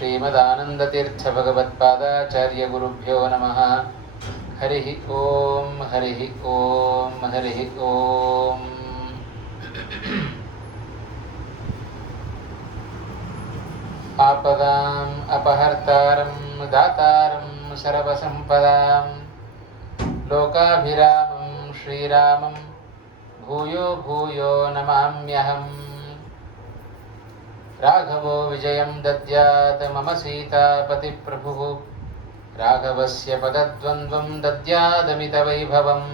श्रीमदानन्दतीर्थभगवत्पादाचार्यगुरुभ्यो नमः। हरिः ओम् हरिः ओम् हरिः ओम्। आपदाम् अपहर्तारं दातारं सर्वसम्पदां लोकाभिरामं श्रीरामं भूयो भूयो नमाम्यहम्। राघवो विजयं दद्यात् मम सीतापतिप्रभुः राघवस्य पदद्वन्द्वं दद्यादमितवैभवम्।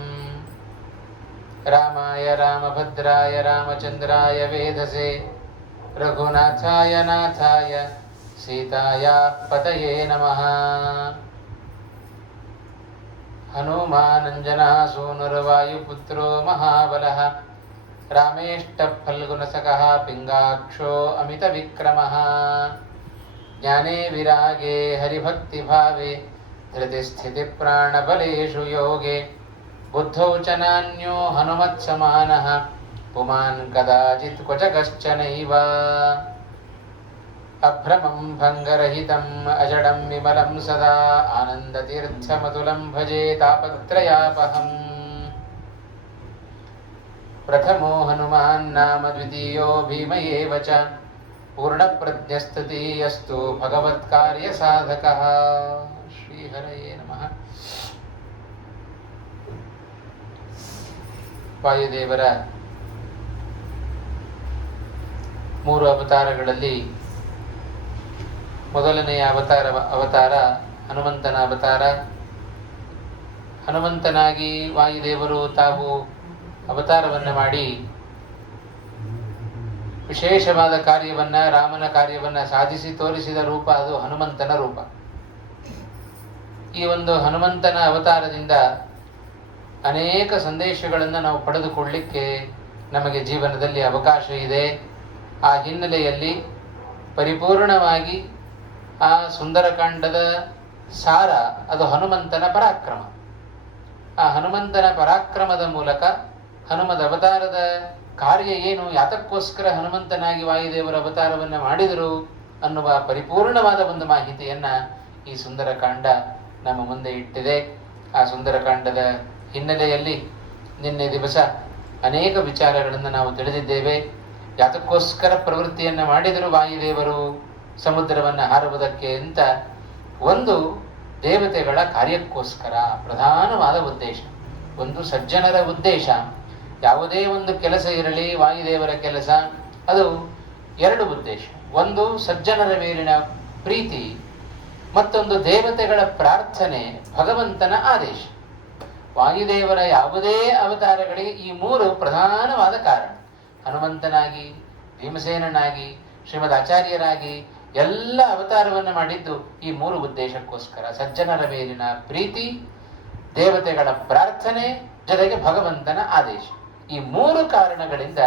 रामाय रामभद्राय रामचन्द्राय वेधसे रघुनाथाय नाथाय सीतायाः पतये नमः। हनुमानञ्जनासूनुर्वायुपुत्रो महाबलः रामेष्टफल्गुनसखः पिङ्गाक्षो अमितविक्रमः। ज्ञाने विरागे हरिभक्तिभावे धृतिस्थितिप्राणबलेषु योगे बुद्धौ च नान्यो हनुमत्समानः पुमान् कदाचित् क्वचकश्चनैव। अभ्रमं भङ्गरहितम् अजडं विमलं सदा आनन्दतीर्थमतुलं भजे तापत्रयापहम्। प्रथमो हनुमान् नाम द्वितीयो भीम एव च पूर्णप्रज्ञस्तृतीयस्तु भगवत्कार्यसाधकः। श्रीहरये नमः। ವಾಯುದೇವರ 3 ಅವತಾರಗಳಲ್ಲಿ ಮೊದಲನೆಯ ಅವತಾರ ಹನುಮಂತನ ಅವತಾರ. ಹನುಮಂತನಾಗಿ ವಾಯುದೇವರು ತಾವು ಅವತಾರವನ್ನು ಮಾಡಿ ವಿಶೇಷವಾದ ಕಾರ್ಯವನ್ನು, ರಾಮನ ಕಾರ್ಯವನ್ನು ಸಾಧಿಸಿ ತೋರಿಸಿದ ರೂಪ ಅದು ಹನುಮಂತನ ರೂಪ. ಈ ಒಂದು ಹನುಮಂತನ ಅವತಾರದಿಂದ ಅನೇಕ ಸಂದೇಶಗಳನ್ನು ನಾವು ಪಡೆದುಕೊಳ್ಳಲಿಕ್ಕೆ ನಮಗೆ ಜೀವನದಲ್ಲಿ ಅವಕಾಶ ಇದೆ. ಆ ಹಿನ್ನೆಲೆಯಲ್ಲಿ ಪರಿಪೂರ್ಣವಾಗಿ ಆ ಸುಂದರಕಾಂಡದ ಸಾರ ಅದು ಹನುಮಂತನ ಪರಾಕ್ರಮ. ಆ ಹನುಮಂತನ ಪರಾಕ್ರಮದ ಮೂಲಕ ಹನುಮದ ಅವತಾರದ ಕಾರ್ಯ ಏನು, ಯಾತಕ್ಕೋಸ್ಕರ ಹನುಮಂತನಾಗಿ ವಾಯುದೇವರ ಅವತಾರವನ್ನು ಮಾಡಿದರು ಅನ್ನುವ ಪರಿಪೂರ್ಣವಾದ ಒಂದು ಮಾಹಿತಿಯನ್ನು ಈ ಸುಂದರಕಾಂಡ ನಮ್ಮ ಮುಂದೆ ಇಟ್ಟಿದೆ. ಆ ಸುಂದರಕಾಂಡದ ಹಿನ್ನೆಲೆಯಲ್ಲಿ ನಿನ್ನೆ ದಿವಸ ಅನೇಕ ವಿಚಾರಗಳನ್ನು ನಾವು ತಿಳಿದಿದ್ದೇವೆ. ಯಾತಕ್ಕೋಸ್ಕರ ಪ್ರವೃತ್ತಿಯನ್ನು ಮಾಡಿದರು ವಾಯುದೇವರು ಸಮುದ್ರವನ್ನು ಹಾರುವುದಕ್ಕೆ ಅಂತ? ಒಂದು ದೇವತೆಗಳ ಕಾರ್ಯಕ್ಕೋಸ್ಕರ ಪ್ರಧಾನವಾದ ಉದ್ದೇಶ, ಒಂದು ಸಜ್ಜನರ ಉದ್ದೇಶ. ಯಾವುದೇ ಒಂದು ಕೆಲಸ ಇರಲಿ, ವಾಯುದೇವರ ಕೆಲಸ ಅದು 2 ಉದ್ದೇಶ. ಒಂದು ಸಜ್ಜನರ ಮೇಲಿನ ಪ್ರೀತಿ, ಮತ್ತೊಂದು ದೇವತೆಗಳ ಪ್ರಾರ್ಥನೆ, ಭಗವಂತನ ಆದೇಶ. ವಾಯುದೇವರ ಯಾವುದೇ ಅವತಾರಗಳಿಗೆ ಈ 3 ಪ್ರಧಾನವಾದ ಕಾರಣ. ಹನುಮಂತನಾಗಿ, ಭೀಮಸೇನನಾಗಿ, ಶ್ರೀಮದ್ ಆಚಾರ್ಯರಾಗಿ ಎಲ್ಲ ಅವತಾರವನ್ನು ಮಾಡಿದ್ದು ಈ 3 ಉದ್ದೇಶಕ್ಕೋಸ್ಕರ. ಸಜ್ಜನರ ಮೇಲಿನ ಪ್ರೀತಿ, ದೇವತೆಗಳ ಪ್ರಾರ್ಥನೆ, ಜೊತೆಗೆ ಭಗವಂತನ ಆದೇಶ. ಈ 3 ಕಾರಣಗಳಿಂದ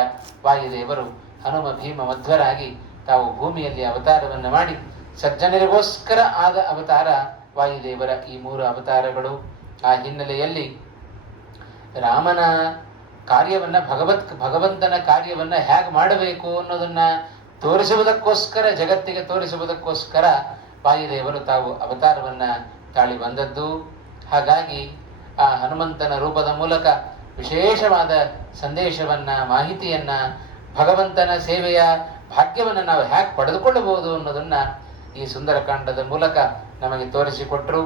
ವಾಯುದೇವರು ಹನುಮ ಭೀಮ ಮಧ್ವರಾಗಿ ತಾವು ಭೂಮಿಯಲ್ಲಿ ಅವತಾರವನ್ನು ಮಾಡಿ ಸಜ್ಜನರಿಗೋಸ್ಕರ ಆದ ಅವತಾರ ವಾಯುದೇವರ ಈ 3 ಅವತಾರಗಳು. ಆ ಹಿನ್ನೆಲೆಯಲ್ಲಿ ರಾಮನ ಕಾರ್ಯವನ್ನು, ಭಗವಂತನ ಕಾರ್ಯವನ್ನು ಹೇಗೆ ಮಾಡಬೇಕು ಅನ್ನೋದನ್ನು ತೋರಿಸುವುದಕ್ಕೋಸ್ಕರ, ಜಗತ್ತಿಗೆ ತೋರಿಸುವುದಕ್ಕೋಸ್ಕರ ವಾಯುದೇವರು ತಾವು ಅವತಾರವನ್ನು ತಾಳಿ ಬಂದದ್ದು. ಹಾಗಾಗಿ ಆ ಹನುಮಂತನ ರೂಪದ ಮೂಲಕ ವಿಶೇಷವಾದ ಸಂದೇಶವನ್ನು, ಮಾಹಿತಿಯನ್ನು, ಭಗವಂತನ ಸೇವೆಯ ಭಾಗ್ಯವನ್ನು ನಾವು ಹೇಗೆ ಪಡೆದುಕೊಳ್ಳಬಹುದು ಅನ್ನೋದನ್ನು ಈ ಸುಂದರಕಾಂಡದ ಮೂಲಕ ನಮಗೆ ತೋರಿಸಿಕೊಟ್ಟರು.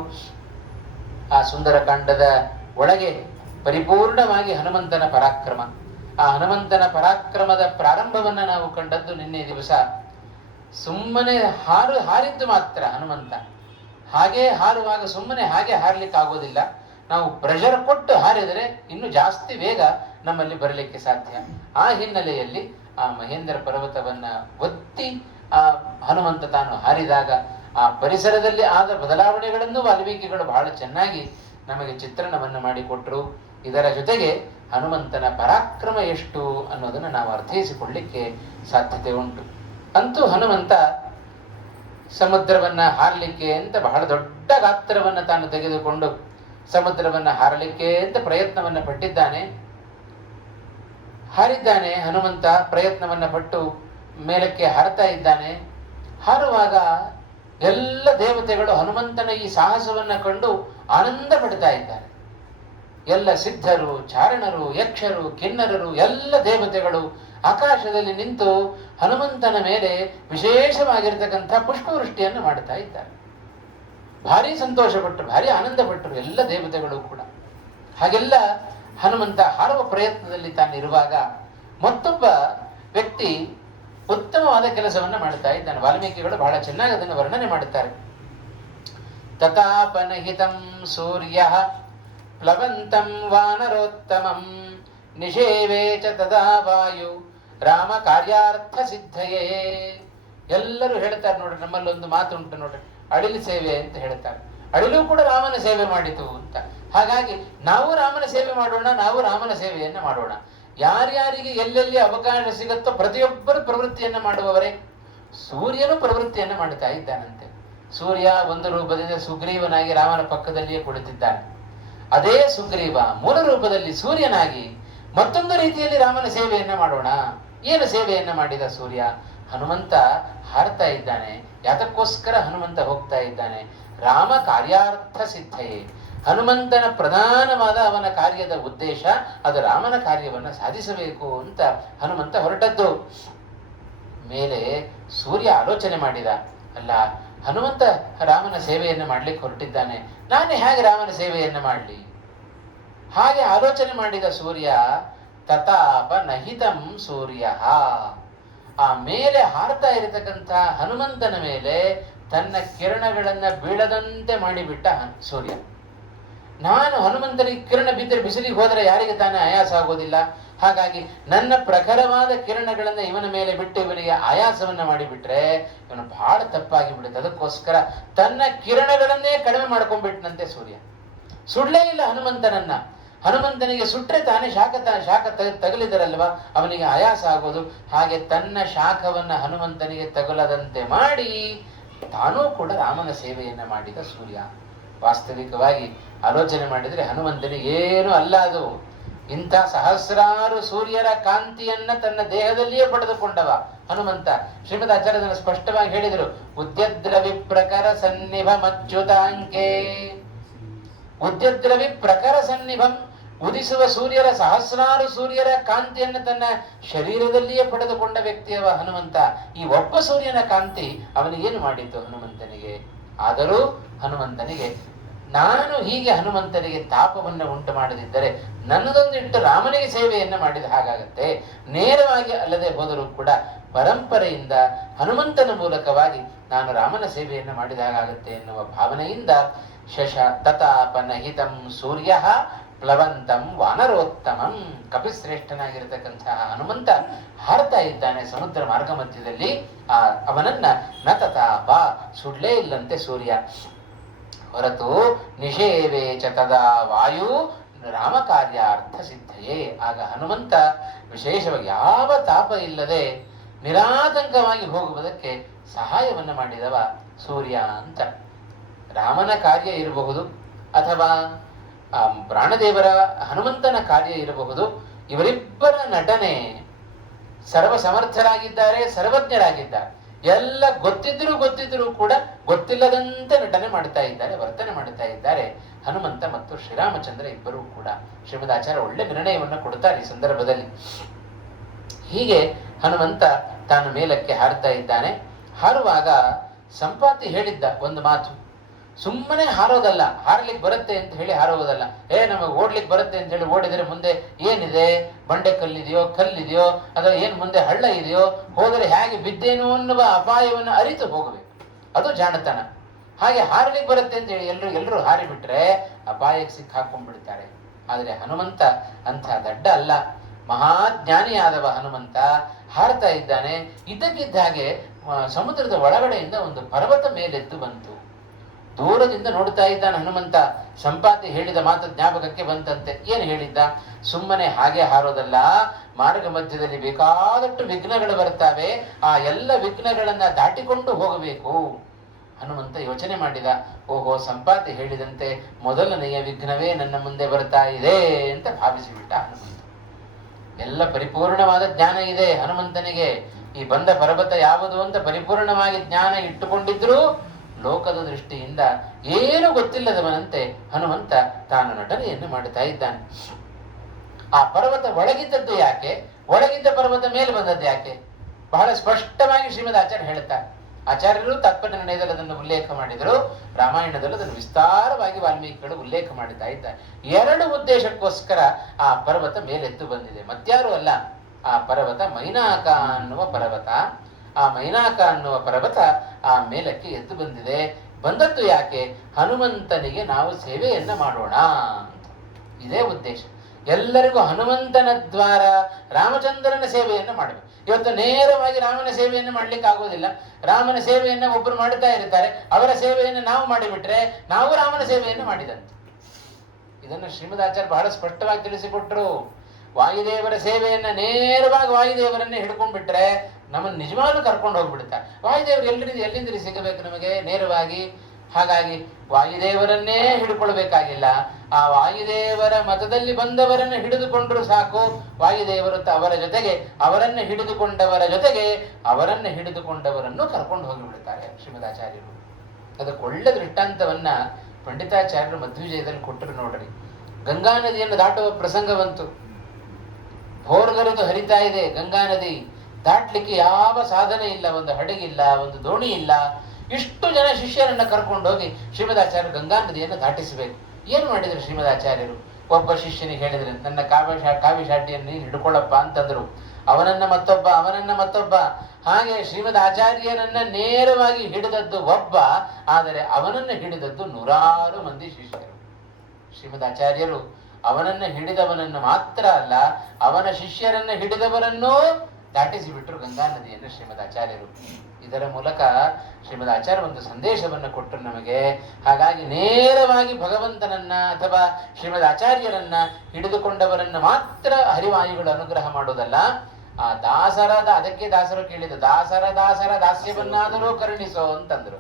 ಆ ಸುಂದರಕಾಂಡದ ಒಳಗೆ ಪರಿಪೂರ್ಣವಾಗಿ ಹನುಮಂತನ ಪರಾಕ್ರಮ, ಆ ಹನುಮಂತನ ಪರಾಕ್ರಮದ ಪ್ರಾರಂಭವನ್ನು ನಾವು ಕಂಡದ್ದು ನಿನ್ನೆ ದಿವಸ. ಸುಮ್ಮನೆ ಹಾರಿದ್ದು ಮಾತ್ರ ಹನುಮಂತ. ಹಾಗೆ ಹಾರುವಾಗ ಸುಮ್ಮನೆ ಹಾಗೆ ಹಾರಲಿಕ್ಕೆ ಆಗೋದಿಲ್ಲ. ನಾವು ಪ್ರೆಷರ್ ಕೊಟ್ಟು ಹಾರಿದರೆ ಇನ್ನೂ ಜಾಸ್ತಿ ವೇಗ ನಮ್ಮಲ್ಲಿ ಬರಲಿಕ್ಕೆ ಸಾಧ್ಯ. ಆ ಹಿನ್ನೆಲೆಯಲ್ಲಿ ಆ ಮಹೇಂದ್ರ ಪರ್ವತವನ್ನು ಒತ್ತಿ ಆ ಹನುಮಂತ ತಾನು ಹಾರಿದಾಗ ಆ ಪರಿಸರದಲ್ಲಿ ಆದ ಬದಲಾವಣೆಗಳನ್ನು ವಾಲ್ಮೀಕಿಗಳು ಬಹಳ ಚೆನ್ನಾಗಿ ನಮಗೆ ಚಿತ್ರಣವನ್ನು ಮಾಡಿಕೊಟ್ರು. ಇದರ ಜೊತೆಗೆ ಹನುಮಂತನ ಪರಾಕ್ರಮ ಎಷ್ಟು ಅನ್ನೋದನ್ನು ನಾವು ಅರ್ಥೈಸಿಕೊಳ್ಳಲಿಕ್ಕೆ ಸಾಧ್ಯತೆ ಉಂಟು. ಅಂತೂ ಹನುಮಂತ ಸಮುದ್ರವನ್ನು ಹಾರಲಿಕ್ಕೆ ಅಂತ ಬಹಳ ದೊಡ್ಡ ಗಾತ್ರವನ್ನು ತಾನು ತೆಗೆದುಕೊಂಡು ಸಮುದ್ರವನ್ನು ಹಾರಲಿಕ್ಕೆ ಅಂತ ಪ್ರಯತ್ನವನ್ನು ಪಟ್ಟಿದ್ದಾನೆ. ಹಾರಿದ್ದಾನೆ ಹನುಮಂತ, ಪ್ರಯತ್ನವನ್ನು ಪಟ್ಟು ಮೇಲಕ್ಕೆ ಹಾರತಾ ಇದ್ದಾನೆ. ಹಾರುವಾಗ ಎಲ್ಲ ದೇವತೆಗಳು ಹನುಮಂತನ ಈ ಸಾಹಸವನ್ನ ಕಂಡು ಆನಂದ ಪಡ್ತಾ ಇದ್ದಾರೆ. ಎಲ್ಲ ಸಿದ್ಧರು, ಚಾರಣರು, ಯಕ್ಷರು, ಕಿನ್ನರರು, ಎಲ್ಲ ದೇವತೆಗಳು ಆಕಾಶದಲ್ಲಿ ನಿಂತು ಹನುಮಂತನ ಮೇಲೆ ವಿಶೇಷವಾಗಿರ್ತಕ್ಕಂಥ ಪುಷ್ಪವೃಷ್ಟಿಯನ್ನು ಮಾಡ್ತಾ ಇದ್ದಾರೆ. ಭಾರಿ ಸಂತೋಷಪಟ್ಟರು, ಭಾರಿ ಆನಂದ ಪಟ್ಟರು ಎಲ್ಲ ದೇವತೆಗಳು ಕೂಡ. ಹಾಗೆಲ್ಲ ಹನುಮಂತ ಹಾರುವ ಪ್ರಯತ್ನದಲ್ಲಿ ತಾನಿರುವಾಗ ಮತ್ತೊಬ್ಬ ವ್ಯಕ್ತಿ ಉತ್ತಮವಾದ ಕೆಲಸವನ್ನ ಮಾಡ್ತಾ ಇದ್ದಾನೆ. ವಾಲ್ಮೀಕಿಗಳು ಬಹಳ ಚೆನ್ನಾಗಿ ಅದನ್ನು ವರ್ಣನೆ ಮಾಡುತ್ತಾರೆ. ತಥಾಪನಹಿತಂ ಸೂರ್ಯ ಪ್ಲವಂತಂ ವಾನರೋತ್ತಮಂ ನಿಷೇವೇ ಚ ತದಾ ವಾಯು ರಾಮ ಕಾರ್ಯಾರ್ಥ ಸಿದ್ಧಯೇ. ಎಲ್ಲರೂ ಹೇಳ್ತಾರೆ ನೋಡ್ರಿ, ನಮ್ಮಲ್ಲೊಂದು ಮಾತು ಉಂಟು ನೋಡ್ರಿ, ಅಳಿಲು ಸೇವೆ ಅಂತ ಹೇಳ್ತಾರೆ. ಅಳಿಲು ಕೂಡ ರಾಮನ ಸೇವೆ ಮಾಡಿತು ಅಂತ. ಹಾಗಾಗಿ ನಾವು ರಾಮನ ಸೇವೆ ಮಾಡೋಣ, ನಾವು ರಾಮನ ಸೇವೆಯನ್ನ ಮಾಡೋಣ. ಯಾರ್ಯಾರಿಗೆ ಎಲ್ಲೆಲ್ಲಿ ಅವಕಾಶ ಸಿಗುತ್ತೋ ಪ್ರತಿಯೊಬ್ಬರು ಪ್ರವೃತ್ತಿಯನ್ನ ಮಾಡುವವರೇ. ಸೂರ್ಯನು ಪ್ರವೃತ್ತಿಯನ್ನ ಮಾಡ್ತಾ ಇದ್ದಾನಂತೆ. ಸೂರ್ಯ ಒಂದು ರೂಪದಿಂದ ಸುಗ್ರೀವನಾಗಿ ರಾಮನ ಪಕ್ಕದಲ್ಲಿಯೇ ಕುಳಿತಿದ್ದಾನೆ. ಅದೇ ಸುಗ್ರೀವ ಮೂಲ ರೂಪದಲ್ಲಿ ಸೂರ್ಯನಾಗಿ ಮತ್ತೊಂದು ರೀತಿಯಲ್ಲಿ ರಾಮನ ಸೇವೆಯನ್ನ ಮಾಡೋಣ. ಏನು ಸೇವೆಯನ್ನ ಮಾಡಿದ ಸೂರ್ಯ? ಹನುಮಂತ ಹಾರ್ತಾ ಇದ್ದಾನೆ. ಯಾತಕ್ಕೋಸ್ಕರ ಹನುಮಂತ ಹೋಗ್ತಾ ಇದ್ದಾನೆ? ರಾಮ ಕಾರ್ಯಾರ್ಥ ಸಿದ್ಧಯೇ. ಹನುಮಂತನ ಪ್ರಧಾನವಾದ ಅವನ ಕಾರ್ಯದ ಉದ್ದೇಶ ಅದು ರಾಮನ ಕಾರ್ಯವನ್ನು ಸಾಧಿಸಬೇಕು ಅಂತ ಹನುಮಂತ ಹೊರಟದ್ದು. ಮೇಲೆ ಸೂರ್ಯ ಆಲೋಚನೆ ಮಾಡಿದ, ಅಲ್ಲ ಹನುಮಂತ ರಾಮನ ಸೇವೆಯನ್ನು ಮಾಡ್ಲಿಕ್ಕೆ ಹೊರಟಿದ್ದಾನೆ, ನಾನು ಹೇಗೆ ರಾಮನ ಸೇವೆಯನ್ನು ಮಾಡಲಿ? ಹಾಗೆ ಆಲೋಚನೆ ಮಾಡಿದ ಸೂರ್ಯ ತತಾಪ ನಹಿತಂ ಸೂರ್ಯ, ಆ ಮೇಲೆ ಹಾರ್ತಾ ಇರತಕ್ಕಂಥ ಹನುಮಂತನ ಮೇಲೆ ತನ್ನ ಕಿರಣಗಳನ್ನ ಬೀಳದಂತೆ ಮಾಡಿಬಿಟ್ಟ ಸೂರ್ಯ. ನಾನು ಹನುಮಂತನಿಗೆ ಕಿರಣ ಬಿದ್ದರೆ ಬಿಸಿಲಿಗೆ ಹೋದರೆ ಯಾರಿಗೆ ತಾನೇ ಆಯಾಸ ಆಗೋದಿಲ್ಲ. ಹಾಗಾಗಿ ನನ್ನ ಪ್ರಖರವಾದ ಕಿರಣಗಳನ್ನ ಇವನ ಮೇಲೆ ಬಿಟ್ಟು ಇವನಿಗೆ ಆಯಾಸವನ್ನ ಮಾಡಿಬಿಟ್ರೆ ಇವನು ಬಹಳ ತಪ್ಪಾಗಿ ಬಿಡುತ್ತೆ. ಅದಕ್ಕೋಸ್ಕರ ತನ್ನ ಕಿರಣಗಳನ್ನೇ ಕಡಿಮೆ ಮಾಡ್ಕೊಂಡ್ಬಿಟ್ನಂತೆ ಸೂರ್ಯ. ಸುಡ್ಲೇ ಇಲ್ಲ ಹನುಮಂತನನ್ನ. ಹನುಮಂತನಿಗೆ ಸುಟ್ರೆ ತಾನೇ ಶಾಖ ತಗಲಿದರಲ್ವಾ ಅವನಿಗೆ ಆಯಾಸ ಆಗೋದು. ಹಾಗೆ ತನ್ನ ಶಾಖವನ್ನ ಹನುಮಂತನಿಗೆ ತಗುಲದಂತೆ ಮಾಡಿ ತಾನೂ ಕೂಡ ರಾಮನ ಸೇವೆಯನ್ನ ಮಾಡಿದ ಸೂರ್ಯ. ವಾಸ್ತವಿಕವಾಗಿ ಆಲೋಚನೆ ಮಾಡಿದರೆ ಹನುಮಂತನಿಗೆ ಏನು ಅಲ್ಲ ಅದು. ಇಂಥ ಸಹಸ್ರಾರು ಸೂರ್ಯರ ಕಾಂತಿಯನ್ನ ತನ್ನ ದೇಹದಲ್ಲಿಯೇ ಪಡೆದುಕೊಂಡವ ಹನುಮಂತ. ಶ್ರೀಮದ್ ಆಚಾರ್ಯರನ್ನು ಸ್ಪಷ್ಟವಾಗಿ ಹೇಳಿದರು, ಉದ್ಯದ್ರವಿ ಪ್ರಕರ ಸನ್ನಿಭ ಮಚ್ಯುತಾಂಕೆ. ಉದ್ಯದ್ರವಿ ಪ್ರಕರ ಸನ್ನಿಭಂ, ಉದಿಸುವ ಸೂರ್ಯರ ಸಹಸ್ರಾರು ಸೂರ್ಯರ ಕಾಂತಿಯನ್ನು ತನ್ನ ಶರೀರದಲ್ಲಿಯೇ ಪಡೆದುಕೊಂಡ ವ್ಯಕ್ತಿಯವ ಹನುಮಂತ. ಈ ಒಬ್ಬ ಸೂರ್ಯನ ಕಾಂತಿ ಅವನಿಗೇನು ಮಾಡಿತ್ತು ಹನುಮಂತನಿಗೆ? ಆದರೂ ಹನುಮಂತನಿಗೆ ನಾನು ಹೀಗೆ ಹನುಮಂತನಿಗೆ ತಾಪವನ್ನು ಉಂಟು ಮಾಡದಿದ್ದರೆ ನನ್ನದೊಂದಿಟ್ಟು ರಾಮನಿಗೆ ಸೇವೆಯನ್ನು ಮಾಡಿದ ಹಾಗಾಗತ್ತೆ. ನೇರವಾಗಿ ಅಲ್ಲದೆ ಹೋದರೂ ಕೂಡ ಪರಂಪರೆಯಿಂದ ಹನುಮಂತನ ಮೂಲಕವಾಗಿ ನಾನು ರಾಮನ ಸೇವೆಯನ್ನು ಮಾಡಿದ ಹಾಗಾಗತ್ತೆ ಎನ್ನುವ ಭಾವನೆಯಿಂದ ಶಶ ತತಾಪನಹಿತಂ ಸೂರ್ಯ ಪ್ಲವಂತಂ ವಾನರೋತ್ತಮಂ. ಕಪಿಶ್ರೇಷ್ಠನಾಗಿರತಕ್ಕಂತಹ ಹನುಮಂತ ಹಾರ್ತಾ ಇದ್ದಾನೆ ಸಮುದ್ರ ಮಾರ್ಗ ಮಧ್ಯದಲ್ಲಿ. ಅವನನ್ನ ನ ತತಾಪ, ಸುಡ್ಲೇ ಇಲ್ಲಂತೆ ಸೂರ್ಯ. ಹೊರತು ನಿಷೇವೆ ಚ ತದಾ ವಾಯು ರಾಮ ಕಾರ್ಯಾರ್ಥ ಸಿದ್ಧಯೇ. ಆಗ ಹನುಮಂತ ವಿಶೇಷವಾಗಿ ಯಾವ ತಾಪ ಇಲ್ಲದೆ ನಿರಾತಂಕವಾಗಿ ಹೋಗುವುದಕ್ಕೆ ಸಹಾಯವನ್ನು ಮಾಡಿದವ ಸೂರ್ಯ ಅಂತ. ರಾಮನ ಕಾರ್ಯ ಇರಬಹುದು ಅಥವಾ ಪ್ರಾಣದೇವರ ಹನುಮಂತನ ಕಾರ್ಯ ಇರಬಹುದು. ಇವರಿಬ್ಬರ ನಟನೆ ಸರ್ವ ಸಮರ್ಥರಾಗಿದ್ದಾರೆ, ಸರ್ವಜ್ಞರಾಗಿದ್ದಾರೆ. ಎಲ್ಲ ಗೊತ್ತಿದ್ರೂ ಕೂಡ ಗೊತ್ತಿಲ್ಲದಂತೆ ನಟನೆ ಮಾಡ್ತಾ ಇದ್ದಾರೆ, ವರ್ತನೆ ಮಾಡ್ತಾ ಇದ್ದಾರೆ ಹನುಮಂತ ಮತ್ತು ಶ್ರೀರಾಮಚಂದ್ರ ಇಬ್ಬರೂ ಕೂಡ. ಶ್ರೀಮದ್ ಆಚಾರ್ಯ ಒಳ್ಳೆ ನಿರ್ಣಯವನ್ನು ಕೊಡ್ತಾರೆ ಈ ಸಂದರ್ಭದಲ್ಲಿ. ಹೀಗೆ ಹನುಮಂತ ತಾನು ಮೇಲಕ್ಕೆ ಹಾರ್ತಾ ಇದ್ದಾನೆ. ಹಾರುವಾಗ ಸಂಪಾತಿ ಹೇಳಿದ್ದ ಒಂದು ಮಾತು, ಸುಮ್ಮನೆ ಹಾರೋದಲ್ಲ, ಹಾರಲಿಕ್ಕೆ ಬರುತ್ತೆ ಅಂತ ಹೇಳಿ ಹಾರುವುದಲ್ಲ. ನಮಗೆ ಓಡ್ಲಿಕ್ಕೆ ಬರುತ್ತೆ ಅಂತ ಹೇಳಿ ಓಡಿದರೆ ಮುಂದೆ ಏನಿದೆ, ಬಂಡೆ ಕಲ್ಲಿದೆಯೋ ಅಥವಾ ಏನು ಮುಂದೆ ಹಳ್ಳ ಇದೆಯೋ, ಹೋದರೆ ಹೇಗೆ ಬಿದ್ದೇನೋ ಅನ್ನುವ ಅಪಾಯವನ್ನು ಅರಿತು ಹೋಗಬೇಕು. ಅದು ಜಾಣತನ. ಹಾಗೆ ಹಾರಲಿಕ್ಕೆ ಬರುತ್ತೆ ಅಂತ ಹೇಳಿ ಎಲ್ಲರೂ ಹಾರಿಬಿಟ್ರೆ ಅಪಾಯಕ್ಕೆ ಸಿಕ್ಕಿ ಹಾಕೊಂಡ್ಬಿಡ್ತಾರೆ. ಆದರೆ ಹನುಮಂತ ಅಂಥ ದಡ್ಡ ಅಲ್ಲ, ಮಹಾಜ್ಞಾನಿಯಾದವ ಹನುಮಂತ ಹಾರ್ತಾ ಇದ್ದಾನೆ. ಇದ್ದಕ್ಕಿದ್ದ ಹಾಗೆ ಸಮುದ್ರದ ಒಳಗಡೆಯಿಂದ ಒಂದು ಪರ್ವತ ಮೇಲೆದ್ದು ಬಂತು. ದೂರದಿಂದ ನೋಡ್ತಾ ಇದ್ದಾನೆ ಹನುಮಂತ. ಸಂಪಾತಿ ಹೇಳಿದ ಮಾತು ಜ್ಞಾಪಕಕ್ಕೆ ಬಂತಂತೆ. ಏನು ಹೇಳಿದ್ದ? ಸುಮ್ಮನೆ ಹಾಗೆ ಹಾರೋದಲ್ಲ, ಮಾರ್ಗ ಮಧ್ಯದಲ್ಲಿ ಬೇಕಾದಷ್ಟು ವಿಘ್ನಗಳು ಬರ್ತಾವೆ, ಆ ಎಲ್ಲ ವಿಘ್ನಗಳನ್ನ ದಾಟಿಕೊಂಡು ಹೋಗಬೇಕು. ಹನುಮಂತ ಯೋಚನೆ ಮಾಡಿದ, ಓಹೋ, ಸಂಪಾತಿ ಹೇಳಿದಂತೆ ಮೊದಲನೆಯ ವಿಘ್ನವೇ ನನ್ನ ಮುಂದೆ ಬರ್ತಾ ಇದೆ ಅಂತ ಭಾವಿಸಿಬಿಟ್ಟ ಹನುಮಂತ. ಎಲ್ಲ ಪರಿಪೂರ್ಣವಾದ ಜ್ಞಾನ ಇದೆ ಹನುಮಂತನಿಗೆ. ಈ ಬಂದ ಪರ್ವತ ಯಾವುದು ಅಂತ ಪರಿಪೂರ್ಣವಾಗಿ ಜ್ಞಾನ ಇಟ್ಟುಕೊಂಡಿದ್ರು ಲೋಕದ ದೃಷ್ಟಿಯಿಂದ ಏನು ಗೊತ್ತಿಲ್ಲದವನಂತೆ ಹನುಮಂತ ತಾನು ನಟನೆಯನ್ನು ಮಾಡುತ್ತಾ ಇದ್ದಾನೆ. ಆ ಪರ್ವತ ಒಳಗಿದ್ದದ್ದು ಯಾಕೆ, ಒಳಗಿದ್ದ ಪರ್ವತ ಮೇಲೆ ಬಂದದ್ದು ಯಾಕೆ, ಬಹಳ ಸ್ಪಷ್ಟವಾಗಿ ಶ್ರೀಮದ್ ಆಚಾರ್ಯ ಹೇಳುತ್ತಾರೆ. ಆಚಾರ್ಯರು ತಾತ್ಪರ್ಯ ನಿರ್ಣಯದಲ್ಲಿ ಅದನ್ನು ಉಲ್ಲೇಖ ಮಾಡಿದರು, ರಾಮಾಯಣದಲ್ಲಿ ಅದನ್ನು ವಿಸ್ತಾರವಾಗಿ ವಾಲ್ಮೀಕಿಗಳು ಉಲ್ಲೇಖ ಮಾಡುತ್ತಾ ಇದ್ದಾರೆ. ಎರಡು ಉದ್ದೇಶಕ್ಕೋಸ್ಕರ ಆ ಪರ್ವತ ಮೇಲೆದ್ದು ಬಂದಿದೆ, ಮತ್ಯಾರು ಅಲ್ಲ. ಆ ಪರ್ವತ ಮೈನಾಕ ಅನ್ನುವ ಪರ್ವತ. ಆ ಮೈನಾಕ ಅನ್ನುವ ಪರ್ವತ ಆ ಮೇಲಕ್ಕೆ ಎದ್ದು ಬಂದಿದೆ. ಬಂದದ್ದು ಯಾಕೆ, ಹನುಮಂತನಿಗೆ ನಾವು ಸೇವೆಯನ್ನ ಮಾಡೋಣ, ಇದೇ ಉದ್ದೇಶ. ಎಲ್ಲರಿಗೂ ಹನುಮಂತನ ದ್ವಾರ ರಾಮಚಂದ್ರನ ಸೇವೆಯನ್ನು ಮಾಡಬೇಕು. ಇವತ್ತು ನೇರವಾಗಿ ರಾಮನ ಸೇವೆಯನ್ನು ಮಾಡ್ಲಿಕ್ಕೆ ಆಗೋದಿಲ್ಲ. ರಾಮನ ಸೇವೆಯನ್ನು ಒಬ್ಬರು ಮಾಡುತ್ತಾ ಇರ್ತಾರೆ, ಅವರ ಸೇವೆಯನ್ನು ನಾವು ಮಾಡಿಬಿಟ್ರೆ ನಾವು ರಾಮನ ಸೇವೆಯನ್ನು ಮಾಡಿದಂತೆ. ಇದನ್ನು ಶ್ರೀಮದಾಚಾರ್ಯ ಬಹಳ ಸ್ಪಷ್ಟವಾಗಿ ತಿಳಿಸಿಕೊಟ್ರು. ವಾಯುದೇವರ ಸೇವೆಯನ್ನ ನೇರವಾಗಿ ವಾಯುದೇವರನ್ನೇ ಹಿಡ್ಕೊಂಡ್ಬಿಟ್ರೆ ನಮ್ಮನ್ನು ನಿಜವಾಗ್ಲೂ ಕರ್ಕೊಂಡು ಹೋಗ್ಬಿಡ್ತಾರೆ. ವಾಯುದೇವರು ಎಲ್ಲಿಂದ ಸಿಗಬೇಕು ನಮಗೆ ನೇರವಾಗಿ? ಹಾಗಾಗಿ ವಾಯುದೇವರನ್ನೇ ಹಿಡ್ಕೊಳ್ಬೇಕಾಗಿಲ್ಲ, ಆ ವಾಯುದೇವರ ಮತದಲ್ಲಿ ಬಂದವರನ್ನು ಹಿಡಿದುಕೊಂಡ್ರು ಸಾಕು. ವಾಯುದೇವರು ಅವರ ಜೊತೆಗೆ ಅವರನ್ನು ಹಿಡಿದುಕೊಂಡವರ ಜೊತೆಗೆ ಅವರನ್ನು ಹಿಡಿದುಕೊಂಡವರನ್ನು ಕರ್ಕೊಂಡು ಹೋಗಿಬಿಡ್ತಾರೆ ಶ್ರೀಮದಾಚಾರ್ಯರು. ಅದಕ್ಕೆ ಒಳ್ಳೆ ದೃಷ್ಟಾಂತವನ್ನ ಪಂಡಿತಾಚಾರ್ಯರು ಮಧ್ವಿಜಯದಲ್ಲಿ ಕೊಟ್ಟರು ನೋಡ್ರಿ. ಗಂಗಾ ನದಿಯನ್ನು ದಾಟುವ ಪ್ರಸಂಗ ಬಂತು. ಭೋರ್ಗರೆದು ಹರಿತಾ ಇದೆ ಗಂಗಾ ನದಿ, ದಾಟ್ಲಿಕ್ಕೆ ಯಾವ ಸಾಧನೆ ಇಲ್ಲ, ಒಂದು ಹಡಗಿಲ್ಲ, ಒಂದು ದೋಣಿ ಇಲ್ಲ. ಇಷ್ಟು ಜನ ಶಿಷ್ಯರನ್ನ ಕರ್ಕೊಂಡೋಗಿ ಶ್ರೀಮದಾಚಾರ್ಯರು ಗಂಗಾ ನದಿಯನ್ನು ದಾಟಿಸಬೇಕು. ಏನು ಮಾಡಿದ್ರು ಶ್ರೀಮದಾಚಾರ್ಯರು? ಒಬ್ಬ ಶಿಷ್ಯನಿಗೆ ಹೇಳಿದ್ರೆ, ನನ್ನ ಕಾವ್ಯ ಶಾಟಿಯನ್ನು ನೀನು ಹಿಡ್ಕೊಳ್ಳಪ್ಪ ಅಂತಂದ್ರು. ಅವನನ್ನ ಮತ್ತೊಬ್ಬ ಹಾಗೆ ಶ್ರೀಮದ್ ಆಚಾರ್ಯರನ್ನ ನೇರವಾಗಿ ಹಿಡಿದದ್ದು ಒಬ್ಬ, ಆದರೆ ಅವನನ್ನು ಹಿಡಿದದ್ದು ನೂರಾರು ಮಂದಿ ಶಿಷ್ಯರು. ಶ್ರೀಮದ್ ಆಚಾರ್ಯರು ಅವನನ್ನು ಹಿಡಿದವನನ್ನು ಮಾತ್ರ ಅಲ್ಲ, ಅವನ ಶಿಷ್ಯರನ್ನ ಹಿಡಿದವರನ್ನೂ ದಾಟಿಸಿಬಿಟ್ರು ಗಂಗಾ ನದಿಯನ್ನು ಶ್ರೀಮದ್ ಆಚಾರ್ಯರು. ಇದರ ಮೂಲಕ ಶ್ರೀಮದ್ ಆಚಾರ್ಯ ಒಂದು ಸಂದೇಶವನ್ನು ಕೊಟ್ಟರು ನಮಗೆ. ಹಾಗಾಗಿ ನೇರವಾಗಿ ಭಗವಂತನನ್ನ ಅಥವಾ ಶ್ರೀಮದ್ ಆಚಾರ್ಯರನ್ನ ಹಿಡಿದುಕೊಂಡವರನ್ನ ಮಾತ್ರ ಹರಿವಾಯುಗಳು ಅನುಗ್ರಹ ಮಾಡುವುದಲ್ಲ, ಆ ಅದಕ್ಕೆ ದಾಸರು ಕೇಳಿದ ದಾಸರ ದಾಸ್ಯವನ್ನಾದರೂ ಕರುಣಿಸೋ ಅಂತಂದ್ರು.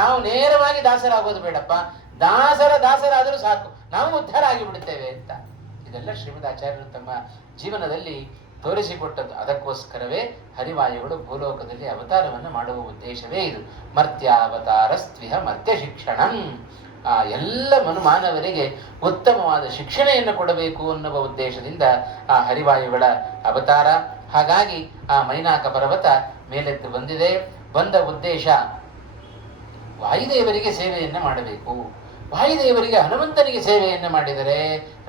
ನಾವು ನೇರವಾಗಿ ದಾಸರಾಗೋದು ಬೇಡಪ್ಪ, ದಾಸರಾದರೂ ಸಾಕು, ನಾವು ಉದ್ಧಾರ ಆಗಿಬಿಡುತ್ತೇವೆ ಅಂತ. ಇದೆಲ್ಲ ಶ್ರೀಮದ್ ಆಚಾರ್ಯರು ತಮ್ಮ ಜೀವನದಲ್ಲಿ ತೋರಿಸಿಕೊಟ್ಟದ್ದು. ಅದಕ್ಕೋಸ್ಕರವೇ ಹರಿವಾಯುಗಳು ಭೂಲೋಕದಲ್ಲಿ ಅವತಾರವನ್ನು ಮಾಡುವ ಉದ್ದೇಶವೇ ಇದು. ಮರ್ತ್ಯಾವತಾರ ಸ್ತ್ವಿಹ ಮರ್ತ್ಯ ಶಿಕ್ಷಣಂ. ಆ ಎಲ್ಲ ಮಾನವರಿಗೆ ಉತ್ತಮವಾದ ಶಿಕ್ಷಣೆಯನ್ನು ಕೊಡಬೇಕು ಅನ್ನುವ ಉದ್ದೇಶದಿಂದ ಆ ಹರಿವಾಯುಗಳ ಅವತಾರ. ಹಾಗಾಗಿ ಆ ಮೈನಾಕ ಪರ್ವತ ಮೇಲೆದ್ದು ಬಂದಿದೆ. ಬಂದ ಉದ್ದೇಶ ವಾಯುದೇವರಿಗೆ ಸೇವೆಯನ್ನು ಮಾಡಬೇಕು. ವಾಯುದೇವರಿಗೆ ಹನುಮಂತನಿಗೆ ಸೇವೆಯನ್ನು ಮಾಡಿದರೆ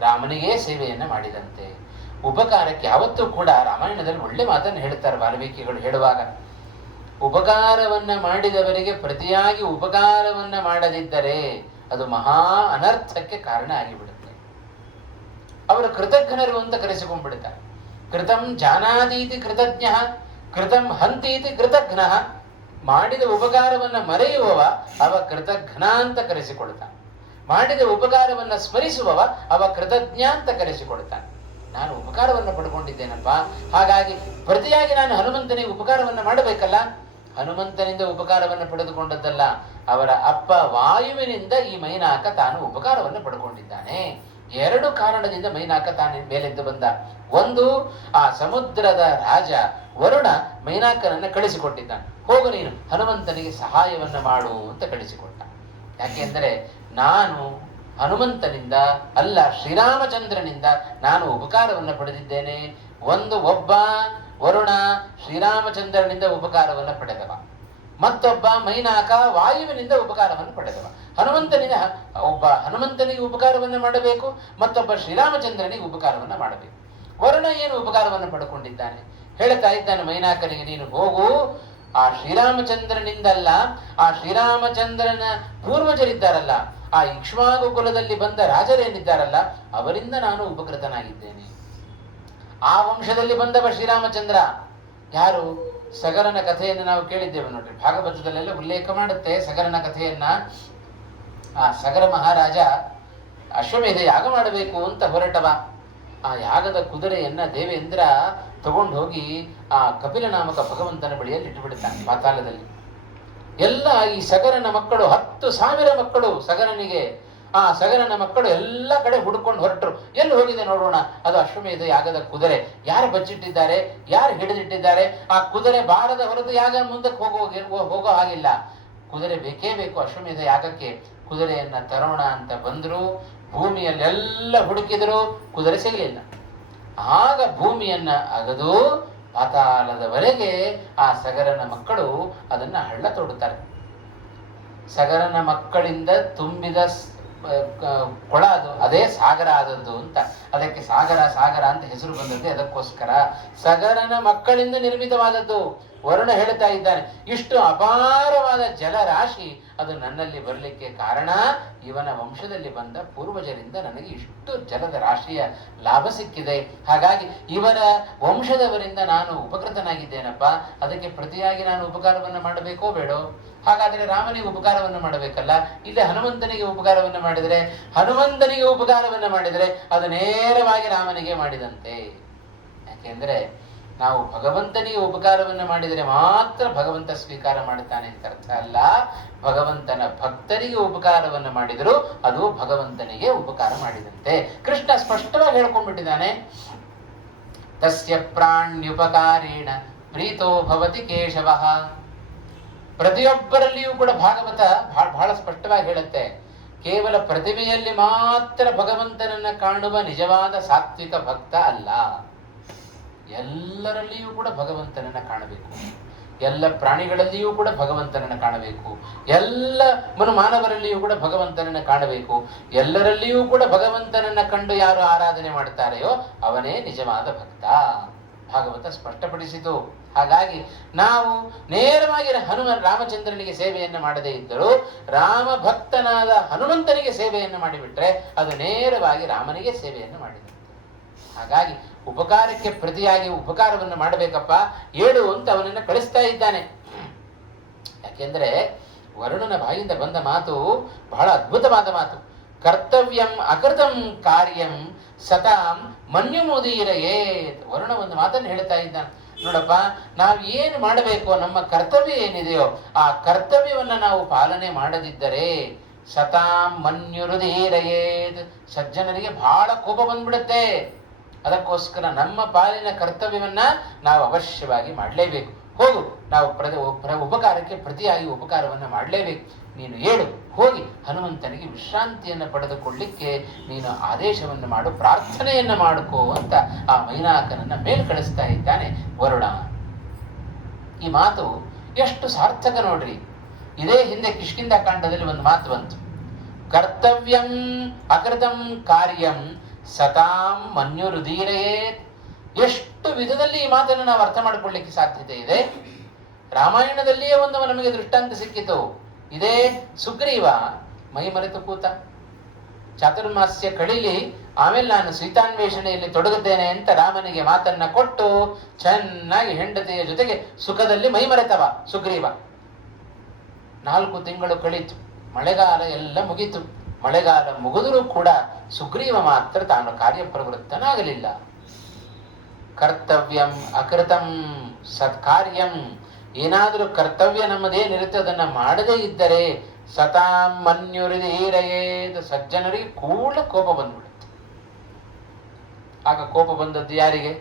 ರಾಮನಿಗೆ ಸೇವೆಯನ್ನು ಮಾಡಿದಂತೆ. ಉಪಕಾರಕ್ಕೆ ಯಾವತ್ತೂ ಕೂಡ ರಾಮಾಯಣದಲ್ಲಿ ಒಳ್ಳೆ ಮಾತನ್ನು ಹೇಳುತ್ತಾರೆ ವಾಲ್ಮೀಕಿಗಳು ಹೇಳುವಾಗ, ಉಪಕಾರವನ್ನ ಮಾಡಿದವರಿಗೆ ಪ್ರತಿಯಾಗಿ ಉಪಕಾರವನ್ನ ಮಾಡದಿದ್ದರೆ ಅದು ಮಹಾ ಅನರ್ಥಕ್ಕೆ ಕಾರಣ ಆಗಿಬಿಡುತ್ತೆ. ಅವರು ಕೃತಜ್ಞರು ಅಂತ ಕರೆಸಿಕೊಂಡ್ಬಿಡ್ತಾರೆ. ಕೃತಂ ಜಾನಾದೀತಿ ಕೃತಜ್ಞ, ಕೃತಂ ಹಂತೀತಿ ಕೃತಜ್ಞ. ಮಾಡಿದ ಉಪಕಾರವನ್ನ ಮರೆಯುವವ ಅವ ಕೃತಜ್ಞ ಅಂತ ಕರೆಸಿಕೊಳ್ತಾನೆ. ಮಾಡಿದ ಉಪಕಾರವನ್ನ ಸ್ಮರಿಸುವವ ಅವ ಕೃತಜ್ಞ ಅಂತ ಕರೆಸಿಕೊಳ್ತಾನೆ. ನಾನು ಉಪಕಾರವನ್ನು ಪಡ್ಕೊಂಡಿದ್ದೇನಪ್ಪ, ಹಾಗಾಗಿ ಪ್ರತಿಯಾಗಿ ನಾನು ಹನುಮಂತನಿಗೆ ಉಪಕಾರವನ್ನು ಮಾಡಬೇಕಲ್ಲ. ಹನುಮಂತನಿಂದ ಉಪಕಾರವನ್ನು ಪಡೆದುಕೊಂಡದ್ದಲ್ಲ, ಅವರ ಅಪ್ಪ ವಾಯುವಿನಿಂದ ಈ ಮೈನಾಕ ತಾನು ಉಪಕಾರವನ್ನು ಪಡ್ಕೊಂಡಿದ್ದಾನೆ. ಎರಡು ಕಾರಣದಿಂದ ಮೈನಾಕ ತಾನು ಮೇಲೆದ್ದು ಬಂದ. ಒಂದು, ಆ ಸಮುದ್ರದ ರಾಜ ವರುಣ ಮೈನಾಕನನ್ನ ಕಳಿಸಿಕೊಟ್ಟಿದ್ದಾನೆ, ಹೋಗು ನೀನು ಹನುಮಂತನಿಗೆ ಸಹಾಯವನ್ನ ಮಾಡು ಅಂತ ಕಳಿಸಿಕೊಟ್ಟ. ಯಾಕೆಂದರೆ ನಾನು ಹನುಮಂತನಿಂದ ಅಲ್ಲ, ಶ್ರೀರಾಮಚಂದ್ರನಿಂದ ನಾನು ಉಪಕಾರವನ್ನು ಪಡೆದಿದ್ದೇನೆ. ಒಬ್ಬ ವರುಣ ಶ್ರೀರಾಮಚಂದ್ರನಿಂದ ಉಪಕಾರವನ್ನು ಪಡೆದವ, ಮತ್ತೊಬ್ಬ ಮೈನಾಕ ವಾಯುವಿನಿಂದ ಉಪಕಾರವನ್ನು ಪಡೆದವ. ಹನುಮಂತನಿಗೆ ಉಪಕಾರವನ್ನು ಮಾಡಬೇಕು, ಮತ್ತೊಬ್ಬ ಶ್ರೀರಾಮಚಂದ್ರನಿಗೆ ಉಪಕಾರವನ್ನು ಮಾಡಬೇಕು. ವರುಣ ಏನು ಉಪಕಾರವನ್ನು ಪಡ್ಕೊಂಡಿದ್ದಾನೆ? ಹೇಳ್ತಾ ಇದ್ದಾನೆ ಮೈನಾಕನಿಗೆ, ನೀನು ಹೋಗು, ಆ ಶ್ರೀರಾಮಚಂದ್ರನಿಂದಲ್ಲ, ಆ ಶ್ರೀರಾಮಚಂದ್ರನ ಪೂರ್ವಜರಿದ್ದಾರಲ್ಲ, ಆ ಇಕ್ಷ್ವಾಕು ಕುಲದಲ್ಲಿ ಬಂದ ರಾಜರೇನಿದ್ದಾರಲ್ಲ, ಅವರಿಂದ ನಾನು ಉಪಕೃತನಾಗಿದ್ದೇನೆ. ಆ ವಂಶದಲ್ಲಿ ಬಂದವ ಶ್ರೀರಾಮಚಂದ್ರ. ಯಾರು? ಸಗರನ ಕಥೆಯನ್ನು ನಾವು ಕೇಳಿದ್ದೇವೆ ನೋಡ್ರಿ, ಭಾಗವತದಲ್ಲೆಲ್ಲ ಉಲ್ಲೇಖ ಮಾಡುತ್ತೆ ಸಗರನ ಕಥೆಯನ್ನ. ಆ ಸಗರ ಮಹಾರಾಜ ಅಶ್ವಮೇಧ ಯಾಗ ಮಾಡಬೇಕು ಅಂತ ಹೊರಟವ. ಆ ಯಾಗದ ಕುದುರೆಯನ್ನ ದೇವೇಂದ್ರ ತಗೊಂಡು ಹೋಗಿ ಆ ಕಪಿಲ ನಾಮಕ ಭಗವಂತನ ಬಳಿಯಲ್ಲಿ ಇಟ್ಟುಬಿಡುತ್ತಾನೆ ಪಾತಾಳದಲ್ಲಿ. ಎಲ್ಲ ಈ ಸಗರನ ಮಕ್ಕಳು 10,000 ಮಕ್ಕಳು ಸಗರನಿಗೆ. ಆ ಸಗರನ ಮಕ್ಕಳು ಎಲ್ಲ ಕಡೆ ಹುಡುಕೊಂಡು ಹೊರಟರು. ಎಲ್ಲಿ ಹೋಗಿದೆ ನೋಡೋಣ, ಅದು ಅಶ್ವಮೇಧ ಯಾಗದ ಕುದುರೆ. ಯಾರು ಬಚ್ಚಿಟ್ಟಿದ್ದಾರೆ, ಯಾರು ಹಿಡಿದಿಟ್ಟಿದ್ದಾರೆ? ಆ ಕುದುರೆ ಬಾರದ ಹೊರತು ಯಾಗ ಮುಂದಕ್ಕೆ ಹೋಗೋ ಹಾಗಿಲ್ಲ. ಕುದುರೆ ಬೇಕೇ ಬೇಕು ಅಶ್ವಮೇಧ ಯಾಗಕ್ಕೆ. ಕುದುರೆಯನ್ನ ತರೋಣ ಅಂತ ಬಂದ್ರು, ಭೂಮಿಯಲ್ಲೆಲ್ಲ ಹುಡುಕಿದ್ರು, ಕುದುರೆ ಸಿಗಲಿಲ್ಲ. ಆಗ ಭೂಮಿಯನ್ನ ಅಗದು ಪಾತಾಳದವರೆಗೆ ಆ ಸಗರನ ಮಕ್ಕಳು ಅದನ್ನ ಹಳ್ಳ ತೋಡುತ್ತಾರೆ. ಸಗರನ ಮಕ್ಕಳಿಂದ ತುಂಬಿದ ಕೊಳ ಅದು, ಅದೇ ಸಾಗರ ಆದದ್ದು ಅಂತ. ಅದಕ್ಕೆ ಸಾಗರ ಸಾಗರ ಅಂತ ಹೆಸರು ಬಂದದ್ದು ಅದಕ್ಕೋಸ್ಕರ. ಸಗರನ ಮಕ್ಕಳಿಂದ ನಿರ್ಮಿತವಾದದ್ದು. ವರುಣ ಹೇಳ್ತಾ ಇದ್ದಾನೆ, ಇಷ್ಟು ಅಪಾರವಾದ ಜಲರಾಶಿ ಅದು ನನ್ನಲ್ಲಿ ಬರಲಿಕ್ಕೆ ಕಾರಣ ಇವನ ವಂಶದಲ್ಲಿ ಬಂದ ಪೂರ್ವಜರಿಂದ ನನಗೆ ಇಷ್ಟು ಜಲದ ರಾಶಿಯ ಲಾಭ ಸಿಕ್ಕಿದೆ. ಹಾಗಾಗಿ ಇವರ ವಂಶದವರಿಂದ ನಾನು ಉಪಕೃತನಾಗಿದ್ದೇನಪ್ಪ. ಅದಕ್ಕೆ ಪ್ರತಿಯಾಗಿ ನಾನು ಉಪಕಾರವನ್ನು ಮಾಡಬೇಕೋ ಬೇಡೋ? ಹಾಗಾದರೆ ರಾಮನಿಗೆ ಉಪಕಾರವನ್ನು ಮಾಡಬೇಕಲ್ಲ. ಇಲ್ಲಿ ಹನುಮಂತನಿಗೆ ಉಪಕಾರವನ್ನು ಮಾಡಿದರೆ, ಹನುಮಂತನಿಗೆ ಉಪಕಾರವನ್ನು ಮಾಡಿದರೆ ಅದು ನೇರವಾಗಿ ರಾಮನಿಗೆ ಮಾಡಿದಂತೆ. ಯಾಕೆಂದ್ರೆ ನಾವು ಭಗವಂತನಿಗೆ ಉಪಕಾರವನ್ನು ಮಾಡಿದರೆ ಮಾತ್ರ ಭಗವಂತ ಸ್ವೀಕಾರ ಮಾಡುತ್ತಾನೆ ಅಂತ ಅರ್ಥ ಅಲ್ಲ. ಭಗವಂತನ ಭಕ್ತರಿಗೆ ಉಪಕಾರವನ್ನು ಮಾಡಿದರೂ ಅದು ಭಗವಂತನಿಗೆ ಉಪಕಾರ ಮಾಡಿದಂತೆ. ಕೃಷ್ಣ ಸ್ಪಷ್ಟವಾಗಿ ಹೇಳ್ಕೊಂಡ್ಬಿಟ್ಟಿದ್ದಾನೆ, ತಸ್ಯ ಪ್ರಾಣ್ಯುಪಕಾರೇಣ ಪ್ರೀತೋ ಭವತಿ ಕೇಶವ. ಪ್ರತಿಯೊಬ್ಬರಲ್ಲಿಯೂ ಕೂಡ ಭಾಗವತ ಬಹಳ ಸ್ಪಷ್ಟವಾಗಿ ಹೇಳುತ್ತೆ, ಕೇವಲ ಪ್ರತಿಮೆಯಲ್ಲಿ ಮಾತ್ರ ಭಗವಂತನನ್ನ ಕಾಣುವ ನಿಜವಾದ ಸಾತ್ವಿಕ ಭಕ್ತ ಅಲ್ಲ. ಎಲ್ಲರಲ್ಲಿಯೂ ಕೂಡ ಭಗವಂತನನ್ನ ಕಾಣಬೇಕು. ಎಲ್ಲ ಪ್ರಾಣಿಗಳಲ್ಲಿಯೂ ಕೂಡ ಭಗವಂತನನ್ನ ಕಾಣಬೇಕು. ಎಲ್ಲ ಮಾನವರಲ್ಲಿಯೂ ಕೂಡ ಭಗವಂತನನ್ನ ಕಾಣಬೇಕು. ಎಲ್ಲರಲ್ಲಿಯೂ ಕೂಡ ಭಗವಂತನನ್ನ ಕಂಡು ಯಾರು ಆರಾಧನೆ ಮಾಡ್ತಾರೆಯೋ ಅವನೇ ನಿಜವಾದ ಭಕ್ತ. ಭಾಗವತ ಸ್ಪಷ್ಟಪಡಿಸಿತು. ಹಾಗಾಗಿ ನಾವು ನೇರವಾಗಿ ರಾಮಚಂದ್ರನಿಗೆ ಸೇವೆಯನ್ನು ಮಾಡದೇ ಇದ್ದರೂ ರಾಮ ಭಕ್ತನಾದ ಹನುಮಂತನಿಗೆ ಸೇವೆಯನ್ನು ಮಾಡಿಬಿಟ್ರೆ ಅದು ನೇರವಾಗಿ ರಾಮನಿಗೆ ಸೇವೆಯನ್ನು ಮಾಡಿದೆ. ಹಾಗಾಗಿ ಉಪಕಾರಕ್ಕೆ ಪ್ರತಿಯಾಗಿ ಉಪಕಾರವನ್ನು ಮಾಡಬೇಕಪ್ಪ, ಏಳು ಅಂತ ಅವನನ್ನು ಕಳಿಸ್ತಾ ಇದ್ದಾನೆ. ಯಾಕೆಂದ್ರೆ ವರುಣನ ಬಾಯಿಂದ ಬಂದ ಮಾತು ಬಹಳ ಅದ್ಭುತವಾದ ಮಾತು. ಕರ್ತವ್ಯಂ ಅಕೃತಂ ಕಾರ್ಯಂ ಸತಾಂ ಮನ್ಯುಮುದೀರಯೇ. ವರುಣ ಒಂದು ಮಾತನ್ನು ಹೇಳ್ತಾ ಇದ್ದಾನೆ, ನೋಡಪ್ಪ, ನಾವು ಏನು ಮಾಡಬೇಕು, ನಮ್ಮ ಕರ್ತವ್ಯ ಏನಿದೆಯೋ ಆ ಕರ್ತವ್ಯವನ್ನ ನಾವು ಪಾಲನೆ ಮಾಡದಿದ್ದರೆ ಸತಾಂ ಮನ್ಯುರುದೀರಯೇದ್, ಸಜ್ಜನರಿಗೆ ಬಹಳ ಕೋಪ ಬಂದ್ಬಿಡುತ್ತೆ. ಅದಕ್ಕೋಸ್ಕರ ನಮ್ಮ ಪಾಲಿನ ಕರ್ತವ್ಯವನ್ನ ನಾವು ಅವಶ್ಯವಾಗಿ ಮಾಡಲೇಬೇಕು. ಹೋಗು, ನಾವು ಉಪಕಾರಕ್ಕೆ ಪ್ರತಿಯಾಗಿ ಉಪಕಾರವನ್ನು ಮಾಡಲೇಬೇಕು. ನೀನು ಏಳು, ಹೋಗಿ ಹನುಮಂತನಿಗೆ ವಿಶ್ರಾಂತಿಯನ್ನು ಪಡೆದುಕೊಳ್ಳಿಕ್ಕೆ ನೀನು ಆದೇಶವನ್ನು ಮಾಡು, ಪ್ರಾರ್ಥನೆಯನ್ನ ಮಾಡಿಕೋ ಅಂತ ಆ ಮೈನಾಕನನ್ನ ಮೇಲ್ ಕಳಿಸ್ತಾ ಇದ್ದಾನೆ ವರುಣ. ಈ ಮಾತು ಎಷ್ಟು ಸಾರ್ಥಕ ನೋಡ್ರಿ. ಇದೇ ಹಿಂದೆ ಕಿಷ್ಕಿಂಧ ಕಾಂಡದಲ್ಲಿ ಒಂದು ಮಾತು ಬಂತು, ಕರ್ತವ್ಯಂ ಅಕೃತಂ ಕಾರ್ಯಂ ಸತಾಂ ಮನ್ಯುರುದೀರಯೇತ್. ಎಷ್ಟು ವಿಧದಲ್ಲಿ ಈ ಮಾತನ್ನು ನಾವು ಅರ್ಥ ಮಾಡಿಕೊಳ್ಳಿಕ್ಕೆ ಸಾಧ್ಯತೆ ಇದೆ. ರಾಮಾಯಣದಲ್ಲಿಯೇ ಒಂದು ನಮಗೆ ದೃಷ್ಟಾಂತ ಸಿಕ್ಕಿತು. ಇದೇ ಸುಗ್ರೀವ ಮೈ ಮರೆತು ಕೂತ, ಚಾತುರ್ಮಾಸ್ಯ ಕಳೀಲಿ, ಆಮೇಲೆ ನಾನು ಸೀತಾನ್ವೇಷಣೆಯಲ್ಲಿ ತೊಡಗುತ್ತೇನೆ ಅಂತ ರಾಮನಿಗೆ ಮಾತನ್ನ ಕೊಟ್ಟು ಚೆನ್ನಾಗಿ ಹೆಂಡತಿಯ ಜೊತೆಗೆ ಸುಖದಲ್ಲಿ ಮೈ ಮರೆತವ ಸುಗ್ರೀವ. 4 ತಿಂಗಳು ಕಳೀತು, ಮಳೆಗಾಲ ಎಲ್ಲ ಮುಗೀತು. ಮಳೆಗಾಲ ಮುಗಿದರೂ ಕೂಡ ಸುಗ್ರೀವ ಮಾತ್ರ ತಾನು ಕಾರ್ಯಪ್ರವೃತ್ತನಾಗಲಿಲ್ಲ. ಕರ್ತವ್ಯಂ ಅಕೃತಂ ಸತ್ಕಾರ್ಯಂ, ಏನಾದರೂ ಕರ್ತವ್ಯ ನಮ್ಮದೇನಿರುತ್ತೆ ಅದನ್ನ ಮಾಡದೇ ಇದ್ದರೆ ಸತಾಂ ಮನ್ಯುರಿದೀರಯೇದ್, ಸಜ್ಜನರಿಗೆ ಕೂಡಲೇ ಕೋಪ ಬಂದ್ಬಿಡುತ್ತೆ. ಆಗ ಕೋಪ ಬಂದದ್ದು ಯಾರಿಗೆ?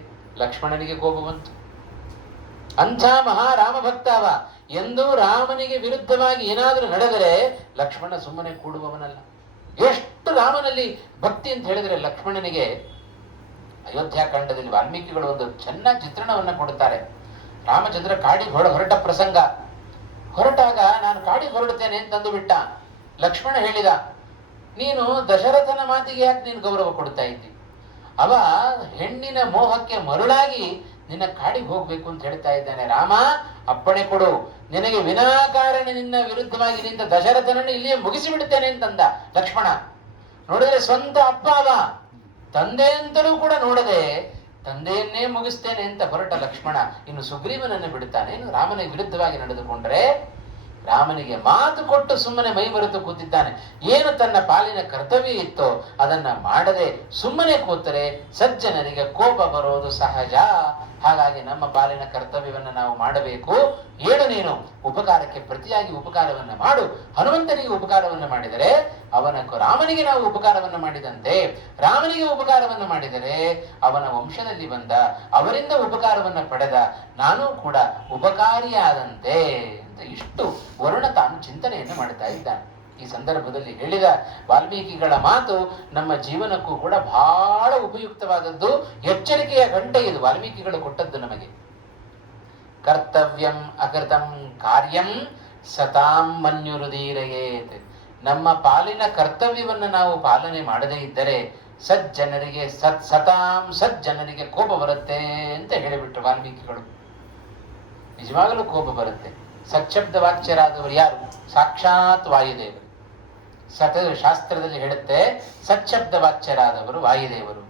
ಲಕ್ಷ್ಮಣನಿಗೆ ಕೋಪ ಬಂತು. ಅಂಥ ಮಹಾರಾಮ ಭಕ್ತ ಅವ. ಎಂದೂ ರಾಮನಿಗೆ ವಿರುದ್ಧವಾಗಿ ಏನಾದರೂ ನಡೆದರೆ ಲಕ್ಷ್ಮಣ ಸುಮ್ಮನೆ ಕೂಡುವವನಲ್ಲ. ಎಷ್ಟು ರಾಮನಲ್ಲಿ ಭಕ್ತಿ ಅಂತ ಹೇಳಿದರೆ ಲಕ್ಷ್ಮಣನಿಗೆ ಅಯೋಧ್ಯಾಕಾಂಡದಲ್ಲಿ ವಾಲ್ಮೀಕಿಗಳು ಒಂದು ಚೆನ್ನಾಗಿ ಚಿತ್ರಣವನ್ನ ಕೊಡುತ್ತಾರೆ. ರಾಮಚಂದ್ರ ಕಾಡಿಗೆ ಹೊರಟ ಪ್ರಸಂಗ. ಹೊರಟಾಗ ನಾನು ಕಾಡಿಗೆ ಹೊರಡುತ್ತೇನೆ ಅಂತಂದು ಬಿಟ್ಟ. ಲಕ್ಷ್ಮಣ ಹೇಳಿದ, ನೀನು ದಶರಥನ ಮಾತಿಗೆ ಯಾಕೆ ನೀನು ಗೌರವ ಕೊಡ್ತಾ ಇದ್ದಿ? ಅವ ಹೆಣ್ಣಿನ ಮೋಹಕ್ಕೆ ಮರುಳಾಗಿ ನಿನ್ನ ಕಾಡಿಗೆ ಹೋಗ್ಬೇಕು ಅಂತ ಹೇಳ್ತಾ ಇದ್ದಾನೆ. ರಾಮ, ಅಪ್ಪಣೆ ಕೊಡು, ನಿನಗೆ ವಿನಾಕಾರಣ ನಿನ್ನ ವಿರುದ್ಧವಾಗಿ ನಿಂತ ದಶರಥನನ್ನು ಇಲ್ಲಿಯೇ ಮುಗಿಸಿ ಬಿಡುತ್ತೇನೆ ಅಂತಂದ ಲಕ್ಷ್ಮಣ. ನೋಡಿದ್ರೆ ಸ್ವಂತ ಅಪ್ಪ ಅವ, ತಂದೆ ಅಂತಲೂ ಕೂಡ ನೋಡದೆ ತಂದೆಯನ್ನೇ ಮುಗಿಸ್ತೇನೆ ಅಂತ ಹೊರಟ ಲಕ್ಷ್ಮಣ ಇನ್ನು ಸುಗ್ರೀವನನ್ನು ಬಿಡುತ್ತಾನೆ. ಇನ್ನು ರಾಮನಿಗೆ ವಿರುದ್ಧವಾಗಿ ನಡೆದುಕೊಂಡ್ರೆ ರಾಮನಿಗೆ ಮಾತು ಕೊಟ್ಟು ಸುಮ್ಮನೆ ಮೈ ಮರೆತು ಕೂತಿದ್ದಾನೆ. ಏನು ತನ್ನ ಪಾಲಿನ ಕರ್ತವ್ಯ ಇತ್ತೋ ಅದನ್ನ ಮಾಡದೆ ಸುಮ್ಮನೆ ಕೂತರೆ ಸಜ್ಜನರಿಗೆ ಕೋಪ ಬರೋದು ಸಹಜ. ಹಾಗಾಗಿ ನಮ್ಮ ಪಾಲಿನ ಕರ್ತವ್ಯವನ್ನು ನಾವು ಮಾಡಬೇಕು. ಏಳು, ನೀನು ಉಪಕಾರಕ್ಕೆ ಪ್ರತಿಯಾಗಿ ಉಪಕಾರವನ್ನು ಮಾಡು. ಹನುಮಂತನಿಗೆ ಉಪಕಾರವನ್ನು ಮಾಡಿದರೆ ರಾಮನಿಗೆ ನಾವು ಉಪಕಾರವನ್ನು ಮಾಡಿದಂತೆ, ರಾಮನಿಗೆ ಉಪಕಾರವನ್ನು ಮಾಡಿದರೆ ಅವನ ವಂಶದಲ್ಲಿ ಬಂದ ಅವರಿಂದ ಉಪಕಾರವನ್ನು ಪಡೆದ ನಾನು ಕೂಡ ಉಪಕಾರಿಯಾದಂತೆ ಅಂತ ಅಂತ ಇಷ್ಟು ವರುಣ ತಾನು ಚಿಂತನೆಯನ್ನು ಮಾಡ್ತಾ ಇದ್ದಾನೆ. ಈ ಸಂದರ್ಭದಲ್ಲಿ ಹೇಳಿದ ವಾಲ್ಮೀಕಿಗಳ ಮಾತು ನಮ್ಮ ಜೀವನಕ್ಕೂ ಕೂಡ ಬಹಳ ಉಪಯುಕ್ತವಾದದ್ದು, ಎಚ್ಚರಿಕೆಯ ಗಂಟೆ ಇದು ವಾಲ್ಮೀಕಿಗಳು ಕೊಟ್ಟದ್ದು ನಮಗೆ. ಕರ್ತವ್ಯಂ ಅಕೃತಂ ಕಾರ್ಯಂ ಸತಾಂ ಮನ್ಯುರುದೀರಯೇತ್. ನಮ್ಮ ಪಾಲಿನ ಕರ್ತವ್ಯವನ್ನು ನಾವು ಪಾಲನೆ ಮಾಡದೇ ಇದ್ದರೆ ಸಜ್ಜನರಿಗೆ ಸಜ್ಜನರಿಗೆ ಕೋಪ ಬರುತ್ತೆ ಅಂತ ಹೇಳಿಬಿಟ್ರು ವಾಲ್ಮೀಕಿಗಳು. ನಿಜವಾಗಲೂ ಕೋಪ ಬರುತ್ತೆ. ಸಚ್ಛಬ್ದ ವಾಚ್ಯರಾದವರು ಯಾರು? ಸಾಕ್ಷಾತ್ ವಾಯುದೇವರು. ಶಾಸ್ತ್ರದಲ್ಲಿ ಹೇಳುತ್ತೆ, ಸಚ್ಛಬ್ದ ವಾಚ್ಯರಾದವರು ವಾಯುದೇವರು.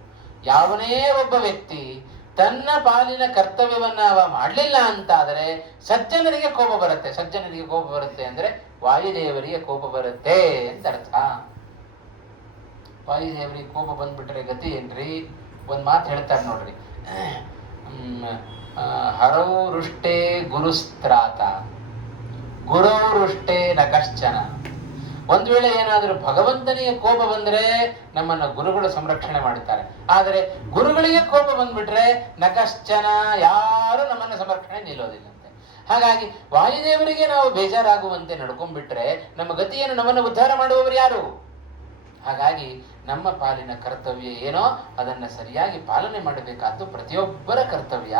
ಯಾವನೇ ಒಬ್ಬ ವ್ಯಕ್ತಿ ತನ್ನ ಪಾಲಿನ ಕರ್ತವ್ಯವನ್ನ ಅವ ಮಾಡಲಿಲ್ಲ ಅಂತಾದರೆ ಸಜ್ಜನರಿಗೆ ಕೋಪ ಬರುತ್ತೆ. ಸಜ್ಜನರಿಗೆ ಕೋಪ ಬರುತ್ತೆ ಅಂದ್ರೆ ವಾಯುದೇವರಿಗೆ ಕೋಪ ಬರುತ್ತೆ ಅಂತ ಅರ್ಥ. ವಾಯುದೇವರಿಗೆ ಕೋಪ ಬಂದ್ಬಿಟ್ರೆ ಗತಿ ಏನ್ರಿ? ಒಂದ್ ಮಾತು ಹೇಳ್ತಾರೆ ನೋಡ್ರಿ, ಹರೌರುಷ್ಟೇ ಗುರುಸ್ತ್ರಾತ ಗುರೌರುಷ್ಟೇ ನ ಕಶ್ಚನ. ಒಂದ್ ವೇಳೆ ಏನಾದರೂ ಭಗವಂತನಿಗೆ ಕೋಪ ಬಂದ್ರೆ ನಮ್ಮನ್ನ ಗುರುಗಳು ಸಂರಕ್ಷಣೆ ಮಾಡ್ತಾರೆ. ಆದರೆ ಗುರುಗಳಿಗೆ ಕೋಪ ಬಂದ್ಬಿಟ್ರೆ ನಕಶ್ಚನ, ಯಾರು ನಮ್ಮನ್ನ ಸಂರಕ್ಷಣೆ ನಿಲ್ಲೋದಿಲ್ಲಂತೆ. ಹಾಗಾಗಿ ವಾಯುದೇವರಿಗೆ ನಾವು ಬೇಜಾರಾಗುವಂತೆ ನಡ್ಕೊಂಡ್ಬಿಟ್ರೆ ನಮ್ಮ ಗತಿಯನ್ನು ನಮ್ಮನ್ನು ಉದ್ಧಾರ ಮಾಡುವವರು ಯಾರು? ಹಾಗಾಗಿ ನಮ್ಮ ಪಾಲಿನ ಕರ್ತವ್ಯ ಏನೋ ಅದನ್ನ ಸರಿಯಾಗಿ ಪಾಲನೆ ಮಾಡಬೇಕಾದ್ದು ಪ್ರತಿಯೊಬ್ಬರ ಕರ್ತವ್ಯ.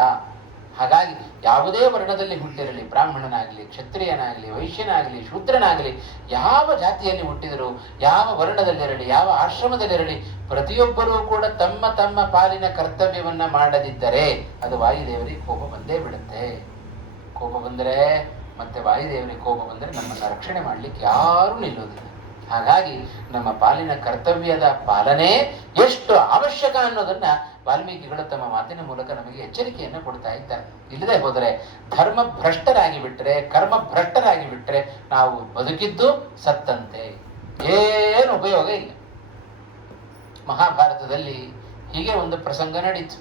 ಹಾಗಾಗಿ ಯಾವುದೇ ವರ್ಣದಲ್ಲಿ ಹುಟ್ಟಿರಲಿ, ಬ್ರಾಹ್ಮಣನಾಗಲಿ, ಕ್ಷತ್ರಿಯನಾಗಲಿ, ವೈಶ್ಯನಾಗಲಿ, ಶೂದ್ರನಾಗಲಿ, ಯಾವ ಜಾತಿಯಲ್ಲಿ ಹುಟ್ಟಿದರೂ, ಯಾವ ವರ್ಣದಲ್ಲಿರಲಿ, ಯಾವ ಆಶ್ರಮದಲ್ಲಿರಲಿ, ಪ್ರತಿಯೊಬ್ಬರೂ ಕೂಡ ತಮ್ಮ ತಮ್ಮ ಪಾಲಿನ ಕರ್ತವ್ಯವನ್ನ ಮಾಡದಿದ್ದರೆ ಅದು ವಾಯುದೇವರಿಗೆ ಕೋಪ ಬಂದೇ ಬಿಡುತ್ತೆ. ಕೋಪ ಬಂದರೆ ಮತ್ತೆ ವಾಯುದೇವರಿಗೆ ಕೋಪ ಬಂದರೆ ನಮ್ಮನ್ನು ರಕ್ಷಣೆ ಮಾಡಲಿಕ್ಕೆ ಯಾರೂ ನಿಲ್ಲೋದಿಲ್ಲ. ಹಾಗಾಗಿ ನಮ್ಮ ಪಾಲಿನ ಕರ್ತವ್ಯದ ಪಾಲನೆ ಎಷ್ಟು ಅವಶ್ಯಕ ಅನ್ನೋದನ್ನ ವಾಲ್ಮೀಕಿಗಳು ತಮ್ಮ ಮಾತಿನ ಮೂಲಕ ನಮಗೆ ಎಚ್ಚರಿಕೆಯನ್ನು ಕೊಡ್ತಾ ಇದ್ದಾರೆ. ಇಲ್ಲದೆ ಹೋದರೆ ಧರ್ಮ ಭ್ರಷ್ಟರಾಗಿ ಬಿಟ್ರೆ, ಕರ್ಮ ಭ್ರಷ್ಟರಾಗಿ ಬಿಟ್ರೆ ನಾವು ಬದುಕಿದ್ದು ಸತ್ತಂತೆ, ಏನು ಉಪಯೋಗ ಇಲ್ಲ. ಮಹಾಭಾರತದಲ್ಲಿ ಹೀಗೆ ಒಂದು ಪ್ರಸಂಗ ನಡೀತು.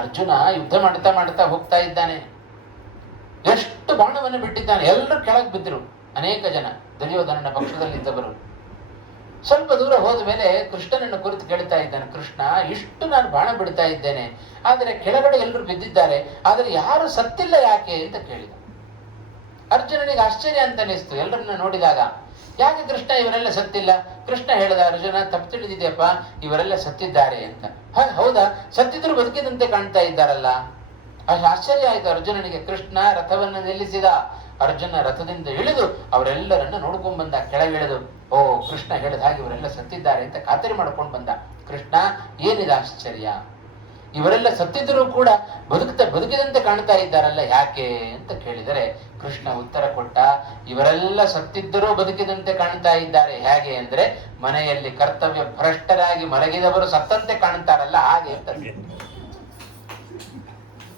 ಅರ್ಜುನ ಯುದ್ಧ ಮಾಡ್ತಾ ಮಾಡ್ತಾ ಹೋಗ್ತಾ ಇದ್ದಾನೆ. ಎಷ್ಟು ಬಾಣವನ್ನು ಬಿಟ್ಟಿದ್ದಾನೆ, ಎಲ್ಲರೂ ಕೆಳಗೆ ಬಿದ್ದರು. ಅನೇಕ ಜನ ದುರ್ಯೋಧನನ ಪಕ್ಷದಲ್ಲಿದ್ದವರು. ಸ್ವಲ್ಪ ದೂರ ಹೋದ ಮೇಲೆ ಕೃಷ್ಣನನ್ನು ಕುರಿತು ಕೇಳ್ತಾ ಇದ್ದಾನೆ, ಕೃಷ್ಣ, ಇಷ್ಟು ನಾನು ಬಾಣ ಬಿಡ್ತಾ ಇದ್ದೇನೆ, ಆದರೆ ಕೆಳಗಡೆ ಎಲ್ಲರೂ ಬಿದ್ದಿದ್ದಾರೆ, ಆದರೆ ಯಾರು ಸತ್ತಿಲ್ಲ ಯಾಕೆ ಅಂತ ಕೇಳಿದ. ಅರ್ಜುನನಿಗೆ ಆಶ್ಚರ್ಯ ಅಂತ ಅನಿಸ್ತು ಎಲ್ಲರನ್ನ ನೋಡಿದಾಗ. ಯಾಕೆ ಕೃಷ್ಣ ಇವರೆಲ್ಲ ಸತ್ತಿಲ್ಲ? ಕೃಷ್ಣ ಹೇಳಿದ, ಅರ್ಜುನ ತಪ್ಪು ತಿಳಿದಿದೆಯಪ್ಪ, ಇವರೆಲ್ಲ ಸತ್ತಿದ್ದಾರೆ ಅಂತ. ಹೌದಾ? ಸತ್ತಿದ್ರು ಬದುಕಿದಂತೆ ಕಾಣ್ತಾ ಇದ್ದಾರಲ್ಲ. ಅಷ್ಟು ಆಶ್ಚರ್ಯ ಆಯ್ತು ಅರ್ಜುನನಿಗೆ. ಕೃಷ್ಣ ರಥವನ್ನು ನಿಲ್ಲಿಸಿದ. ಅರ್ಜುನ ರಥದಿಂದ ಇಳಿದು ಅವರೆಲ್ಲರನ್ನ ನೋಡ್ಕೊಂಡ್ ಬಂದ. ಕೆಳಗಿಳಿದು, ಓ, ಕೃಷ್ಣ ಹೇಳಿದ ಹಾಗೆ ಇವರೆಲ್ಲ ಸತ್ತಿದ್ದಾರೆ ಅಂತ ಖಾತರಿ ಮಾಡ್ಕೊಂಡು ಬಂದ. ಕೃಷ್ಣ, ಏನಿದೆ ಆಶ್ಚರ್ಯ? ಇವರೆಲ್ಲ ಸತ್ತಿದ್ರೂ ಕೂಡ ಬದುಕಿದಂತೆ ಕಾಣ್ತಾ ಇದ್ದಾರಲ್ಲ, ಯಾಕೆ ಅಂತ ಕೇಳಿದರೆ ಕೃಷ್ಣ ಉತ್ತರ ಕೊಟ್ಟ, ಇವರೆಲ್ಲ ಸತ್ತಿದ್ದರೂ ಬದುಕಿದಂತೆ ಕಾಣ್ತಾ ಇದ್ದಾರೆ. ಹೇಗೆ ಅಂದ್ರೆ, ಮನೆಯಲ್ಲಿ ಕರ್ತವ್ಯ ಭ್ರಷ್ಟರಾಗಿ ಮಲಗಿದವರು ಸತ್ತಂತೆ ಕಾಣ್ತಾರಲ್ಲ ಹಾಗೆ ಅಂತ.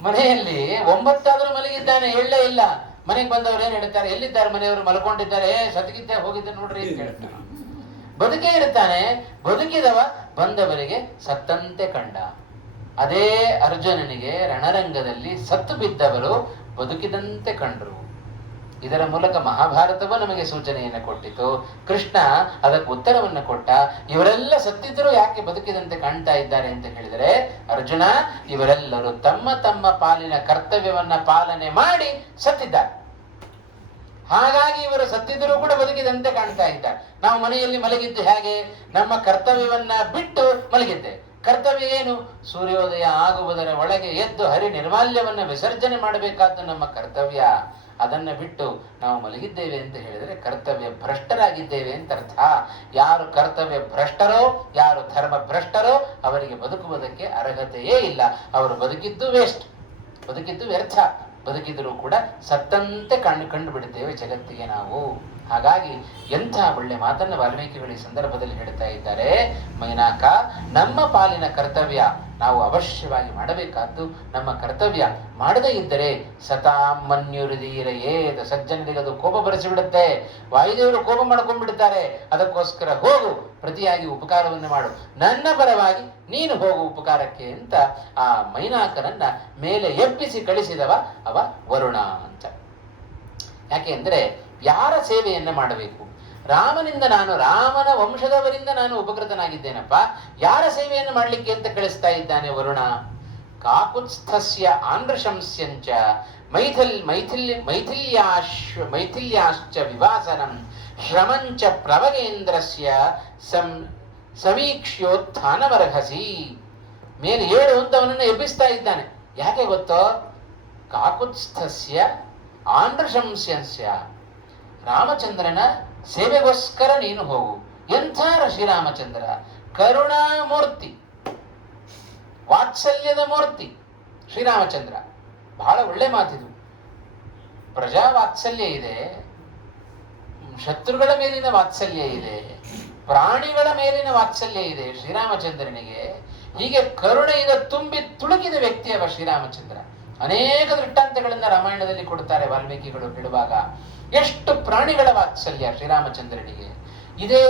ಮನೆಯಲ್ಲಿ 9 ಆದ್ರೂ ಮಲಗಿದ್ದಾನೆ, ಹೇಳಲೇ ಇಲ್ಲ. ಮನೆಗೆ ಬಂದವರು ಏನ್ ಹೇಳ್ತಾರೆ, ಎಲ್ಲಿದ್ದಾರೆ ಮನೆಯವರು? ಮಲ್ಕೊಂಡಿದ್ದಾರೆ, ಸತ್ತಿಗಿದ್ದೆ ಹೋಗಿದ್ದೆ ನೋಡ್ರಿ ಅಂತ ಹೇಳ್ತಾರೆ. ಬದುಕೇ ಇರ್ತಾನೆ, ಬದುಕಿದವ ಬಂದವರಿಗೆ ಸತ್ತಂತೆ ಕಂಡ. ಅದೇ ಅರ್ಜುನನಿಗೆ ರಣರಂಗದಲ್ಲಿ ಸತ್ತು ಬಿದ್ದವರು ಬದುಕಿದಂತೆ ಕಂಡ್ರು. ಇದರ ಮೂಲಕ ಮಹಾಭಾರತವು ನಮಗೆ ಸೂಚನೆಯನ್ನು ಕೊಟ್ಟಿತು. ಕೃಷ್ಣ ಅದಕ್ಕೆ ಉತ್ತರವನ್ನು ಕೊಟ್ಟ. ಇವರೆಲ್ಲ ಸತ್ತಿದ್ರು ಯಾಕೆ ಬದುಕಿದಂತೆ ಕಾಣ್ತಾ ಇದ್ದಾರೆ ಅಂತ ಹೇಳಿದರೆ, ಅರ್ಜುನ, ಇವರೆಲ್ಲರೂ ತಮ್ಮ ತಮ್ಮ ಪಾಲಿನ ಕರ್ತವ್ಯವನ್ನ ಪಾಲನೆ ಮಾಡಿ ಸತ್ತಿದ್ದಾರೆ. ಹಾಗಾಗಿ ಇವರು ಸತ್ತಿದ್ರೂ ಕೂಡ ಬದುಕಿದಂತೆ ಕಾಣ್ತಾ ಇದ್ದಾರೆ. ನಾವು ಮನೆಯಲ್ಲಿ ಮಲಗಿದ್ದು ಹೇಗೆ? ನಮ್ಮ ಕರ್ತವ್ಯವನ್ನ ಬಿಟ್ಟು ಮಲಗಿದ್ದೆ. ಕರ್ತವ್ಯ ಏನು? ಸೂರ್ಯೋದಯ ಆಗುವುದರ ಒಳಗೆ ಎದ್ದು ಹರಿ ನಿರ್ಮಾಲ್ಯವನ್ನು ವಿಸರ್ಜನೆ ಮಾಡಬೇಕಾದ್ದು ನಮ್ಮ ಕರ್ತವ್ಯ. ಅದನ್ನ ಬಿಟ್ಟು ನಾವು ಮಲಗಿದ್ದೇವೆ ಅಂತ ಹೇಳಿದರೆ ಕರ್ತವ್ಯ ಭ್ರಷ್ಟರಾಗಿದ್ದೇವೆ ಅಂತ ಅರ್ಥ. ಯಾರು ಕರ್ತವ್ಯ ಭ್ರಷ್ಟರೋ, ಯಾರು ಧರ್ಮ ಭ್ರಷ್ಟರೋ ಅವರಿಗೆ ಬದುಕುವುದಕ್ಕೆ ಅರ್ಹತೆಯೇ ಇಲ್ಲ. ಅವರು ಬದುಕಿದ್ದು ವೇಸ್ಟ್, ಬದುಕಿದ್ದು ವ್ಯರ್ಥ. ಬದುಕಿದರೂ ಕೂಡ ಸತ್ತಂತೆ ಕಂಡು ಬಿಡುತ್ತೇವೆ ಜಗತ್ತಿಗೆ ನಾವು. ಹಾಗಾಗಿ ಎಂಥ ಒಳ್ಳೆ ಮಾತನ್ನು ವಾಲ್ಮೀಕಿಗಳು ಈ ಸಂದರ್ಭದಲ್ಲಿ ಹೇಳ್ತಾ ಇದ್ದಾರೆ. ಮೈನಾಕ, ನಮ್ಮ ಪಾಲಿನ ಕರ್ತವ್ಯ ನಾವು ಅವಶ್ಯವಾಗಿ ಮಾಡಬೇಕಾದ್ದು ನಮ್ಮ ಕರ್ತವ್ಯ. ಮಾಡದೇ ಇದ್ದರೆ ಸತಾಮನ್ಯುರಿದೀರಯೇದ, ಸಜ್ಜನರಿಗೆ ಅದು ಕೋಪ ಬರೆಸಿಬಿಡುತ್ತೆ. ವಾಯುದೇವರು ಕೋಪ ಮಾಡ್ಕೊಂಡ್ಬಿಡ್ತಾರೆ. ಅದಕ್ಕೋಸ್ಕರ ಹೋಗು, ಪ್ರತಿಯಾಗಿ ಉಪಕಾರವನ್ನು ಮಾಡು, ನನ್ನ ಪರವಾಗಿ ನೀನು ಹೋಗು ಉಪಕಾರಕ್ಕೆ ಅಂತ ಆ ಮೈನಾಕನನ್ನ ಮೇಲೆ ಎಬ್ಬಿಸಿ ಕಳಿಸಿದವ ಅವ ವರುಣ ಅಂತ. ಯಾಕೆ ಅಂದ್ರೆ, ಯಾರ ಸೇವೆಯನ್ನ ಮಾಡಬೇಕು? ರಾಮನಿಂದ ರಾಮನ ವಂಶದವರಿಂದ ನಾನು ಉಪಕೃತನಾಗಿದ್ದೇನಪ್ಪ. ಯಾರ ಸೇವೆಯನ್ನು ಮಾಡಲಿಕ್ಕೆ ಅಂತ ಕಳಿಸ್ತಾ ಇದ್ದಾನೆ ವರುಣ? ಕಾಕುತ್ಸ್ಥಸ್ಯ ಆಂಧ್ರಶಂಸ್ಯಂಚ ಮೈಥಿಲ್ಯಾಶ್ಚ ವಿವಾಸನಂ ಶ್ರಮಂಚ ಪ್ರವಗೇಂದ್ರಸ್ಯ ಸಮೀಕ್ಷ್ಯೋತ್ಥಾನಮರ್ಹಸಿ. ಮೇಲೆ ಏಳು ಅಂತ ಅವನನ್ನು ಎಬ್ಬಿಸ್ತಾ ಇದ್ದಾನೆ. ಯಾಕೆ ಗೊತ್ತೋ? ಕಾಕುತ್ಸ್ಥಸ್ಯ ಆಂಧ್ರಶಂಸ್ಯಸ್ಯ, ರಾಮಚಂದ್ರನ ಸೇವೆಗೋಸ್ಕರ ನೀನು ಹೋಗು. ಎಂಥ ಶ್ರೀರಾಮಚಂದ್ರ, ಕರುಣಾಮೂರ್ತಿ, ವಾತ್ಸಲ್ಯದ ಮೂರ್ತಿ ಶ್ರೀರಾಮಚಂದ್ರ. ಬಹಳ ಒಳ್ಳೆ ಮಾತಿದು. ಪ್ರಜಾ ವಾತ್ಸಲ್ಯ ಇದೆ, ಶತ್ರುಗಳ ಮೇಲಿನ ವಾತ್ಸಲ್ಯ ಇದೆ, ಪ್ರಾಣಿಗಳ ಮೇಲಿನ ವಾತ್ಸಲ್ಯ ಇದೆ ಶ್ರೀರಾಮಚಂದ್ರನಿಗೆ. ಹೀಗೆ ಕರುಣೆಯಿಂದ ತುಂಬಿ ತುಳುಕಿದ ವ್ಯಕ್ತಿಯವ ಶ್ರೀರಾಮಚಂದ್ರ. ಅನೇಕ ದೃಷ್ಟಾಂತಗಳನ್ನ ರಾಮಾಯಣದಲ್ಲಿ ಕೊಡ್ತಾರೆ ವಾಲ್ಮೀಕಿಗಳು ಹೇಳುವಾಗ. ಎಷ್ಟು ಪ್ರಾಣಿಗಳ ವಾತ್ಸಲ್ಯ ಶ್ರೀರಾಮಚಂದ್ರನಿಗೆ. ಇದೇ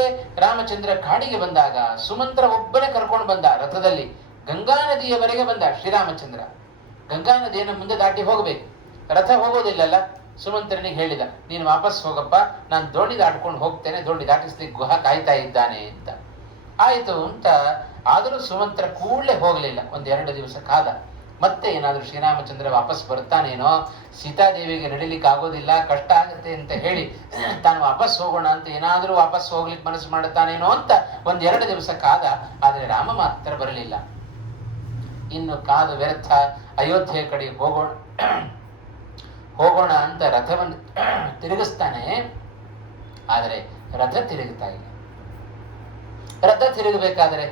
ರಾಮಚಂದ್ರ ಕಾಡಿಗೆ ಬಂದಾಗ ಸುಮಂತ್ರ ಒಬ್ಬನೇ ಕರ್ಕೊಂಡು ಬಂದ ರಥದಲ್ಲಿ. ಗಂಗಾ ನದಿಯವರೆಗೆ ಬಂದ ಶ್ರೀರಾಮಚಂದ್ರ. ಗಂಗಾ ನದಿಯನ್ನು ಮುಂದೆ ದಾಟಿ ಹೋಗಬೇಕು, ರಥ ಹೋಗೋದಿಲ್ಲಲ್ಲ. ಸುಮಂತ್ರನಿಗೆ ಹೇಳಿದ, ನೀನು ವಾಪಸ್ ಹೋಗಪ್ಪ, ನಾನು ದೋಣಿ ದಾಟ್ಕೊಂಡು ಹೋಗ್ತೇನೆ, ದೋಣಿ ದಾಟಿಸ್ಲಿಕ್ಕೆ ಗುಹ ಕಾಯ್ತಾ ಇದ್ದಾನೆ ಅಂತ. ಆಯಿತು ಅಂತ. ಆದರೂ ಸುಮಂತ್ರ ಕೂಡಲೇ ಹೋಗಲಿಲ್ಲ. 1-2 ದಿವಸ ಕಾದ. ಮತ್ತೆ ಏನಾದರೂ ಶ್ರೀರಾಮಚಂದ್ರ ವಾಪಸ್ ಬರ್ತಾನೇನೋ, ಸೀತಾದೇವಿಗೆ ನಡಿಲಿಕ್ಕೆ ಆಗೋದಿಲ್ಲ, ಕಷ್ಟ ಆಗುತ್ತೆ ಅಂತ ಹೇಳಿ ತಾನು ವಾಪಸ್ ಹೋಗೋಣ ಅಂತ ಏನಾದರೂ ವಾಪಸ್ ಹೋಗ್ಲಿಕ್ಕೆ ಮನಸ್ಸು ಮಾಡುತ್ತಾನೇನೋ ಅಂತ 1-2 ದಿವಸ ಕಾದ. ಆದರೆ ರಾಮ ಮಾತ್ರ ಬರಲಿಲ್ಲ. ಇನ್ನು ಕಾದು ವ್ಯರ್ಥ, ಅಯೋಧ್ಯೆ ಕಡೆ ಹೋಗೋಣ ಅಂತ ರಥವನ್ನು ತಿರುಗಿಸ್ತಾನೆ. ಆದರೆ ರಥ ತಿರುಗುತ್ತಾ ಇಲ್ಲ. ರಥ ತಿರುಗಬೇಕಾದ್ರೆ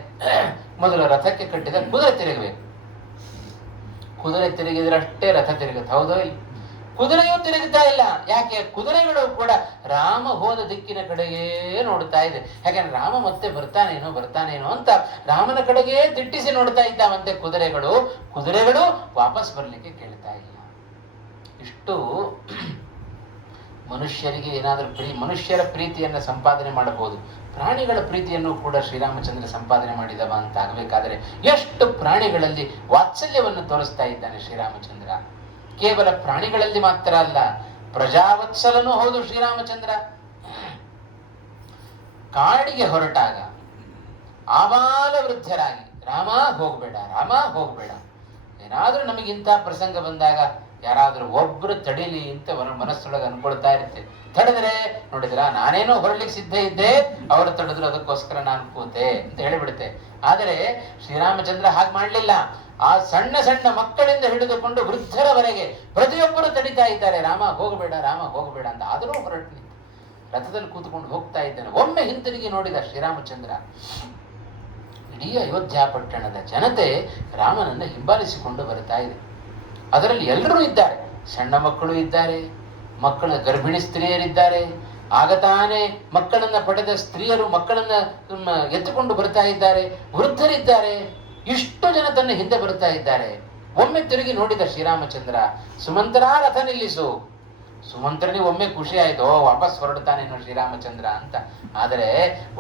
ಮೊದಲು ರಥಕ್ಕೆ ಕಟ್ಟಿದ ಕುದುರೆ ತಿರುಗಬೇಕು. ಕುದುರೆ ತಿರುಗಿದ್ರಷ್ಟೇ ರಥ ತಿರುಗುತ್ತೆ, ಹೌದೋ ಇಲ್ಲ? ಕುದುರೆಯೂ ತಿರುಗುತ್ತಾ ಇಲ್ಲ. ಯಾಕೆ? ಕುದುರೆಗಳು ಕೂಡ ರಾಮ ಹೋದ ದಿಕ್ಕಿನ ಕಡೆಗೇ ನೋಡ್ತಾ ಇದೆ. ಯಾಕಂದ್ರೆ ರಾಮ ಮತ್ತೆ ಬರ್ತಾನೇನೋ ಅಂತ ರಾಮನ ಕಡೆಗೇ ದಿಟ್ಟಿಸಿ ನೋಡ್ತಾ ಇದ್ದಾವಂತೆ ಕುದುರೆಗಳು ವಾಪಸ್ ಬರ್ಲಿಕ್ಕೆ ಕೇಳ್ತಾ ಇಲ್ಲ. ಇಷ್ಟು ಮನುಷ್ಯರಿಗೆ ಏನಾದರೂ ಮನುಷ್ಯರ ಪ್ರೀತಿಯನ್ನು ಸಂಪಾದನೆ ಮಾಡಬಹುದು, ಪ್ರಾಣಿಗಳ ಪ್ರೀತಿಯನ್ನು ಕೂಡ ಶ್ರೀರಾಮಚಂದ್ರ ಸಂಪಾದನೆ ಮಾಡಿದವ ಅಂತ ಆಗಬೇಕಾದ್ರೆ ಎಷ್ಟು ಪ್ರಾಣಿಗಳಲ್ಲಿ ವಾತ್ಸಲ್ಯವನ್ನು ತೋರಿಸ್ತಾ ಇದ್ದಾನೆ ಶ್ರೀರಾಮಚಂದ್ರ. ಕೇವಲ ಪ್ರಾಣಿಗಳಲ್ಲಿ ಮಾತ್ರ ಅಲ್ಲ, ಪ್ರಜಾವತ್ಸಲನೂ ಹೌದು ಶ್ರೀರಾಮಚಂದ್ರ. ಕಾಡಿಗೆ ಹೊರಟಾಗ ಆಬಾಲ ವೃದ್ಧರಾಗಿ ರಾಮ ಹೋಗ್ಬೇಡ, ಏನಾದ್ರೂ ನಮಗಿಂತ ಪ್ರಸಂಗ ಬಂದಾಗ ಯಾರಾದ್ರೂ ಒಬ್ರು ತಡಿಲಿ ಅಂತ ಮನಸ್ಸೊಳಗೆ ಅನ್ಕೊಳ್ತಾ ಇರುತ್ತೆ. ತಡೆದ್ರೆ ನೋಡಿದ್ರ, ನಾನೇನೋ ಹೊರಲಿಕ್ಕೆ ಸಿದ್ಧ ಇದ್ದೆ, ಅವರು ತಡೆದ್ರು, ಅದಕ್ಕೋಸ್ಕರ ನಾನು ಕೂತೆ ಅಂತ ಹೇಳಿಬಿಡುತ್ತೆ. ಆದರೆ ಶ್ರೀರಾಮಚಂದ್ರ ಹಾಗೆ ಮಾಡ್ಲಿಲ್ಲ. ಆ ಸಣ್ಣ ಸಣ್ಣ ಮಕ್ಕಳಿಂದ ಹಿಡಿದುಕೊಂಡು ವೃದ್ಧರವರೆಗೆ ಪ್ರತಿಯೊಬ್ಬರು ತಡಿತಾ ಇದ್ದಾರೆ, ರಾಮ ಹೋಗಬೇಡ ಅಂತ. ಆದರೂ ಹೊರಟು ನಿಂತು ರಥದಲ್ಲಿ ಕೂತ್ಕೊಂಡು ಹೋಗ್ತಾ ಇದ್ದಾನೆ. ಒಮ್ಮೆ ಹಿಂತಿರುಗಿ ನೋಡಿದ ಶ್ರೀರಾಮಚಂದ್ರ, ಇಡೀ ಅಯೋಧ್ಯ ಪಟ್ಟಣದ ಜನತೆ ರಾಮನನ್ನು ಹಿಂಬಾಲಿಸಿಕೊಂಡು ಬರ್ತಾ ಇದೆ. ಅದರಲ್ಲಿ ಎಲ್ಲರೂ ಇದ್ದಾರೆ, ಸಣ್ಣ ಮಕ್ಕಳು ಇದ್ದಾರೆ, ಮಕ್ಕಳ ಗರ್ಭಿಣಿ ಸ್ತ್ರೀಯರಿದ್ದಾರೆ, ಆಗ ತಾನೇ ಮಕ್ಕಳನ್ನ ಪಡೆದ ಸ್ತ್ರೀಯರು ಮಕ್ಕಳನ್ನ ಎತ್ತುಕೊಂಡು ಬರ್ತಾ ಇದ್ದಾರೆ, ವೃದ್ಧರಿದ್ದಾರೆ. ಇಷ್ಟು ಜನ ತನ್ನ ಹಿಂದೆ ಬರ್ತಾ ಇದ್ದಾರೆ. ಒಮ್ಮೆ ತಿರುಗಿ ನೋಡಿದ ಶ್ರೀರಾಮಚಂದ್ರ, ಸುಮಂತ್ರ ರಥ ನಿಲ್ಲಿಸು. ಸುಮಂತ್ರನಿಗೆ ಒಮ್ಮೆ ಖುಷಿ ಆಯ್ತು, ವಾಪಸ್ ಹೊರಡ್ತಾನೇನೋ ಶ್ರೀರಾಮಚಂದ್ರ ಅಂತ. ಆದರೆ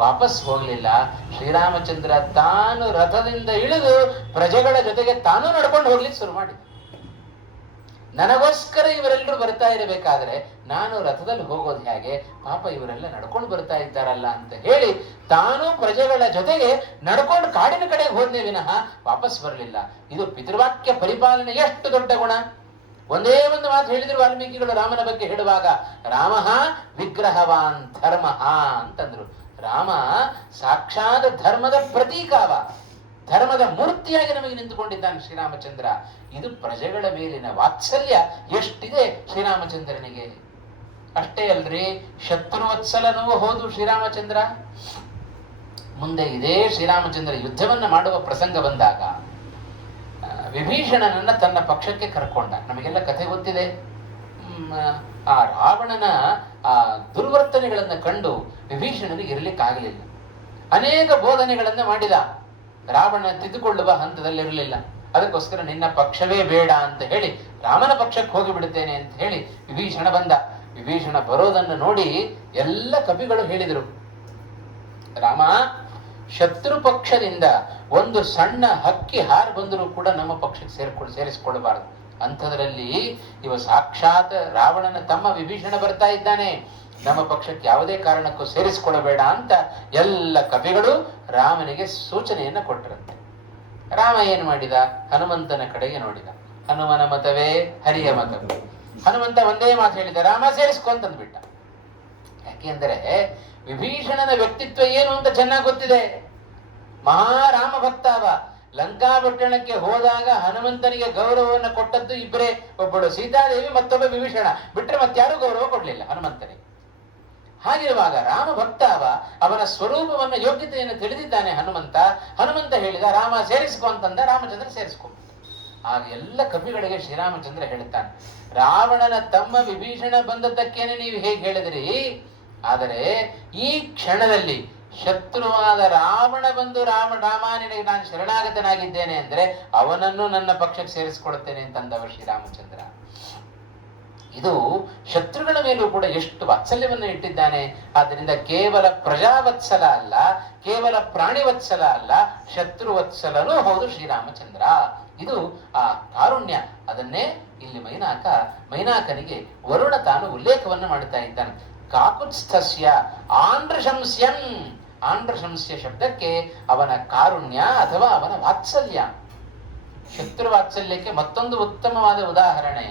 ವಾಪಸ್ ಹೋಗ್ಲಿಲ್ಲ. ಶ್ರೀರಾಮಚಂದ್ರ ತಾನು ರಥದಿಂದ ಇಳಿದು ಪ್ರಜೆಗಳ ಜೊತೆಗೆ ತಾನು ನಡ್ಕೊಂಡು ಹೋಗ್ಲಿಕ್ಕೆ ಶುರು ಮಾಡಿ, ನನಗೋಸ್ಕರ ಇವರೆಲ್ಲರೂ ಬರ್ತಾ ಇರಬೇಕಾದ್ರೆ ನಾನು ರಥದಲ್ಲಿ ಹೋಗೋದು ಹೇಗೆ, ಪಾಪ ಇವರೆಲ್ಲ ನಡ್ಕೊಂಡು ಬರ್ತಾ ಇದ್ದಾರಲ್ಲ ಅಂತ ಹೇಳಿ ತಾನು ಪ್ರಜೆಗಳ ಜೊತೆಗೆ ನಡ್ಕೊಂಡು ಕಾಡಿನ ಕಡೆಗೆ ಹೋದ್ನೇ ವಿನಃ ವಾಪಸ್ ಬರಲಿಲ್ಲ. ಇದು ಪಿತೃವಾಕ್ಯ ಪರಿಪಾಲನೆ ಎಷ್ಟು ದೊಡ್ಡ ಗುಣ. ಒಂದೇ ಒಂದು ಮಾತು ಹೇಳಿದ್ರು ವಾಲ್ಮೀಕಿಗಳು ರಾಮನ ಬಗ್ಗೆ ಹೇಳುವಾಗ, ರಾಮಃ ವಿಗ್ರಹವಾನ್ ಧರ್ಮಃ ಅಂತಂದ್ರು. ರಾಮ ಸಾಕ್ಷಾತ್ ಧರ್ಮದ ಪ್ರತೀಕವ, ಧರ್ಮದ ಮೂರ್ತಿಯಾಗಿ ನಮಗೆ ನಿಂತುಕೊಂಡಿದ್ದಾನೆ ಶ್ರೀರಾಮಚಂದ್ರ. ಇದು ಪ್ರಜೆಗಳ ಮೇಲಿನ ವಾತ್ಸಲ್ಯ ಎಷ್ಟಿದೆ ಶ್ರೀರಾಮಚಂದ್ರನಿಗೆ. ಅಷ್ಟೇ ಅಲ್ರಿ, ಶತ್ರುವತ್ಸಲನೂ ಹೌದು ಶ್ರೀರಾಮಚಂದ್ರ. ಮುಂದೆ ಇದೇ ಶ್ರೀರಾಮಚಂದ್ರ ಯುದ್ಧವನ್ನ ಮಾಡುವ ಪ್ರಸಂಗ ಬಂದಾಗ ವಿಭೀಷಣನನ್ನ ತನ್ನ ಪಕ್ಷಕ್ಕೆ ಕರ್ಕೊಂಡ. ನಮಗೆಲ್ಲ ಕಥೆ ಗೊತ್ತಿದೆ. ಆ ರಾವಣನ ಆ ದುರ್ವರ್ತನೆಗಳನ್ನ ಕಂಡು ವಿಭೀಷಣನಿಗೆ ಇರಲಿಕ್ಕಾಗಲಿಲ್ಲ. ಅನೇಕ ಬೋಧನೆಗಳನ್ನ ಮಾಡಿದ. ರಾವಣ ತಿದ್ದುಕೊಳ್ಳುವ ಹಂತದಲ್ಲಿರಲಿಲ್ಲ. ಅದಕ್ಕೋಸ್ಕರ ನಿನ್ನ ಪಕ್ಷವೇ ಬೇಡ ಅಂತ ಹೇಳಿ ರಾಮನ ಪಕ್ಷಕ್ಕೆ ಹೋಗಿ ಬಿಡುತ್ತೇನೆ ಅಂತ ಹೇಳಿ ವಿಭೀಷಣ ಬಂದ. ವಿಭೀಷಣ ಬರೋದನ್ನು ನೋಡಿ ಎಲ್ಲ ಕವಿಗಳು ಹೇಳಿದರು, ರಾಮ, ಶತ್ರು ಪಕ್ಷದಿಂದ ಒಂದು ಸಣ್ಣ ಹಕ್ಕಿ ಹಾರಿ ಬಂದರೂ ಕೂಡ ನಮ್ಮ ಪಕ್ಷಕ್ಕೆ ಸೇರಿಸಿಕೊಳ್ಳಬಾರದು. ಅಂಥದ್ರಲ್ಲಿ ಇವ ಸಾಕ್ಷಾತ್ ರಾವಣನ ತಮ್ಮ ವಿಭೀಷಣ ಬರ್ತಾ ಇದ್ದಾನೆ, ನಮ್ಮ ಪಕ್ಷಕ್ಕೆ ಯಾವುದೇ ಕಾರಣಕ್ಕೂ ಸೇರಿಸಿಕೊಳ್ಳಬೇಡ ಅಂತ ಎಲ್ಲ ಕವಿಗಳು ರಾಮನಿಗೆ ಸೂಚನೆಯನ್ನ ಕೊಟ್ಟರಂತೆ. ರಾಮ ಏನು ಮಾಡಿದ? ಹನುಮಂತನ ಕಡೆಗೆ ನೋಡಿದ. ಹನುಮನ ಮತವೇ ಹರಿಯ ಮತವೇ. ಹನುಮಂತ ಒಂದೇ ಮಾತು ಹೇಳಿದ, ರಾಮ ಸೇರಿಸ್ಕೊ ಅಂತಂದ್ಬಿಟ್ಟ. ಯಾಕೆಂದರೆ ವಿಭೀಷಣನ ವ್ಯಕ್ತಿತ್ವ ಏನು ಅಂತ ಚೆನ್ನಾಗಿ ಗೊತ್ತಿದೆ. ಮಹಾರಾಮ ಭಕ್ತ ಅವ. ಲಂಕಾಪಟ್ಟಣಕ್ಕೆ ಹೋದಾಗ ಹನುಮಂತನಿಗೆ ಗೌರವವನ್ನು ಕೊಟ್ಟದ್ದು ಇಬ್ಬರೇ, ಒಬ್ಬಳು ಸೀತಾದೇವಿ, ಮತ್ತೊಬ್ಬ ವಿಭೀಷಣ. ಬಿಟ್ಟರೆ ಮತ್ತಾರೂ ಗೌರವ ಕೊಡ್ಲಿಲ್ಲ ಹನುಮಂತನಿಗೆ. ಹಾಗಿರುವಾಗ ರಾಮ ಭಕ್ತ ಅವ, ಅವನ ಸ್ವರೂಪವನ್ನ ಯೋಗ್ಯತೆಯನ್ನು ತಿಳಿದಿದ್ದಾನೆ ಹನುಮಂತ. ಹನುಮಂತ ಹೇಳಿದ ರಾಮ ಸೇರಿಸ್ಕೊ ಅಂತಂದ, ರಾಮಚಂದ್ರ ಸೇರಿಸ್ಕೊ. ಆಗ ಎಲ್ಲ ಕವಿಗಳಿಗೆ ಶ್ರೀರಾಮಚಂದ್ರ ಹೇಳುತ್ತಾನೆ, ರಾವಣನ ತಮ್ಮ ವಿಭೀಷಣ ಬಂದದ್ದಕ್ಕೇನೆ ನೀವು ಹೇಗೆ ಹೇಳಿದ್ರಿ, ಆದರೆ ಈ ಕ್ಷಣದಲ್ಲಿ ಶತ್ರುವಾದ ರಾವಣ ಬಂದು ರಾಮಾನಿಗೆ ನಾನು ಶರಣಾಗತನಾಗಿದ್ದೇನೆ ಅಂದ್ರೆ ಅವನನ್ನು ನನ್ನ ಪಕ್ಷಕ್ಕೆ ಸೇರಿಸಿಕೊಡುತ್ತೇನೆ ಅಂತಂದವ ಶ್ರೀರಾಮಚಂದ್ರ. ಇದು ಶತ್ರುಗಳ ಮೇಲೂ ಕೂಡ ಎಷ್ಟು ವಾತ್ಸಲ್ಯವನ್ನು ಇಟ್ಟಿದ್ದಾನೆ. ಆದ್ದರಿಂದ ಕೇವಲ ಪ್ರಜಾವತ್ಸಲ ಅಲ್ಲ, ಕೇವಲ ಪ್ರಾಣಿವತ್ಸಲ ಅಲ್ಲ, ಶತ್ರುವತ್ಸಲನೂ ಹೌದು ಶ್ರೀರಾಮಚಂದ್ರ. ಇದು ಆ ಕಾರುಣ್ಯ. ಅದನ್ನೇ ಇಲ್ಲಿ ಮೈನಾಕನಿಗೆ ವರುಣ ತಾನು ಉಲ್ಲೇಖವನ್ನು ಮಾಡುತ್ತಾ ಇದ್ದಾನೆ. ಕಾಕುತ್ಸ್ಥಸ್ಯ ಆಂಧ್ರಶಂಸ್ಯಂ. ಆಂಧ್ರಶಂಸ್ಯ ಶಬ್ದಕ್ಕೆ ಅವನ ಕಾರುಣ್ಯ ಅಥವಾ ಅವನ ವಾತ್ಸಲ್ಯ. ಶತ್ರು ವಾತ್ಸಲ್ಯಕ್ಕೆ ಮತ್ತೊಂದು ಉತ್ತಮವಾದ ಉದಾಹರಣೆ,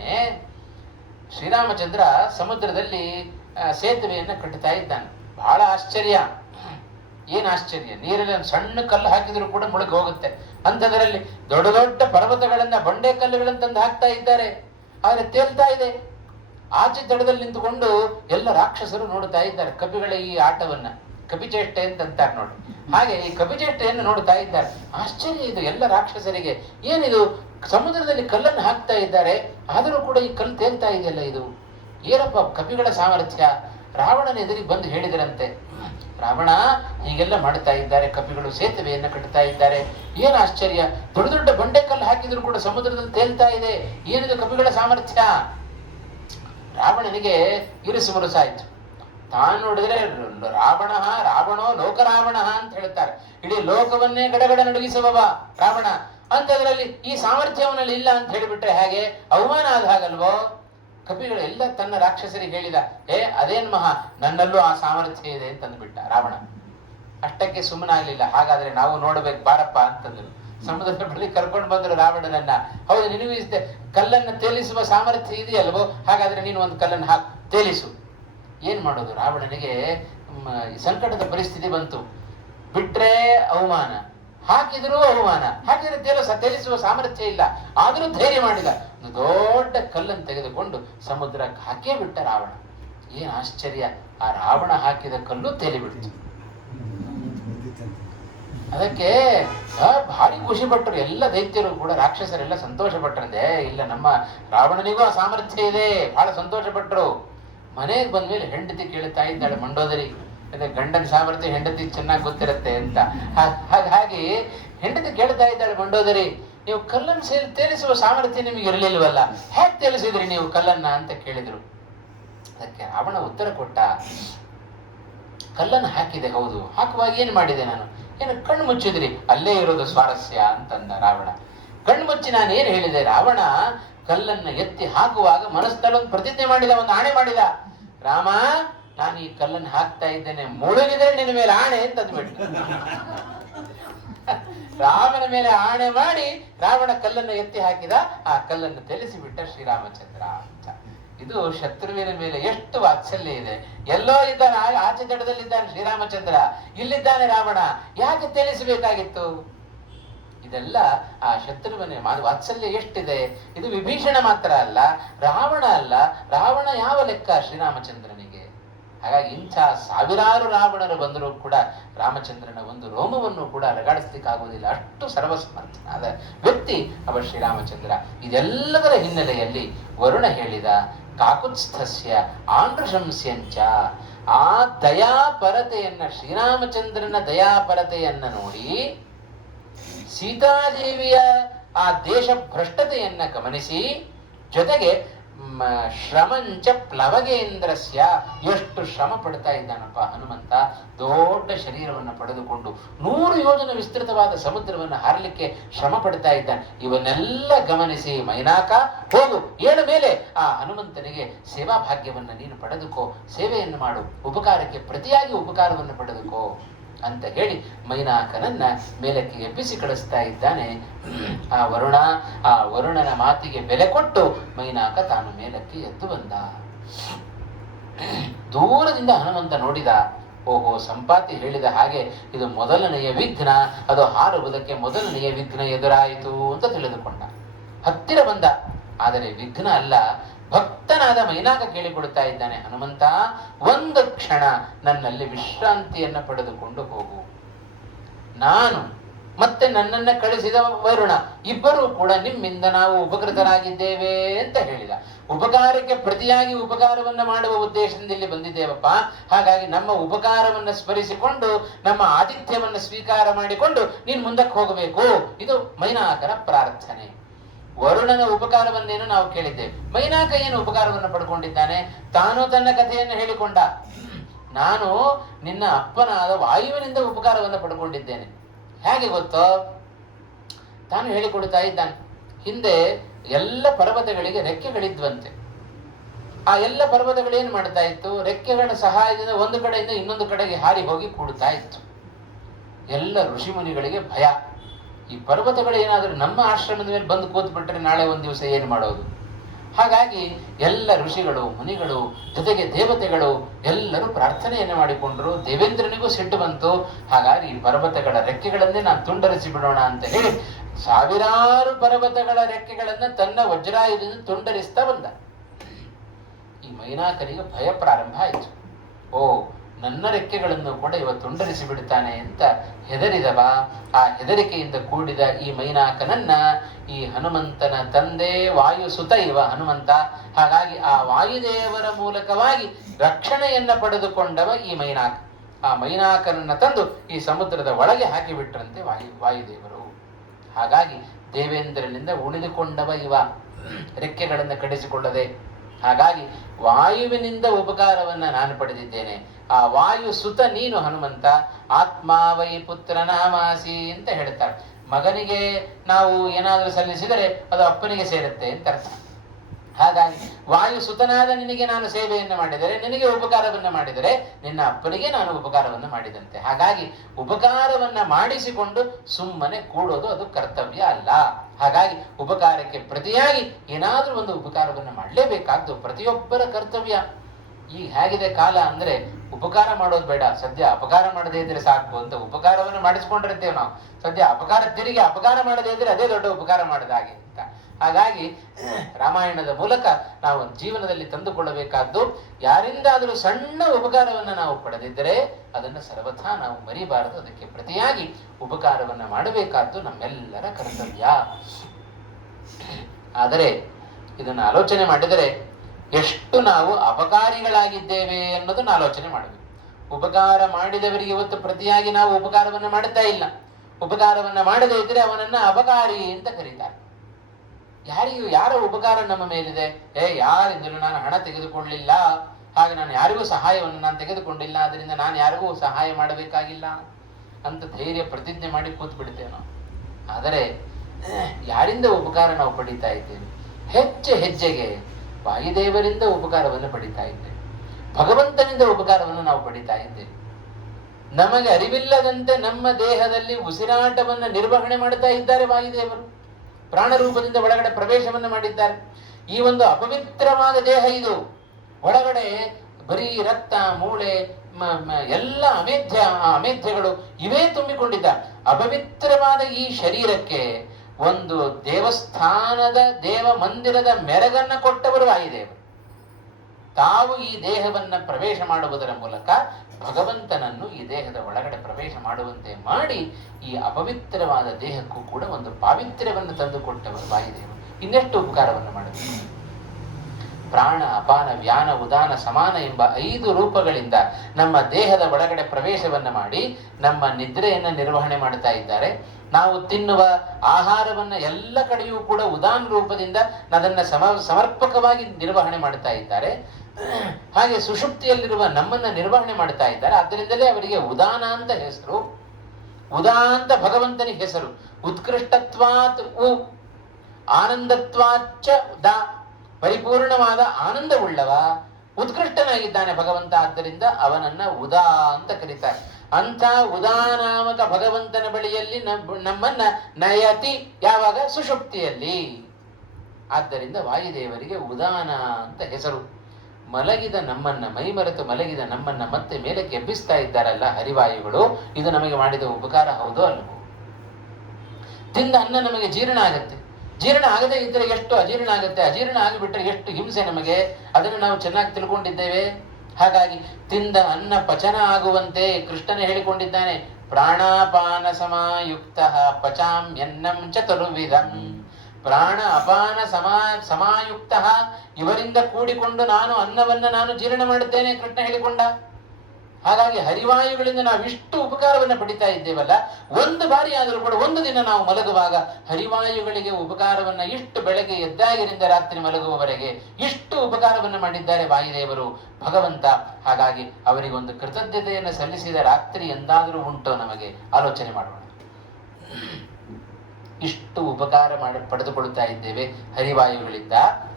ಶ್ರೀರಾಮಚಂದ್ರ ಸಮುದ್ರದಲ್ಲಿ ಸೇತುವೆಯನ್ನು ಕಟ್ಟುತ್ತಾ ಇದ್ದಾನೆ. ಬಹಳ ಆಶ್ಚರ್ಯ. ಏನ್ ಆಶ್ಚರ್ಯ, ನೀರಲ್ಲಿ ಒಂದು ಸಣ್ಣ ಕಲ್ಲು ಹಾಕಿದ್ರು ಕೂಡ ಮುಳುಗಿ ಹೋಗುತ್ತೆ. ಅಂಥದ್ರಲ್ಲಿ ದೊಡ್ಡ ದೊಡ್ಡ ಪರ್ವತಗಳನ್ನ, ಬಂಡೆ ಕಲ್ಲುಗಳನ್ನ ತಂದು ಹಾಕ್ತಾ ಇದ್ದಾರೆ, ಆದ್ರೆ ತೇಲ್ತಾ ಇದೆ. ಆಚೆ ದಡದಲ್ಲಿ ನಿಂತುಕೊಂಡು ಎಲ್ಲ ರಾಕ್ಷಸರು ನೋಡುತ್ತಾ ಇದ್ದಾರೆ ಕಪಿಗಳ ಈ ಆಟವನ್ನ. ಕಪಿಚೇಷ್ಟೆ ಅಂತಾರೆ ನೋಡಿ, ಹಾಗೆ ಈ ಕಪಿಚೇಷ್ಟೆಯನ್ನು ನೋಡುತ್ತಾ ಇದ್ದಾರೆ. ಆಶ್ಚರ್ಯ ಇದು ಎಲ್ಲ ರಾಕ್ಷಸರಿಗೆ. ಏನಿದು, ಸಮುದ್ರದಲ್ಲಿ ಕಲ್ಲನ್ನು ಹಾಕ್ತಾ ಇದ್ದಾರೆ, ಆದರೂ ಕೂಡ ಈ ಕಲ್ಲು ತೇಲ್ತಾ ಇದೆಯಲ್ಲ, ಇದು ಏನಪ್ಪ ಕಪಿಗಳ ಸಾಮರ್ಥ್ಯ. ರಾವಣನ ಎದುರಿಗೆ ಬಂದು ಹೇಳಿದರಂತೆ, ರಾವಣ ಹೀಗೆಲ್ಲ ಮಾಡ್ತಾ ಇದ್ದಾರೆ ಕಪಿಗಳು, ಸೇತುವೆಯನ್ನು ಕಟ್ಟುತ್ತಾ ಇದ್ದಾರೆ, ಏನು ಆಶ್ಚರ್ಯ, ದೊಡ್ಡ ದೊಡ್ಡ ಬಂಡೆ ಕಲ್ಲು ಹಾಕಿದ್ರು ಕೂಡ ಸಮುದ್ರದಲ್ಲಿ ತೇಲ್ತಾ ಇದೆ, ಏನಿದು ಕಪಿಗಳ ಸಾಮರ್ಥ್ಯ. ರಾವಣನಿಗೆ ಇರಿಸು ಮುರುಸಾಯ್ತು. ತಾನು ನೋಡಿದ್ರೆ ರಾವಣೋ ಲೋಕರಾವಣ ಅಂತ ಹೇಳ್ತಾರೆ. ಇಡೀ ಲೋಕವನ್ನೇ ಗಡಗಡ ನಡುಗಿಸುವವ ರಾವಣ. ಅಂತದ್ರಲ್ಲಿ ಈ ಸಾಮರ್ಥ್ಯವನಲ್ಲಿ ಇಲ್ಲ ಅಂತ ಹೇಳಿಬಿಟ್ರೆ ಹೇಗೆ, ಅವಮಾನ ಆದ ಹಾಗಲ್ವೋ. ಕಪಿಗಳೆಲ್ಲ ತನ್ನ ರಾಕ್ಷಸರಿಗೆ ಹೇಳಿದ, ಅದೇನ್ ಮಹಾ, ನನ್ನಲ್ಲೂ ಆ ಸಾಮರ್ಥ್ಯ ಇದೆ ಅಂತಂದ್ಬಿಟ್ಟ ರಾವಣ. ಅಷ್ಟಕ್ಕೆ ಸುಮ್ಮನಾಗ್ಲಿಲ್ಲ. ಹಾಗಾದ್ರೆ ನಾವು ನೋಡ್ಬೇಕು ಬಾರಪ್ಪ ಅಂತಂದ್ರು. ಸಮುದ್ರದ ಬಳಿ ಕರ್ಕೊಂಡು ಬಂದ್ರು ರಾವಣನನ್ನ. ಹೌದು, ನಿನಗೂ ಕಲ್ಲನ್ನು ತೇಲಿಸುವ ಸಾಮರ್ಥ್ಯ ಇದೆಯಲ್ವೋ, ಹಾಗಾದ್ರೆ ನೀನು ಒಂದು ಕಲ್ಲನ್ನು ತೇಲಿಸು. ಏನ್ ಮಾಡೋದು, ರಾವಣನಿಗೆ ಸಂಕಟದ ಪರಿಸ್ಥಿತಿ ಬಂತು. ಬಿಟ್ರೆ ಅವಮಾನ, ಹಾಕಿದ್ರೂ ಅವಮಾನ, ಹಾಕಿದ್ರೆ ತೇಲಿಸುವ ಸಾಮರ್ಥ್ಯ ಇಲ್ಲ. ಆದರೂ ಧೈರ್ಯ ಮಾಡಿದ, ಒಂದು ದೊಡ್ಡ ಕಲ್ಲನ್ನು ತೆಗೆದುಕೊಂಡು ಸಮುದ್ರಕ್ಕೆ ಹಾಕೇ ಬಿಟ್ಟ ರಾವಣ. ಏನ್ ಆಶ್ಚರ್ಯ, ಆ ರಾವಣ ಹಾಕಿದ ಕಲ್ಲು ತೇಲಿಬಿಡ್ತು. ಅದಕ್ಕೆ ಭಾರಿ ಖುಷಿ ಪಟ್ಟರು ಎಲ್ಲ ದೈತ್ಯರು ಕೂಡ, ರಾಕ್ಷಸರೆಲ್ಲ ಸಂತೋಷ ಪಟ್ಟರಂತೆ. ಇಲ್ಲ, ನಮ್ಮ ರಾವಣನಿಗೂ ಆ ಸಾಮರ್ಥ್ಯ ಇದೆ, ಬಹಳ ಸಂತೋಷ ಪಟ್ಟರು. ಮನೆಗೆ ಬಂದ್ಮೇಲೆ ಹೆಂಡತಿ ಕೇಳ್ತಾ ಇದ್ದಾಳೆ ಮಂಡೋದರಿ, ಅದೇ ಗಂಡನ ಸಾಮರ್ಥ್ಯ ಹೆಂಡತಿ ಚೆನ್ನಾಗಿ ಗೊತ್ತಿರುತ್ತೆ ಅಂತ. ಹಾಗಾಗಿ ಹೆಂಡತಿ ಕೇಳ್ತಾ ಇದ್ದಾಳೆ ಮಂಡೋದರಿ, ನೀವು ಕಲ್ಲನ್ನು ತೇಲಿಸುವ ಸಾಮರ್ಥ್ಯ ನಿಮಗೆ ಇರಲಿಲ್ವಲ್ಲ, ಹೇಗೆ ತೇಲಿಸಿದ್ರಿ ನೀವು ಕಲ್ಲನ್ನ ಅಂತ ಕೇಳಿದ್ರು. ಅದಕ್ಕೆ ರಾವಣ ಉತ್ತರ ಕೊಟ್ಟ, ಕಲ್ಲನ್ನು ಹಾಕಿದೆ, ಹೌದು, ಹಾಕುವಾಗ ಏನ್ ಮಾಡಿದೆ ನಾನು, ಏನು ಕಣ್ಣು ಮುಚ್ಚಿದ್ರಿ, ಅಲ್ಲೇ ಇರೋದು ಸ್ವಾರಸ್ಯ ಅಂತಂದ ರಾವಣ. ಕಣ್ಣು ಮುಚ್ಚಿ ನಾನು ಏನ್ ಹೇಳಿದೆ, ರಾವಣ ಕಲ್ಲನ್ನ ಎತ್ತಿ ಹಾಕುವಾಗ ಮನಸ್ಸಲ್ಲೊಂದು ಪ್ರತಿಜ್ಞೆ ಮಾಡಿದ, ಒಂದು ಆಣೆ ಮಾಡಿದ, ರಾಮ ನಾನು ಈ ಕಲ್ಲನ್ನು ಹಾಕ್ತಾ ಇದ್ದೇನೆ, ಮುಳುಗಿದ್ರೆ ನಿನ್ನ ಮೇಲೆ ಆಣೆ ಅಂತ ಅಂದ್ಬಿಟ್ಟು. ರಾಮನ ಮೇಲೆ ಆಣೆ ಮಾಡಿ ರಾವಣ ಕಲ್ಲನ್ನು ಎತ್ತಿ ಹಾಕಿದ, ಆ ಕಲ್ಲನ್ನು ತೆಲಿಸಿಬಿಟ್ಟ ಶ್ರೀರಾಮಚಂದ್ರ ಅಂತ. ಇದು ಶತ್ರುವಿನ ಮೇಲೆ ಎಷ್ಟು ವಾತ್ಸಲ್ಯ ಇದೆ. ಎಲ್ಲೋ ಇದ್ದಾನೆ, ಆಚೆ ದಡದಲ್ಲಿದ್ದಾನೆ ಶ್ರೀರಾಮಚಂದ್ರ, ಇಲ್ಲಿದ್ದಾನೆ ರಾವಣ, ಯಾಕೆ ತೇಲಿಸಬೇಕಾಗಿತ್ತು? ಇದೆಲ್ಲ ಆ ಶತ್ರುವಿನ ವಾತ್ಸಲ್ಯ ಎಷ್ಟಿದೆ. ಇದು ವಿಭೀಷಣ ಮಾತ್ರ ಅಲ್ಲ, ರಾವಣ ಅಲ್ಲ, ರಾವಣ ಯಾವ ಲೆಕ್ಕ ಶ್ರೀರಾಮಚಂದ್ರನಿಗೆ. ಹಾಗಾಗಿ ಇಂಥ ಸಾವಿರಾರು ರಾವಣರು ಬಂದರೂ ಕೂಡ ರಾಮಚಂದ್ರನ ಒಂದು ರೋಮವನ್ನು ಕೂಡ ಅಲಗಾಡಿಸ್ಲಿಕ್ಕಾಗುವುದಿಲ್ಲ, ಅಷ್ಟು ಸರ್ವಸಮರ್ಥನಾದ ವ್ಯಕ್ತಿ ಅವ ಶ್ರೀರಾಮಚಂದ್ರ. ಇದೆಲ್ಲದರ ಹಿನ್ನೆಲೆಯಲ್ಲಿ ವರುಣ ಹೇಳಿದ ಕಾಕುತ್ಸ್ಥಸ್ಯ ಆಂಧ್ರಶಂಸ್ಯಂಚ. ಆ ದಯಾಪರತೆಯನ್ನ, ಶ್ರೀರಾಮಚಂದ್ರನ ದಯಾಪರತೆಯನ್ನ ನೋಡಿ ಸೀತಾದೇವಿಯ ಆ ದೇಶ ಭ್ರಷ್ಟತೆಯನ್ನ ಗಮನಿಸಿ, ಜೊತೆಗೆ ಶ್ರಮಂಚ ಪ್ಲವಗೇಂದ್ರಸ್ಯ, ಎಷ್ಟು ಶ್ರಮ ಪಡ್ತಾ ಇದ್ದಾನಪ್ಪ ಹನುಮಂತ. ದೊಡ್ಡ ಶರೀರವನ್ನು ಪಡೆದುಕೊಂಡು 100 ಯೋಜನ ವಿಸ್ತೃತವಾದ ಸಮುದ್ರವನ್ನು ಹಾರಲಿಕ್ಕೆ ಶ್ರಮ ಪಡ್ತಾ ಇದ್ದಾನೆ. ಇವನ್ನೆಲ್ಲ ಗಮನಿಸಿ ಮೈನಾಕ, ಹೋಗು, ಏಳ ಮೇಲೆ ಆ ಹನುಮಂತನಿಗೆ ಸೇವಾ ಭಾಗ್ಯವನ್ನು ನೀನು ಪಡೆದುಕೋ, ಸೇವೆಯನ್ನು ಮಾಡು, ಉಪಕಾರಕ್ಕೆ ಪ್ರತಿಯಾಗಿ ಉಪಕಾರವನ್ನು ಪಡೆದುಕೋ. ಅಂತ ಹೇಳಿ ಮೈನಾಕನನ್ನ ಮೇಲಕ್ಕೆ ಎಬ್ಬಿಸಿ ಕಳಿಸ್ತಾ ಇದ್ದಾನೆ ಆ ವರುಣನ ಮಾತಿಗೆ ಬೆಲೆ ಕೊಟ್ಟು ಮೈನಾಕ ತಾನು ಮೇಲಕ್ಕೆ ಎದ್ದು ಬಂದ. ದೂರದಿಂದ ಹನುಮಂತ ನೋಡಿದ. ಓಹೋ, ಸಂಪಾತಿ ಹೇಳಿದ ಹಾಗೆ ಇದು ಮೊದಲನೆಯ ವಿಘ್ನ, ಅದು ಹಾರುವುದಕ್ಕೆ ಮೊದಲನೆಯ ವಿಘ್ನ ಎದುರಾಯಿತು ಅಂತ ತಿಳಿದುಕೊಂಡ. ಹತ್ತಿರ ಬಂದ. ಆದರೆ ವಿಘ್ನ ಅಲ್ಲ, ಭಕ್ತನಾದ ಮೈನಾಕ ಕೇಳಿಕೊಡುತ್ತಾ ಇದ್ದಾನೆ, ಹನುಮಂತ, ಒಂದು ಕ್ಷಣ ನನ್ನಲ್ಲಿ ವಿಶ್ರಾಂತಿಯನ್ನ ಪಡೆದುಕೊಂಡು ಹೋಗು. ನಾನು ಮತ್ತೆ ನನ್ನನ್ನ ಕಳಿಸಿದ ವರುಣ ಇಬ್ಬರೂ ಕೂಡ ನಿಮ್ಮಿಂದ ನಾವು ಉಪಕೃತರಾಗಿದ್ದೇವೆ ಅಂತ ಹೇಳಿದ. ಉಪಕಾರಕ್ಕೆ ಪ್ರತಿಯಾಗಿ ಉಪಕಾರವನ್ನ ಮಾಡುವ ಉದ್ದೇಶದಿಂದ ಇಲ್ಲಿ ಬಂದಿದ್ದೇವಪ್ಪ. ಹಾಗಾಗಿ ನಮ್ಮ ಉಪಕಾರವನ್ನ ಸ್ಮರಿಸಿಕೊಂಡು ನಮ್ಮ ಆತಿಥ್ಯವನ್ನ ಸ್ವೀಕಾರ ಮಾಡಿಕೊಂಡು ನೀನು ಮುಂದಕ್ಕೆ ಹೋಗಬೇಕು. ಇದು ಮೈನಾಕನ ಪ್ರಾರ್ಥನೆ. ವರುಣನ ಉಪಕಾರವನ್ನೇನು ನಾವು ಕೇಳಿದ್ದೇವೆ. ಮೈನಾಕ ಏನು ಉಪಕಾರವನ್ನು ಪಡ್ಕೊಂಡಿದ್ದಾನೆ? ತಾನು ತನ್ನ ಕಥೆಯನ್ನು ಹೇಳಿಕೊಂಡ. ನಾನು ನಿನ್ನ ಅಪ್ಪನಾದ ವಾಯುವಿನಿಂದ ಉಪಕಾರವನ್ನು ಪಡ್ಕೊಂಡಿದ್ದೇನೆ. ಹೇಗೆ ಗೊತ್ತೋ? ತಾನು ಹೇಳಿಕೊಡುತ್ತಾ ಇದ್ದಾನೆ. ಹಿಂದೆ ಎಲ್ಲ ಪರ್ವತಗಳಿಗೆ ರೆಕ್ಕೆಗಳಿದ್ವಂತೆ. ಆ ಎಲ್ಲ ಪರ್ವತಗಳೇನು ಮಾಡ್ತಾ ಇತ್ತು? ರೆಕ್ಕೆಗಳ ಸಹಾಯದಿಂದ ಒಂದು ಕಡೆಯಿಂದ ಇನ್ನೊಂದು ಕಡೆಗೆ ಹಾರಿ ಹೋಗಿ ಕೂಡುತ್ತಾ ಇತ್ತು. ಎಲ್ಲ ಋಷಿಮುನಿಗಳಿಗೆ ಭಯ. ಈ ಪರ್ವತಗಳು ಏನಾದರೂ ನಮ್ಮ ಆಶ್ರಮದ ಮೇಲೆ ಬಂದು ಕೂತ್ ಬಿಟ್ರೆ ನಾಳೆ ಒಂದು ದಿವಸ ಏನು ಮಾಡೋದು? ಹಾಗಾಗಿ ಎಲ್ಲ ಋಷಿಗಳು, ಮುನಿಗಳು, ಜೊತೆಗೆ ದೇವತೆಗಳು ಎಲ್ಲರೂ ಪ್ರಾರ್ಥನೆಯನ್ನು ಮಾಡಿಕೊಂಡ್ರು. ದೇವೇಂದ್ರನಿಗೂ ಸಿಟ್ಟು ಬಂತು. ಹಾಗಾಗಿ ಈ ಪರ್ವತಗಳ ರೆಕ್ಕೆಗಳನ್ನೇ ನಾನು ತುಂಡರಿಸಿ ಬಿಡೋಣ ಅಂತ ಹೇಳಿ ಸಾವಿರಾರು ಪರ್ವತಗಳ ರೆಕ್ಕೆಗಳನ್ನ ತನ್ನ ವಜ್ರಾಯುಧದಿಂದ ತುಂಡರಿಸ್ತಾ ಬಂದ. ಈ ಮೈನಾಕನಿಗೆ ಭಯ ಪ್ರಾರಂಭ ಆಯಿತು. ಓ, ನನ್ನ ರೆಕ್ಕೆಗಳನ್ನು ಕೂಡ ಇವತ್ತು ತುಂಡರಿಸಿ ಬಿಡುತ್ತಾನೆ ಅಂತ ಹೆದರಿದವ. ಆ ಹೆದರಿಕೆಯಿಂದ ಕೂಡಿದ ಈ ಮೈನಾಕನನ್ನ ಈ ಹನುಮಂತನ ತಂದೆ ವಾಯುಸುತ ಇವ ಹನುಮಂತ. ಹಾಗಾಗಿ ಆ ವಾಯುದೇವರ ಮೂಲಕವಾಗಿ ರಕ್ಷಣೆಯನ್ನ ಪಡೆದುಕೊಂಡವ ಈ ಮೈನಾಕ. ಆ ಮೈನಾಕನನ್ನ ತಂದು ಈ ಸಮುದ್ರದ ಒಳಗೆ ಹಾಕಿಬಿಟ್ರಂತೆ ವಾಯುದೇವರು. ಹಾಗಾಗಿ ದೇವೇಂದ್ರನಿಂದ ಉಳಿದುಕೊಂಡವ ಇವ, ರೆಕ್ಕೆಗಳನ್ನು ಕಡಿಸಿಕೊಳ್ಳದೆ. ಹಾಗಾಗಿ ವಾಯುವಿನಿಂದ ಉಪಕಾರವನ್ನ ನಾನು ಪಡೆದಿದ್ದೇನೆ. ಆ ವಾಯು ಸುತ ನೀನು ಹನುಮಂತ. ಆತ್ಮ ವೈ ಪುತ್ರ ನಾಮಾಸಿ ಅಂತ ಹೇಳ್ತಾರೆ. ಮಗನಿಗೆ ನಾವು ಏನಾದರೂ ಸಲ್ಲಿಸಿದರೆ ಅದು ಅಪ್ಪನಿಗೆ ಸೇರುತ್ತೆ ಅಂತ ಅರ್ಥ. ಹಾಗಾಗಿ ವಾಯು ಸುತನಾದ ನಿನಗೆ ನಾನು ಸೇವೆಯನ್ನು ಮಾಡಿದರೆ, ನಿನಗೆ ಉಪಕಾರವನ್ನು ಮಾಡಿದರೆ ನಿನ್ನ ಅಪ್ಪನಿಗೆ ನಾನು ಉಪಕಾರವನ್ನು ಮಾಡಿದಂತೆ. ಹಾಗಾಗಿ ಉಪಕಾರವನ್ನ ಮಾಡಿಸಿಕೊಂಡು ಸುಮ್ಮನೆ ಕೂಡೋದು ಅದು ಕರ್ತವ್ಯ ಅಲ್ಲ. ಹಾಗಾಗಿ ಉಪಕಾರಕ್ಕೆ ಪ್ರತಿಯಾಗಿ ಏನಾದರೂ ಒಂದು ಉಪಕಾರವನ್ನು ಮಾಡಲೇಬೇಕಾದ್ದು ಪ್ರತಿಯೊಬ್ಬರ ಕರ್ತವ್ಯ. ಈಗ ಹೇಗಿದೆ ಕಾಲ ಅಂದ್ರೆ, ಉಪಕಾರ ಮಾಡೋದು ಬೇಡ, ಸದ್ಯ ಅಪಕಾರ ಮಾಡದೇ ಇದ್ರೆ ಸಾಕು ಅಂತ ಉಪಕಾರವನ್ನು ಮಾಡಿಸ್ಕೊಂಡಿರ್ತೇವೆ ನಾವು. ಸದ್ಯ ಅಪಕಾರ ತಿರುಗಿ ಅಪಕಾರ ಮಾಡದೇ ಇದ್ರೆ ಅದೇ ದೊಡ್ಡ ಉಪಕಾರ ಮಾಡಿದ ಹಾಗೆ ಅಂತ. ಹಾಗಾಗಿ ರಾಮಾಯಣದ ಮೂಲಕ ನಾವು ಜೀವನದಲ್ಲಿ ತಂದುಕೊಳ್ಳಬೇಕಾದ್ದು, ಯಾರಿಂದಾದರೂ ಸಣ್ಣ ಉಪಕಾರವನ್ನು ನಾವು ಪಡೆದಿದ್ದರೆ ಅದನ್ನು ಸರ್ವಥಾ ನಾವು ಮರಿಬಾರದು. ಅದಕ್ಕೆ ಪ್ರತಿಯಾಗಿ ಉಪಕಾರವನ್ನ ಮಾಡಬೇಕಾದ್ದು ನಮ್ಮೆಲ್ಲರ ಕರ್ತವ್ಯ. ಆದರೆ ಇದನ್ನು ಆಲೋಚನೆ ಮಾಡಿದರೆ ಎಷ್ಟು ನಾವು ಅಪಕಾರಿಗಳಾಗಿದ್ದೇವೆ ಅನ್ನೋದನ್ನು ಆಲೋಚನೆ ಮಾಡಬೇಕು. ಉಪಕಾರ ಮಾಡಿದವರಿಗೆ ಇವತ್ತು ಪ್ರತಿಯಾಗಿ ನಾವು ಉಪಕಾರವನ್ನ ಮಾಡುತ್ತಾ ಇಲ್ಲ. ಉಪಕಾರವನ್ನ ಮಾಡದೇ ಇದ್ರೆ ಅವನನ್ನ ಅಪಕಾರಿ ಅಂತ ಕರೀತಾರೆ. ಯಾರ ಉಪಕಾರ ನಮ್ಮ ಮೇಲಿದೆ? ಯಾರಿಂದಲೂ ನಾನು ಹಣ ತೆಗೆದುಕೊಳ್ಳಿಲ್ಲ, ಹಾಗೆ ನಾನು ಯಾರಿಗೂ ಸಹಾಯವನ್ನು ನಾನು ತೆಗೆದುಕೊಂಡಿಲ್ಲ, ಅದರಿಂದ ನಾನು ಯಾರಿಗೂ ಸಹಾಯ ಮಾಡಬೇಕಾಗಿಲ್ಲ ಅಂತ ಧೈರ್ಯ ಪ್ರತಿಜ್ಞೆ ಮಾಡಿ ಕೂತ್ ಬಿಡ್ತೇವೆ ನಾವು. ಆದರೆ ಯಾರಿಂದ ಉಪಕಾರ ನಾವು ಪಡಿತಾ ಇದ್ದೇವೆ? ಹೆಜ್ಜೆಗೆ ವಾಯುದೇವರಿಂದ ಉಪಕಾರವನ್ನು ಪಡಿತಾ ಇದ್ದೇವೆ. ಭಗವಂತನಿಂದ ಉಪಕಾರವನ್ನು ನಾವು ಪಡಿತಾ ಇದ್ದೇವೆ. ನಮಗೆ ಅರಿವಿಲ್ಲದಂತೆ ನಮ್ಮ ದೇಹದಲ್ಲಿ ಉಸಿರಾಟವನ್ನು ನಿರ್ವಹಣೆ ಮಾಡ್ತಾ ಇದ್ದಾರೆ ವಾಯುದೇವರು. ಪ್ರಾಣರೂಪದಿಂದ ಒಳಗಡೆ ಪ್ರವೇಶವನ್ನು ಮಾಡಿದ್ದಾರೆ. ಈ ಒಂದು ಅಪವಿತ್ರವಾದ ದೇಹ ಇದು. ಒಳಗಡೆ ಬರೀ ರಕ್ತ, ಮೂಳೆ, ಎಲ್ಲ ಅಮೇಧ್ಯಗಳು ಇವೇ ತುಂಬಿಕೊಂಡಿದ್ದ ಅಪವಿತ್ರವಾದ ಈ ಶರೀರಕ್ಕೆ ಒಂದು ದೇವಸ್ಥಾನದ ದೇವ ಮಂದಿರದ ಮೆರಗನ್ನ ಕೊಟ್ಟವರು ವಾಯುದೇವರು. ತಾವು ಈ ದೇಹವನ್ನ ಪ್ರವೇಶ ಮಾಡುವುದರ ಮೂಲಕ ಭಗವಂತನನ್ನು ಈ ದೇಹದ ಒಳಗಡೆ ಪ್ರವೇಶ ಮಾಡುವಂತೆ ಮಾಡಿ ಈ ಅಪವಿತ್ರವಾದ ದೇಹಕ್ಕೂ ಕೂಡ ಒಂದು ಪಾವಿತ್ರ್ಯವನ್ನು ತಂದುಕೊಟ್ಟವರು ವಾಯುದೇವರು. ಇನ್ನೆಷ್ಟು ಉಪಕಾರವನ್ನು ಮಾಡಿದರು. ಪ್ರಾಣ, ಅಪಾನ, ವ್ಯಾನ, ಉದಾನ, ಸಮಾನ ಎಂಬ 5 ರೂಪಗಳಿಂದ ನಮ್ಮ ದೇಹದ ಒಳಗಡೆ ಪ್ರವೇಶವನ್ನ ಮಾಡಿ ನಮ್ಮ ನಿದ್ರೆಯನ್ನ ನಿರ್ವಹಣೆ ಮಾಡ್ತಾ ಇದ್ದಾರೆ. ನಾವು ತಿನ್ನುವ ಆಹಾರವನ್ನ ಎಲ್ಲ ಕಡೆಯೂ ಕೂಡ ಉದಾನ ರೂಪದಿಂದ ಅದನ್ನ ಸಮರ್ಪಕವಾಗಿ ನಿರ್ವಹಣೆ ಮಾಡ್ತಾ ಇದ್ದಾರೆ. ಹಾಗೆ ಸುಷುಪ್ತಿಯಲ್ಲಿರುವ ನಮ್ಮನ್ನ ನಿರ್ವಹಣೆ ಮಾಡ್ತಾ ಇದ್ದಾರೆ. ಆದ್ದರಿಂದಲೇ ಅವರಿಗೆ ಉದಾನ ಅಂತ ಹೆಸರು. ಉದಾಂತ ಭಗವಂತನಿಗೆ ಹೆಸರು. ಉತ್ಕೃಷ್ಟತ್ವಾತ್ ಉ, ಆನಂದತ್ವಾಚ್ಚ ದ, ಪರಿಪೂರ್ಣವಾದ ಆನಂದವುಳ್ಳವ, ಉತ್ಕೃಷ್ಟನಾಗಿದ್ದಾನೆ ಭಗವಂತ. ಆದ್ದರಿಂದ ಅವನನ್ನ ಉದಾ ಅಂತ ಕರೀತಾರೆ. ಅಂಥ ಉದಾನಾಮಕ ಭಗವಂತನ ಬಳಿಯಲ್ಲಿ ನಮ್ಮನ್ನ ನಯತಿ, ಯಾವಾಗ? ಸುಷುಪ್ತಿಯಲ್ಲಿ. ಆದ್ದರಿಂದ ವಾಯುದೇವರಿಗೆ ಉದಾನ ಅಂತ ಹೆಸರು. ಮಲಗಿದ ನಮ್ಮನ್ನ, ಮೈಮರೆತು ಮಲಗಿದ ನಮ್ಮನ್ನ ಮತ್ತೆ ಮೇಲಕ್ಕೆ ಎಬ್ಬಿಸ್ತಾ ಇದ್ದಾರಲ್ಲ ಹರಿವಾಯುಗಳು, ಇದು ನಮಗೆ ಮಾಡಿದ ಉಪಕಾರ ಹೌದು ಅಲ್ವೋ? ತಿಂದ ಅನ್ನ ನಮಗೆ ಜೀರ್ಣ ಆಗತ್ತೆ, ಜೀರ್ಣ ಆಗದೇ ಇದ್ದರೆ ಎಷ್ಟು ಅಜೀರ್ಣ ಆಗುತ್ತೆ, ಅಜೀರ್ಣ ಆಗಿಬಿಟ್ರೆ ಎಷ್ಟು ಹಿಂಸೆ ನಮಗೆ, ಅದನ್ನು ನಾವು ಚೆನ್ನಾಗಿ ತಿಳ್ಕೊಂಡಿದ್ದೇವೆ. ಹಾಗಾಗಿ ತಿಂದ ಅನ್ನ ಪಚನ ಆಗುವಂತೆ ಕೃಷ್ಣನೇ ಹೇಳಿಕೊಂಡಿದ್ದಾನೆ, ಪ್ರಾಣಾಪಾನ ಸಮಾಯುಕ್ತ ಪಚಾಮ್ಯನ್ನಂ ಚತುರ್ವಿಧಂ. ಪ್ರಾಣ ಅಪಾನ ಸಮಾಯುಕ್ತ, ಇವರಿಂದ ಕೂಡಿಕೊಂಡು ನಾನು ಅನ್ನವನ್ನ ನಾನು ಜೀರ್ಣ ಮಾಡುತ್ತೇನೆ ಕೃಷ್ಣ ಹೇಳಿಕೊಂಡ. ಹಾಗಾಗಿ ಹರಿವಾಯುಗಳಿಂದ ನಾವು ಇಷ್ಟು ಉಪಕಾರವನ್ನು ಪಡಿತಾ ಇದ್ದೇವಲ್ಲ, ಒಂದು ಬಾರಿ ಆದರೂ ಕೂಡ ಒಂದು ದಿನ ನಾವು ಮಲಗುವಾಗ ಹರಿವಾಯುಗಳಿಗೆ ಉಪಕಾರವನ್ನ, ಇಷ್ಟು ಬೆಳಗ್ಗೆ ಎದ್ದಾಗಿನಿಂದ ರಾತ್ರಿ ಮಲಗುವವರೆಗೆ ಇಷ್ಟು ಉಪಕಾರವನ್ನು ಮಾಡಿದ್ದಾರೆ ವಾಯುದೇವರು, ಭಗವಂತ. ಹಾಗಾಗಿ ಅವರಿಗೊಂದು ಕೃತಜ್ಞತೆಯನ್ನು ಸಲ್ಲಿಸಿದ ರಾತ್ರಿ ಎಂದಾದರೂ ಉಂಟೋ ನಮಗೆ? ಆಲೋಚನೆ ಮಾಡೋಣ. ಇಷ್ಟು ಉಪಕಾರ ಪಡೆದುಕೊಳ್ತಾ ಇದ್ದೇವೆ ಹರಿವಾಯುಗಳಿಂದ,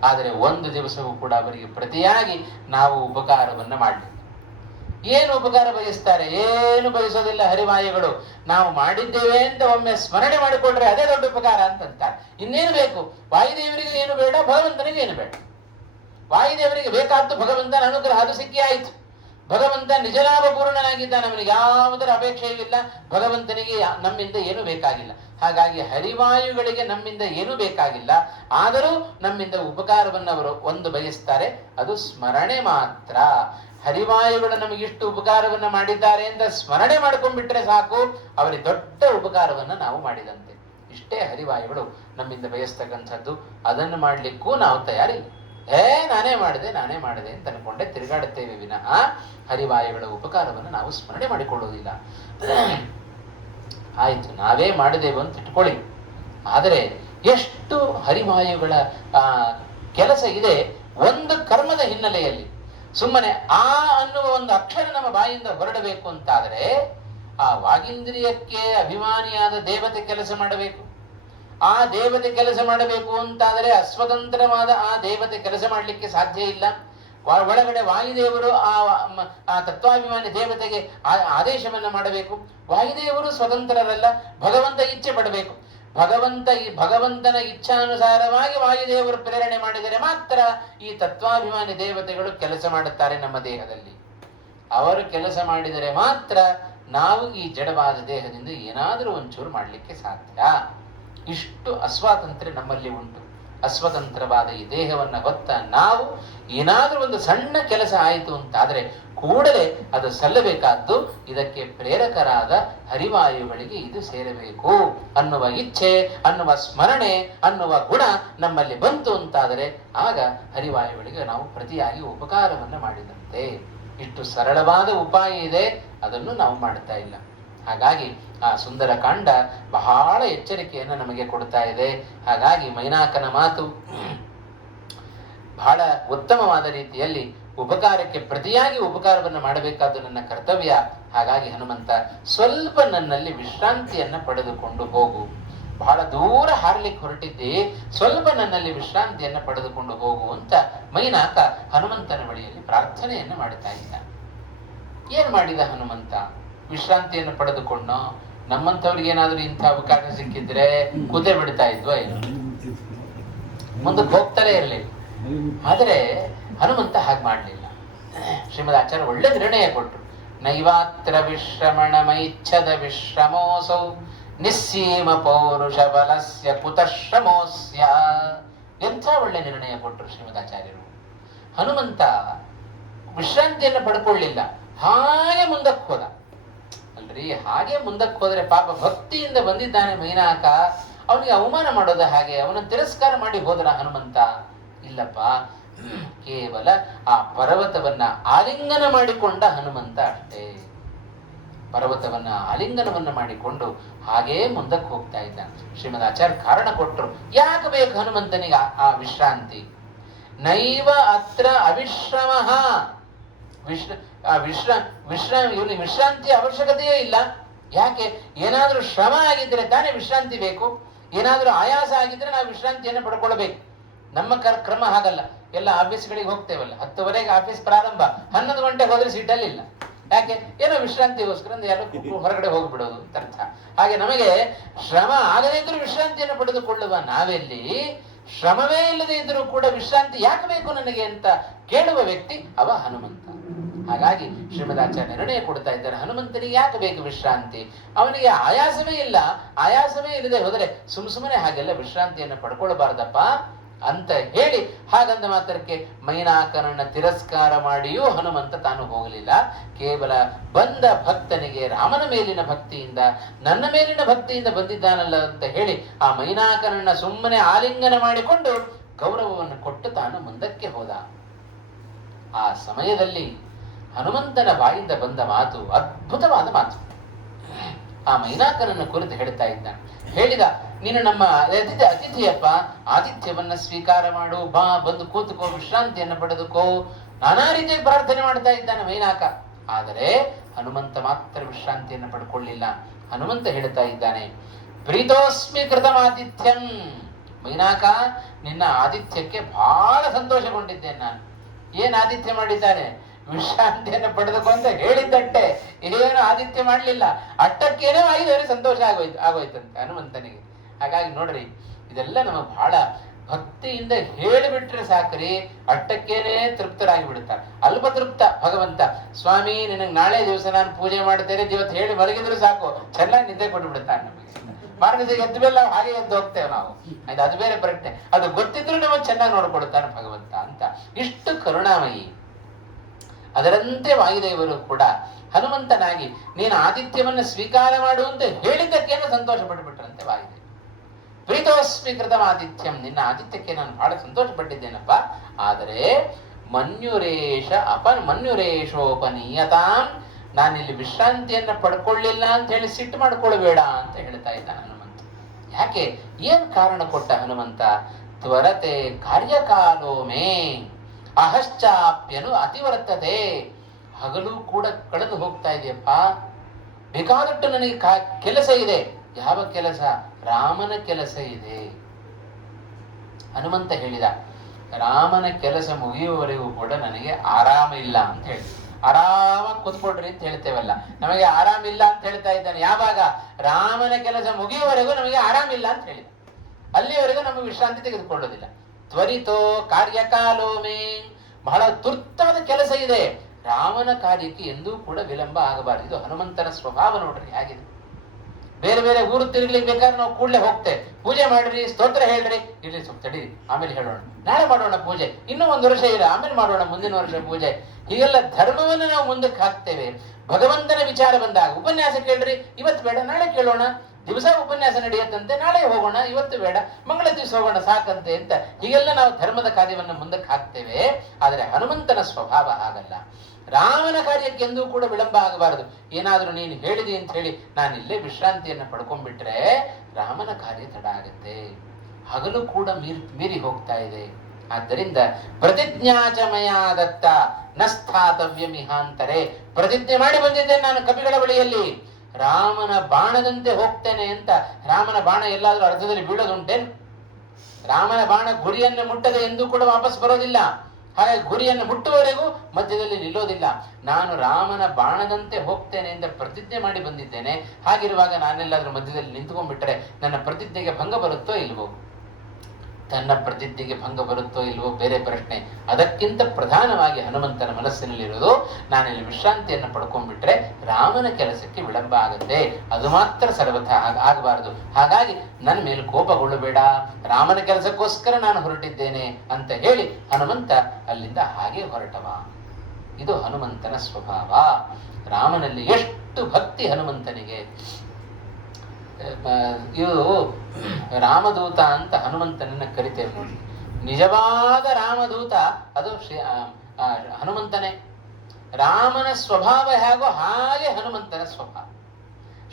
ಆದರೆ ಒಂದು ದಿವಸವೂ ಕೂಡ ಅವರಿಗೆ ಪ್ರತಿಯಾಗಿ ನಾವು ಉಪಕಾರವನ್ನ ಮಾಡಲಿ. ಏನು ಉಪಕಾರ ಬಯಸ್ತಾರೆ? ಏನು ಬಯಸೋದಿಲ್ಲ ಹರಿವಾಯುಗಳು. ನಾವು ಮಾಡಿದ್ದೇವೆ ಅಂತ ಒಮ್ಮೆ ಸ್ಮರಣೆ ಮಾಡಿಕೊಂಡ್ರೆ ಅದೇ ದೊಡ್ಡ ಉಪಕಾರ ಅಂತಂತಾರೆ. ಇನ್ನೇನು ಬೇಕು? ವಾಯುದೇವರಿಗೆ ಏನು ಬೇಡ, ಭಗವಂತನಿಗೆ ಏನು ಬೇಡ. ವಾಯುದೇವರಿಗೆ ಬೇಕಾದ್ದು ಭಗವಂತನ ಅನುಗ್ರಹ, ಅದು ಸಿಕ್ಕಿ ಆಯಿತು. ಭಗವಂತ ನಿಜಲಾಭ ಪೂರ್ಣನಾಗಿದ್ದಾನೆ, ಅವನಿಗೆ ಯಾವುದರ ಅಪೇಕ್ಷೆಯೂ ಇಲ್ಲ. ಭಗವಂತನಿಗೆ ನಮ್ಮಿಂದ ಏನು ಬೇಕಾಗಿಲ್ಲ. ಹಾಗಾಗಿ ಹರಿವಾಯುಗಳಿಗೆ ನಮ್ಮಿಂದ ಏನೂ ಬೇಕಾಗಿಲ್ಲ, ಆದರೂ ನಮ್ಮಿಂದ ಉಪಕಾರವನ್ನು ಅವರು ಒಂದು ಬಯಸ್ತಾರೆ, ಅದು ಸ್ಮರಣೆ ಮಾತ್ರ. ಹರಿವಾಯುಗಳು ನಮಗಿಷ್ಟು ಉಪಕಾರವನ್ನ ಮಾಡಿದ್ದಾರೆ ಅಂತ ಸ್ಮರಣೆ ಮಾಡ್ಕೊಂಡ್ಬಿಟ್ರೆ ಸಾಕು, ಅವರಿಗೆ ದೊಡ್ಡ ಉಪಕಾರವನ್ನ ನಾವು ಮಾಡಿದಂತೆ. ಇಷ್ಟೇ ಹರಿವಾಯುಗಳು ನಮ್ಮಿಂದ ಬಯಸ್ತಕ್ಕಂಥದ್ದು. ಅದನ್ನು ಮಾಡ್ಲಿಕ್ಕೂ ನಾವು ತಯಾರಿಲ್ಲ. ನಾನೇ ಮಾಡಿದೆ ಅಂತ ಅನ್ಕೊಂಡೆ ತಿರುಗಾಡುತ್ತೇವೆ ವಿನಃ ಹರಿವಾಯುಗಳ ಉಪಕಾರವನ್ನು ನಾವು ಸ್ಮರಣೆ ಮಾಡಿಕೊಳ್ಳುವುದಿಲ್ಲ. ಆಯ್ತು, ನಾವೇ ಮಾಡಿದೆವು ಅಂತ ಇಟ್ಕೊಳ್ಳಿ, ಆದರೆ ಎಷ್ಟು ಹರಿವಾಯುಗಳ ಕೆಲಸ ಇದೆ ಒಂದು ಕರ್ಮದ ಹಿನ್ನೆಲೆಯಲ್ಲಿ. ಸುಮ್ಮನೆ ಆ ಅನ್ನುವ ಒಂದು ಅಕ್ಷರ ನಮ್ಮ ಬಾಯಿಂದ ಹೊರಡಬೇಕು ಅಂತಾದರೆ ಆ ವಾಗೀಂದ್ರಿಯಕ್ಕೆ ಅಭಿಮಾನಿಯಾದ ದೇವತೆ ಕೆಲಸ ಮಾಡಬೇಕು. ಆ ದೇವತೆ ಕೆಲಸ ಮಾಡಬೇಕು ಅಂತಾದರೆ ಅಸ್ವತಂತ್ರವಾದ ಆ ದೇವತೆ ಕೆಲಸ ಮಾಡಲಿಕ್ಕೆ ಸಾಧ್ಯ ಇಲ್ಲ. ಒಳಗಡೆ ವಾಯುದೇವರು ಆ ತತ್ವಾಭಿಮಾನಿ ದೇವತೆಗೆ ಆದೇಶವನ್ನ ಮಾಡಬೇಕು. ವಾಯುದೇವರು ಸ್ವತಂತ್ರರಲ್ಲ, ಭಗವಂತ ಇಚ್ಛೆ ಪಡಬೇಕು. ಭಗವಂತನ ಇಚ್ಛಾನುಸಾರವಾಗಿ ವಾಯುದೇವರು ಪ್ರೇರಣೆ ಮಾಡಿದರೆ ಮಾತ್ರ ಈ ತತ್ವಾಭಿಮಾನಿ ದೇವತೆಗಳು ಕೆಲಸ ಮಾಡುತ್ತಾರೆ ನಮ್ಮ ದೇಹದಲ್ಲಿ. ಅವರು ಕೆಲಸ ಮಾಡಿದರೆ ಮಾತ್ರ ನಾವು ಈ ಜಡವಾದ ದೇಹದಿಂದ ಏನಾದರೂ ಒಂಚೂರು ಮಾಡಲಿಕ್ಕೆ ಸಾಧ್ಯ. ಇಷ್ಟು ಅಸ್ವಾತಂತ್ರ್ಯ ನಮ್ಮಲ್ಲಿ ಉಂಟು. ಅಸ್ವತಂತ್ರವಾದ ಈ ದೇಹವನ್ನು ಹೊತ್ತ ನಾವು ಏನಾದರೂ ಒಂದು ಸಣ್ಣ ಕೆಲಸ ಆಯಿತು ಅಂತಾದರೆ ಕೂಡಲೇ ಅದು ಸಲ್ಲಬೇಕಾದ್ದು ಇದಕ್ಕೆ ಪ್ರೇರಕರಾದ ಹರಿವಾಯುಗಳಿಗೆ ಇದು ಸೇರಬೇಕು ಅನ್ನುವ ಇಚ್ಛೆ, ಅನ್ನುವ ಸ್ಮರಣೆ, ಅನ್ನುವ ಗುಣ ನಮ್ಮಲ್ಲಿ ಬಂತು ಅಂತಾದರೆ ಆಗ ಹರಿವಾಯುಗಳಿಗೆ ನಾವು ಪ್ರತಿಯಾಗಿ ಉಪಕಾರವನ್ನು ಮಾಡಿದಂತೆ. ಇಷ್ಟು ಸರಳವಾದ ಉಪಾಯ ಇದೆ, ಅದನ್ನು ನಾವು ಮಾಡ್ತಾ ಇಲ್ಲ. ಹಾಗಾಗಿ ಆ ಸುಂದರ ಕಾಂಡ ಬಹಳ ಎಚ್ಚರಿಕೆಯನ್ನು ನಮಗೆ ಕೊಡ್ತಾ ಇದೆ. ಹಾಗಾಗಿ ಮೈನಾಕನ ಮಾತು ಬಹಳ ಉತ್ತಮವಾದ ರೀತಿಯಲ್ಲಿ ಉಪಕಾರಕ್ಕೆ ಪ್ರತಿಯಾಗಿ ಉಪಕಾರವನ್ನು ಮಾಡಬೇಕಾದ್ದು ನನ್ನ ಕರ್ತವ್ಯ. ಹಾಗಾಗಿ ಹನುಮಂತ, ಸ್ವಲ್ಪ ನನ್ನಲ್ಲಿ ವಿಶ್ರಾಂತಿಯನ್ನ ಪಡೆದುಕೊಂಡು ಹೋಗು. ಬಹಳ ದೂರ ಹಾರ್ಲಿಕ್ಕೆ ಹೊರಟಿದ್ದೆ, ಸ್ವಲ್ಪ ನನ್ನಲ್ಲಿ ವಿಶ್ರಾಂತಿಯನ್ನ ಪಡೆದುಕೊಂಡು ಹೋಗು ಅಂತ ಮೈನಾಕ ಹನುಮಂತನ ಬಳಿಯಲ್ಲಿ ಪ್ರಾರ್ಥನೆಯನ್ನು ಮಾಡುತ್ತಾ ಇದ್ದ. ಏನ್ ಮಾಡಿದ ಹನುಮಂತ? ವಿಶ್ರಾಂತಿಯನ್ನು ಪಡೆದುಕೊಂಡು ನಮ್ಮಂಥವ್ರಿಗೆ ಏನಾದ್ರೂ ಇಂಥ ಅವಕಾಶ ಸಿಕ್ಕಿದ್ರೆ ಕೂತೆ ಬಿಡ್ತಾ ಇದ್ವಾ ಏನು? ಮುಂದಕ್ಕೆ ಹೋಗ್ತಾನೆ ಇರಲಿಲ್ಲ. ಆದರೆ ಹನುಮಂತ ಹಾಗೆ ಮಾಡಲಿಲ್ಲ. ಶ್ರೀಮದ್ ಆಚಾರ್ಯ ಒಳ್ಳೆ ನಿರ್ಣಯ ಕೊಟ್ಟರು. ನೈವಾತ್ರ ವಿಶ್ರಮಣ ಮೈಚ್ಛದ ವಿಶ್ರಮೋಸೌ ನಿಸ್ಸೀಮ ಪೌರುಷ ಬಲಸ್ಯ ಕುತಶ್ರಮೋಸ್ಯ. ಎಂಥ ಒಳ್ಳೆ ನಿರ್ಣಯ ಕೊಟ್ಟರು ಶ್ರೀಮದ್ ಆಚಾರ್ಯರು. ಹನುಮಂತ ವಿಶ್ರಾಂತಿಯನ್ನು ಪಡ್ಕೊಳ್ಳಿಲ್ಲ, ಹಾಗೆ ಮುಂದಕ್ಕೆ ಹೋದ. ಅಲ್ರಿ, ಹಾಗೆ ಮುಂದಕ್ಕೆ ಹೋದ್ರೆ ಪಾಪ ಭಕ್ತಿಯಿಂದ ಬಂದಿದ್ದಾನೆ ಮೈನಾಕ, ಅವನಿಗೆ ಅವಮಾನ ಮಾಡೋದ ಹಾಗೆ? ಅವನ ತಿರಸ್ಕಾರ ಮಾಡಿ ಹೋದ್ರ ಹನುಮಂತ? ಇಲ್ಲಪ್ಪ, ಕೇವಲ ಆ ಪರ್ವತವನ್ನ ಆಲಿಂಗನ ಮಾಡಿಕೊಂಡ ಹನುಮಂತ ಅಷ್ಟೇ. ಪರ್ವತವನ್ನ ಆಲಿಂಗನವನ್ನ ಮಾಡಿಕೊಂಡು ಹಾಗೇ ಮುಂದಕ್ಕೆ ಹೋಗ್ತಾ ಇದ್ದ. ಶ್ರೀಮದ್ ಆಚಾರ್ಯ ಕಾರಣ ಕೊಟ್ಟರು, ಯಾಕೆ ಬೇಕು ಹನುಮಂತನಿಗೆ ಆ ವಿಶ್ರಾಂತಿ? ನೈವ ಅತ್ರ ಅವಿಶ್ರಮ. ಇವನಿಗೆ ವಿಶ್ರಾಂತಿಯ ಅವಶ್ಯಕತೆಯೇ ಇಲ್ಲ. ಯಾಕೆ? ಏನಾದ್ರೂ ಶ್ರಮ ಆಗಿದ್ರೆ ತಾನೇ ವಿಶ್ರಾಂತಿ ಬೇಕು. ಏನಾದ್ರೂ ಆಯಾಸ ಆಗಿದ್ರೆ ನಾವು ವಿಶ್ರಾಂತಿಯನ್ನು ಪಡ್ಕೊಳ್ಬೇಕು. ನಮ್ಮ ಕ್ರಮ ಹಾಗಲ್ಲ. ಎಲ್ಲ ಆಫೀಸ್ಗಳಿಗೆ ಹೋಗ್ತೇವಲ್ಲ, 10 ಗಂಟೆಗೆ ಆಫೀಸ್ ಪ್ರಾರಂಭ, 11 ಗಂಟೆಗೆ ಹೋದ್ರೆ ಸೀಟಲ್ಲಿಲ್ಲ. ಯಾಕೆ? ಏನೋ ವಿಶ್ರಾಂತಿಗೋಸ್ಕರ ಎಲ್ಲ ಹೊರಗಡೆ ಹೋಗ್ಬಿಡೋದು ಅಂತ ಅರ್ಥ. ಹಾಗೆ ನಮಗೆ ಶ್ರಮ ಆಗದೇ ಇದ್ರೂ ವಿಶ್ರಾಂತಿಯನ್ನು ಪಡೆದುಕೊಳ್ಳುವ ನಾವೆಲ್ಲಿ ಶ್ರಮವೇ ಇಲ್ಲದೆ ಇದ್ರೂ ಕೂಡ ವಿಶ್ರಾಂತಿ ಯಾಕೆ ಬೇಕು ನನಗೆ ಅಂತ ಕೇಳುವ ವ್ಯಕ್ತಿ ಅವ ಹನುಮಂತ. ಹಾಗಾಗಿ ಶ್ರೀಮದಾಚಾರ್ಯ ನಿರ್ಣಯ ಕೊಡ್ತಾ ಇದ್ದಾರೆ, ಹನುಮಂತನಿಗೆ ಯಾಕೆ ಬೇಕು ವಿಶ್ರಾಂತಿ? ಅವನಿಗೆ ಆಯಾಸವೇ ಇಲ್ಲ. ಆಯಾಸವೇ ಇಲ್ಲದೆ ಹೋದರೆ ಸುಮ್ಮನೆ ಹಾಗೆಲ್ಲ ವಿಶ್ರಾಂತಿಯನ್ನು ಪಡ್ಕೊಳ್ಬಾರ್ದಪ್ಪ ಅಂತ ಹೇಳಿ, ಹಾಗಂದ ಮಾತ್ರಕ್ಕೆ ಮೈನಾಕನನ್ನ ತಿರಸ್ಕಾರ ಮಾಡಿಯೂ ಹನುಮಂತ ತಾನು ಹೋಗಲಿಲ್ಲ. ಕೇವಲ ಬಂದ ಭಕ್ತನಿಗೆ ರಾಮನ ಮೇಲಿನ ಭಕ್ತಿಯಿಂದ, ನನ್ನ ಮೇಲಿನ ಭಕ್ತಿಯಿಂದ ಬಂದಿದ್ದಾನಲ್ಲ ಅಂತ ಹೇಳಿ ಆ ಮೈನಾಕನನ್ನ ಸುಮ್ಮನೆ ಆಲಿಂಗನ ಮಾಡಿಕೊಂಡು ಗೌರವವನ್ನು ಕೊಟ್ಟು ತಾನು ಮುಂದಕ್ಕೆ ಹೋದ. ಆ ಸಮಯದಲ್ಲಿ ಹನುಮಂತನ ಬಾಯಿಂದ ಬಂದ ಮಾತು ಅದ್ಭುತವಾದ ಮಾತು. ಆ ಮೈನಾಕನನ್ನು ಕುರಿತು ಹೇಳ್ತಾ ಇದ್ದಾನೆ. ಹೇಳಿದ, ನೀನು ನಮ್ಮ ಅತಿಥಿಯಪ್ಪ, ಆತಿಥ್ಯವನ್ನ ಸ್ವೀಕಾರ ಮಾಡು, ಬಾ, ಬಂದು ಕೂತುಕೋ, ವಿಶ್ರಾಂತಿಯನ್ನು ಪಡೆದುಕೋ. ನಾನಾ ರೀತಿಯ ಪ್ರಾರ್ಥನೆ ಮಾಡ್ತಾ ಇದ್ದಾನೆ ಮೈನಾಕ. ಆದರೆ ಹನುಮಂತ ಮಾತ್ರ ವಿಶ್ರಾಂತಿಯನ್ನು ಪಡ್ಕೊಳ್ಳಿಲ್ಲ. ಹನುಮಂತ ಹೇಳ್ತಾ ಇದ್ದಾನೆ, ಪ್ರೀತೋಸ್ಮಿ ಕೃತಮಾತಿಥ್ಯಂ. ಮೈನಾಕ, ನಿನ್ನ ಆತಿಥ್ಯಕ್ಕೆ ಬಹಳ ಸಂತೋಷಗೊಂಡಿದ್ದೇನೆ ನಾನು. ಏನ್ ಆತಿಥ್ಯ ಮಾಡಿದ್ದಾನೆ? ವಿಶ್ರಾಂತಿಯನ್ನು ಪಡೆದುಕೊಂತ ಹೇಳಿದ್ದಟ್ಟೆ, ಏನು ಆದಿತ್ಯ ಮಾಡಲಿಲ್ಲ. ಅಟ್ಟಕ್ಕೇನೋ ಆಗಿದೆ, ಸಂತೋಷ ಆಗೋಯ್ತಂತೆ ಹನುಮಂತನಿಗೆ. ಹಾಗಾಗಿ ನೋಡ್ರಿ, ಇದೆಲ್ಲ ನಮಗೆ ಬಹಳ ಭಕ್ತಿಯಿಂದ ಹೇಳಿಬಿಟ್ರೆ ಸಾಕ್ರಿ, ಅಟ್ಟಕ್ಕೇನೆ ತೃಪ್ತರಾಗಿ ಬಿಡುತ್ತಾರೆ. ಅಲ್ಪ ತೃಪ್ತ ಭಗವಂತ, ಸ್ವಾಮಿ ನಿನಗೆ ನಾಳೆ ದಿವಸ ನಾನು ಪೂಜೆ ಮಾಡ್ತೇನೆ ಇವತ್ತು ಹೇಳಿ ಮಲಗಿದ್ರು ಸಾಕು, ಚೆನ್ನಾಗಿ ನಿದ್ದೆ ಕೊಟ್ಟು ಬಿಡುತ್ತಾರೆ. ನಮಗೆ ಮಾರ್ಗದಲ್ಲಿ ಎದ್ದು ಮೇಲೆ ಹಾಗೆ ಎದ್ದು ಹೋಗ್ತೇವೆ ನಾವು. ಅದು ಬೇರೆ ಪ್ರಶ್ನೆ. ಅದು ಗೊತ್ತಿದ್ರು ನಮಗೆ ಚೆನ್ನಾಗಿ ನೋಡ್ಕೊಡುತ್ತಾನೆ ಭಗವಂತ ಅಂತ. ಇಷ್ಟು ಕರುಣಾಮಯಿ. ಅದರಂತೆ ವಾಯುದೇವರು ಕೂಡ ಹನುಮಂತನಾಗಿ ನೀನು ಆತಿಥ್ಯವನ್ನು ಸ್ವೀಕಾರ ಮಾಡುವಂತೆ ಹೇಳಿದ್ದಕ್ಕೇನು ಸಂತೋಷ ಪಟ್ಟುಬಿಟ್ರಂತೆ ವಾಯುದೇವರು. ಪ್ರೀತೋಸ್ಮಿ ಕೃತಂ ಆತಿಥ್ಯಂ, ನಿನ್ನ ಆತಿಥ್ಯಕ್ಕೆ ನಾನು ಬಹಳ ಸಂತೋಷ ಪಟ್ಟಿದ್ದೇನಪ್ಪ. ಆದರೆ ಮನ್ಯುರೇಶೋಪನೀಯತಾಂ, ನಾನಿಲ್ಲಿ ವಿಶ್ರಾಂತಿಯನ್ನ ಪಡ್ಕೊಳ್ಳಿಲ್ಲ ಅಂತ ಹೇಳಿ ಸಿಟ್ಟು ಮಾಡ್ಕೊಳ್ಬೇಡ ಅಂತ ಹೇಳ್ತಾ ಇದ್ದಾನೆ ಹನುಮಂತ. ಯಾಕೆ? ಏನ್ ಕಾರಣ ಕೊಟ್ಟ ಹನುಮಂತ? ತ್ವರತೆ ಕಾರ್ಯಕಾಲೋ ಮೇ ಅಹಶ್ಚಾಪ್ಯನು ಅತಿವರ್ತತೆ. ಹಗಲು ಕೂಡ ಕಳೆದು ಹೋಗ್ತಾ ಇದೆಯಪ್ಪ, ಬೇಕಾದಟ್ಟು ನನಗೆ ಕೆಲಸ ಇದೆ. ಯಾವ ಕೆಲಸ? ರಾಮನ ಕೆಲಸ ಇದೆ. ಹನುಮಂತ ಹೇಳಿದ, ರಾಮನ ಕೆಲಸ ಮುಗಿಯುವವರೆಗೂ ಕೂಡ ನನಗೆ ಆರಾಮ ಇಲ್ಲ ಅಂತ ಹೇಳಿ. ಆರಾಮಾಗಿ ಕೂತ್ಕೊಳ್ರಿ ಅಂತ ಹೇಳ್ತೇವಲ್ಲ, ನಮಗೆ ಆರಾಮಿಲ್ಲ ಅಂತ ಹೇಳ್ತಾ ಇದ್ದಾನೆ. ಯಾವಾಗ? ರಾಮನ ಕೆಲಸ ಮುಗಿಯುವವರೆಗೂ ನಮಗೆ ಆರಾಮಿಲ್ಲ ಅಂತ ಹೇಳಿದ. ಅಲ್ಲಿವರೆಗೂ ನಮಗೆ ವಿಶ್ರಾಂತಿ ತೆಗೆದುಕೊಳ್ಳೋದಿಲ್ಲ. ತ್ವರಿತೋ ಕಾರ್ಯಕಾಲೋಮೆ, ಬಹಳ ತುರ್ತಾದ ಕೆಲಸ ಇದೆ. ರಾಮನ ಕಾರ್ಯಕ್ಕೆ ಎಂದೂ ಕೂಡ ವಿಳಂಬ ಆಗಬಾರದು. ಇದು ಹನುಮಂತನ ಸ್ವಭಾವ. ನೋಡ್ರಿ ಹೇಗಿದೆ. ಬೇರೆ ಬೇರೆ ಊರು ತಿರುಗ್ಲಿಕ್ಕೆ ಬೇಕಾದ್ರೆ ನಾವು ಕೂಡಲೇ ಹೋಗ್ತೇವೆ. ಪೂಜೆ ಮಾಡ್ರಿ, ಸ್ತೋತ್ರ ಹೇಳ್ರಿ, ಇಲ್ಲಿ ಸ್ವಲ್ಪ ತಡಿ, ಆಮೇಲೆ ಹೇಳೋಣ, ನಾಳೆ ಮಾಡೋಣ ಪೂಜೆ, ಇನ್ನೂ 1 ವರ್ಷ ಇದೆ, ಆಮೇಲೆ ಮಾಡೋಣ ಮುಂದಿನ ವರ್ಷ ಪೂಜೆ. ಹೀಗೆಲ್ಲ ಧರ್ಮವನ್ನು ನಾವು ಮುಂದಕ್ಕೆ ಹಾಕ್ತೇವೆ. ಭಗವಂತನ ವಿಚಾರ ಬಂದಾಗ ಉಪನ್ಯಾಸ ಕೇಳ್ರಿ, ಇವತ್ತು ಬೇಡ ನಾಳೆ ಕೇಳೋಣ, ದಿವಸ ಉಪನ್ಯಾಸ ನಡೆಯುತ್ತಂತೆ, ನಾಳೆ ಹೋಗೋಣ, ಇವತ್ತು ಬೇಡ, ಮಂಗಳ ದಿವಸ ಹೋಗೋಣ ಸಾಕಂತೆ ಅಂತ ಹೀಗೆಲ್ಲ ನಾವು ಧರ್ಮದ ಕಾರ್ಯವನ್ನು ಮುಂದಕ್ಕೆ ಹಾಕ್ತೇವೆ. ಆದರೆ ಹನುಮಂತನ ಸ್ವಭಾವ ಹಾಗಲ್ಲ. ರಾಮನ ಕಾರ್ಯಕ್ಕೆ ಎಂದೂ ಕೂಡ ವಿಳಂಬ ಆಗಬಾರದು. ಏನಾದರೂ ನೀನು ಹೇಳಿದಿ ಅಂತ ಹೇಳಿ ನಾನು ಇಲ್ಲೇ ವಿಶ್ರಾಂತಿಯನ್ನು ಪಡ್ಕೊಂಡ್ಬಿಟ್ರೆ ರಾಮನ ಕಾರ್ಯ ತಡ ಆಗುತ್ತೆ. ಹಗಲು ಕೂಡ ಮೀರಿ ಹೋಗ್ತಾ ಇದೆ. ಆದ್ದರಿಂದ ಪ್ರತಿಜ್ಞಾಚಮಯ ದತ್ತ ನ ಸ್ಥಾತವ್ಯ ಮಿಹಾಂತರೆ, ಪ್ರತಿಜ್ಞೆ ಮಾಡಿ ಬಂದಿದ್ದೇನೆ ನಾನು ಕಪಿಗಳ ಬಳಿಯಲ್ಲಿ, ರಾಮನ ಬಾಣದಂತೆ ಹೋಗ್ತೇನೆ ಅಂತ. ರಾಮನ ಬಾಣ ಎಲ್ಲಾದ್ರೂ ಅರ್ಧದಲ್ಲಿ ಬೀಳೋದುಂಟೇನು? ರಾಮನ ಬಾಣ ಗುರಿಯನ್ನು ಮುಟ್ಟದೆ ಎಂದೂ ಕೂಡ ವಾಪಸ್ ಬರೋದಿಲ್ಲ. ಹಾಗಾಗಿ ಗುರಿಯನ್ನು ಮುಟ್ಟುವವರೆಗೂ ಮಧ್ಯದಲ್ಲಿ ನಿಲ್ಲೋದಿಲ್ಲ. ನಾನು ರಾಮನ ಬಾಣದಂತೆ ಹೋಗ್ತೇನೆ ಅಂತ ಪ್ರತಿಜ್ಞೆ ಮಾಡಿ ಬಂದಿದ್ದೇನೆ. ಹಾಗಿರುವಾಗ ನಾನೆಲ್ಲಾದ್ರೂ ಮಧ್ಯದಲ್ಲಿ ನಿಂತ್ಕೊಂಡ್ಬಿಟ್ರೆ ನನ್ನ ಪ್ರತಿಜ್ಞೆಗೆ ಭಂಗ ಬರುತ್ತೋ ಇಲ್ವೋ? ತನ್ನ ಪ್ರತಿಜ್ಞೆಗೆ ಭಂಗ ಬರುತ್ತೋ ಇಲ್ವೋ ಬೇರೆ ಪ್ರಶ್ನೆ. ಅದಕ್ಕಿಂತ ಪ್ರಧಾನವಾಗಿ ಹನುಮಂತನ ಮನಸ್ಸಿನಲ್ಲಿರೋದು, ನಾನಿಲ್ಲಿ ವಿಶ್ರಾಂತಿಯನ್ನು ಪಡ್ಕೊಂಡ್ಬಿಟ್ರೆ ರಾಮನ ಕೆಲಸಕ್ಕೆ ವಿಳಂಬ ಆಗುತ್ತೆ, ಅದು ಮಾತ್ರ ಸರ್ವಥ ಆಗಬಾರದು. ಹಾಗಾಗಿ ನನ್ನ ಮೇಲೆ ಕೋಪಗೊಳ್ಳಬೇಡ, ರಾಮನ ಕೆಲಸಕ್ಕೋಸ್ಕರ ನಾನು ಹೊರಟಿದ್ದೇನೆ ಅಂತ ಹೇಳಿ ಹನುಮಂತ ಅಲ್ಲಿಂದ ಹಾಗೆ ಹೊರಟವ. ಇದು ಹನುಮಂತನ ಸ್ವಭಾವ. ರಾಮನಲ್ಲಿ ಎಷ್ಟು ಭಕ್ತಿ ಹನುಮಂತನಿಗೆ. ಇದು ರಾಮದೂತ ಅಂತ ಹನುಮಂತನನ್ನ ಕರಿತೇವೆ ನೋಡಿ. ನಿಜವಾದ ರಾಮದೂತ ಅದು ಹನುಮಂತನೇ. ರಾಮನ ಸ್ವಭಾವ ಹೇಗೋ ಹಾಗೆ ಹನುಮಂತನ ಸ್ವಭಾವ.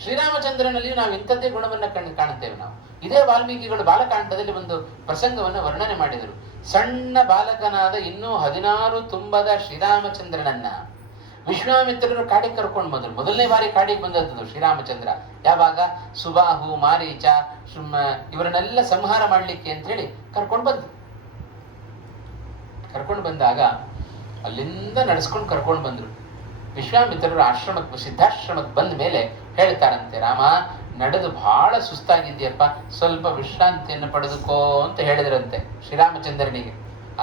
ಶ್ರೀರಾಮಚಂದ್ರನಲ್ಲಿ ನಾವು ಇಂಥದ್ದೇ ಗುಣವನ್ನ ಕಾಣುತ್ತೇವೆ ನಾವು. ಇದೇ ವಾಲ್ಮೀಕಿಗಳು ಬಾಲಕಾಂಡದಲ್ಲಿ ಒಂದು ಪ್ರಸಂಗವನ್ನು ವರ್ಣನೆ ಮಾಡಿದರು. ಸಣ್ಣ ಬಾಲಕನಾದ ಇನ್ನೂ 16 ತುಂಬದ ಶ್ರೀರಾಮಚಂದ್ರನನ್ನ ವಿಶ್ವಾಮಿತ್ರರು ಕಾಡಿಗೆ ಕರ್ಕೊಂಡು ಬಂದರು. ಮೊದಲನೇ ಬಾರಿ ಕಾಡಿಗೆ ಬಂದದ್ದು ಶ್ರೀರಾಮಚಂದ್ರ. ಯಾವಾಗ? ಸುಬಾಹು, ಮಾರೀಚ, ಇವರನ್ನೆಲ್ಲ ಸಂಹಾರ ಮಾಡ್ಲಿಕ್ಕೆ ಅಂತ ಹೇಳಿ ಕರ್ಕೊಂಡು ಬಂದಾಗ ಅಲ್ಲಿಂದ ನಡೆಸ್ಕೊಂಡು ಕರ್ಕೊಂಡು ಬಂದ್ರು. ವಿಶ್ವಾಮಿತ್ರರು ಆಶ್ರಮಕ್ಕೆ ಸಿದ್ಧಾಶ್ರಮಕ್ಕೆ ಬಂದ ಮೇಲೆ ಹೇಳ್ತಾರಂತೆ, ರಾಮ ನಡೆದು ಬಹಳ ಸುಸ್ತಾಗಿದ್ಯಪ್ಪ, ಸ್ವಲ್ಪ ವಿಶ್ರಾಂತಿಯನ್ನು ಪಡೆದುಕೋ ಅಂತ ಹೇಳಿದ್ರಂತೆ ಶ್ರೀರಾಮಚಂದ್ರನಿಗೆ.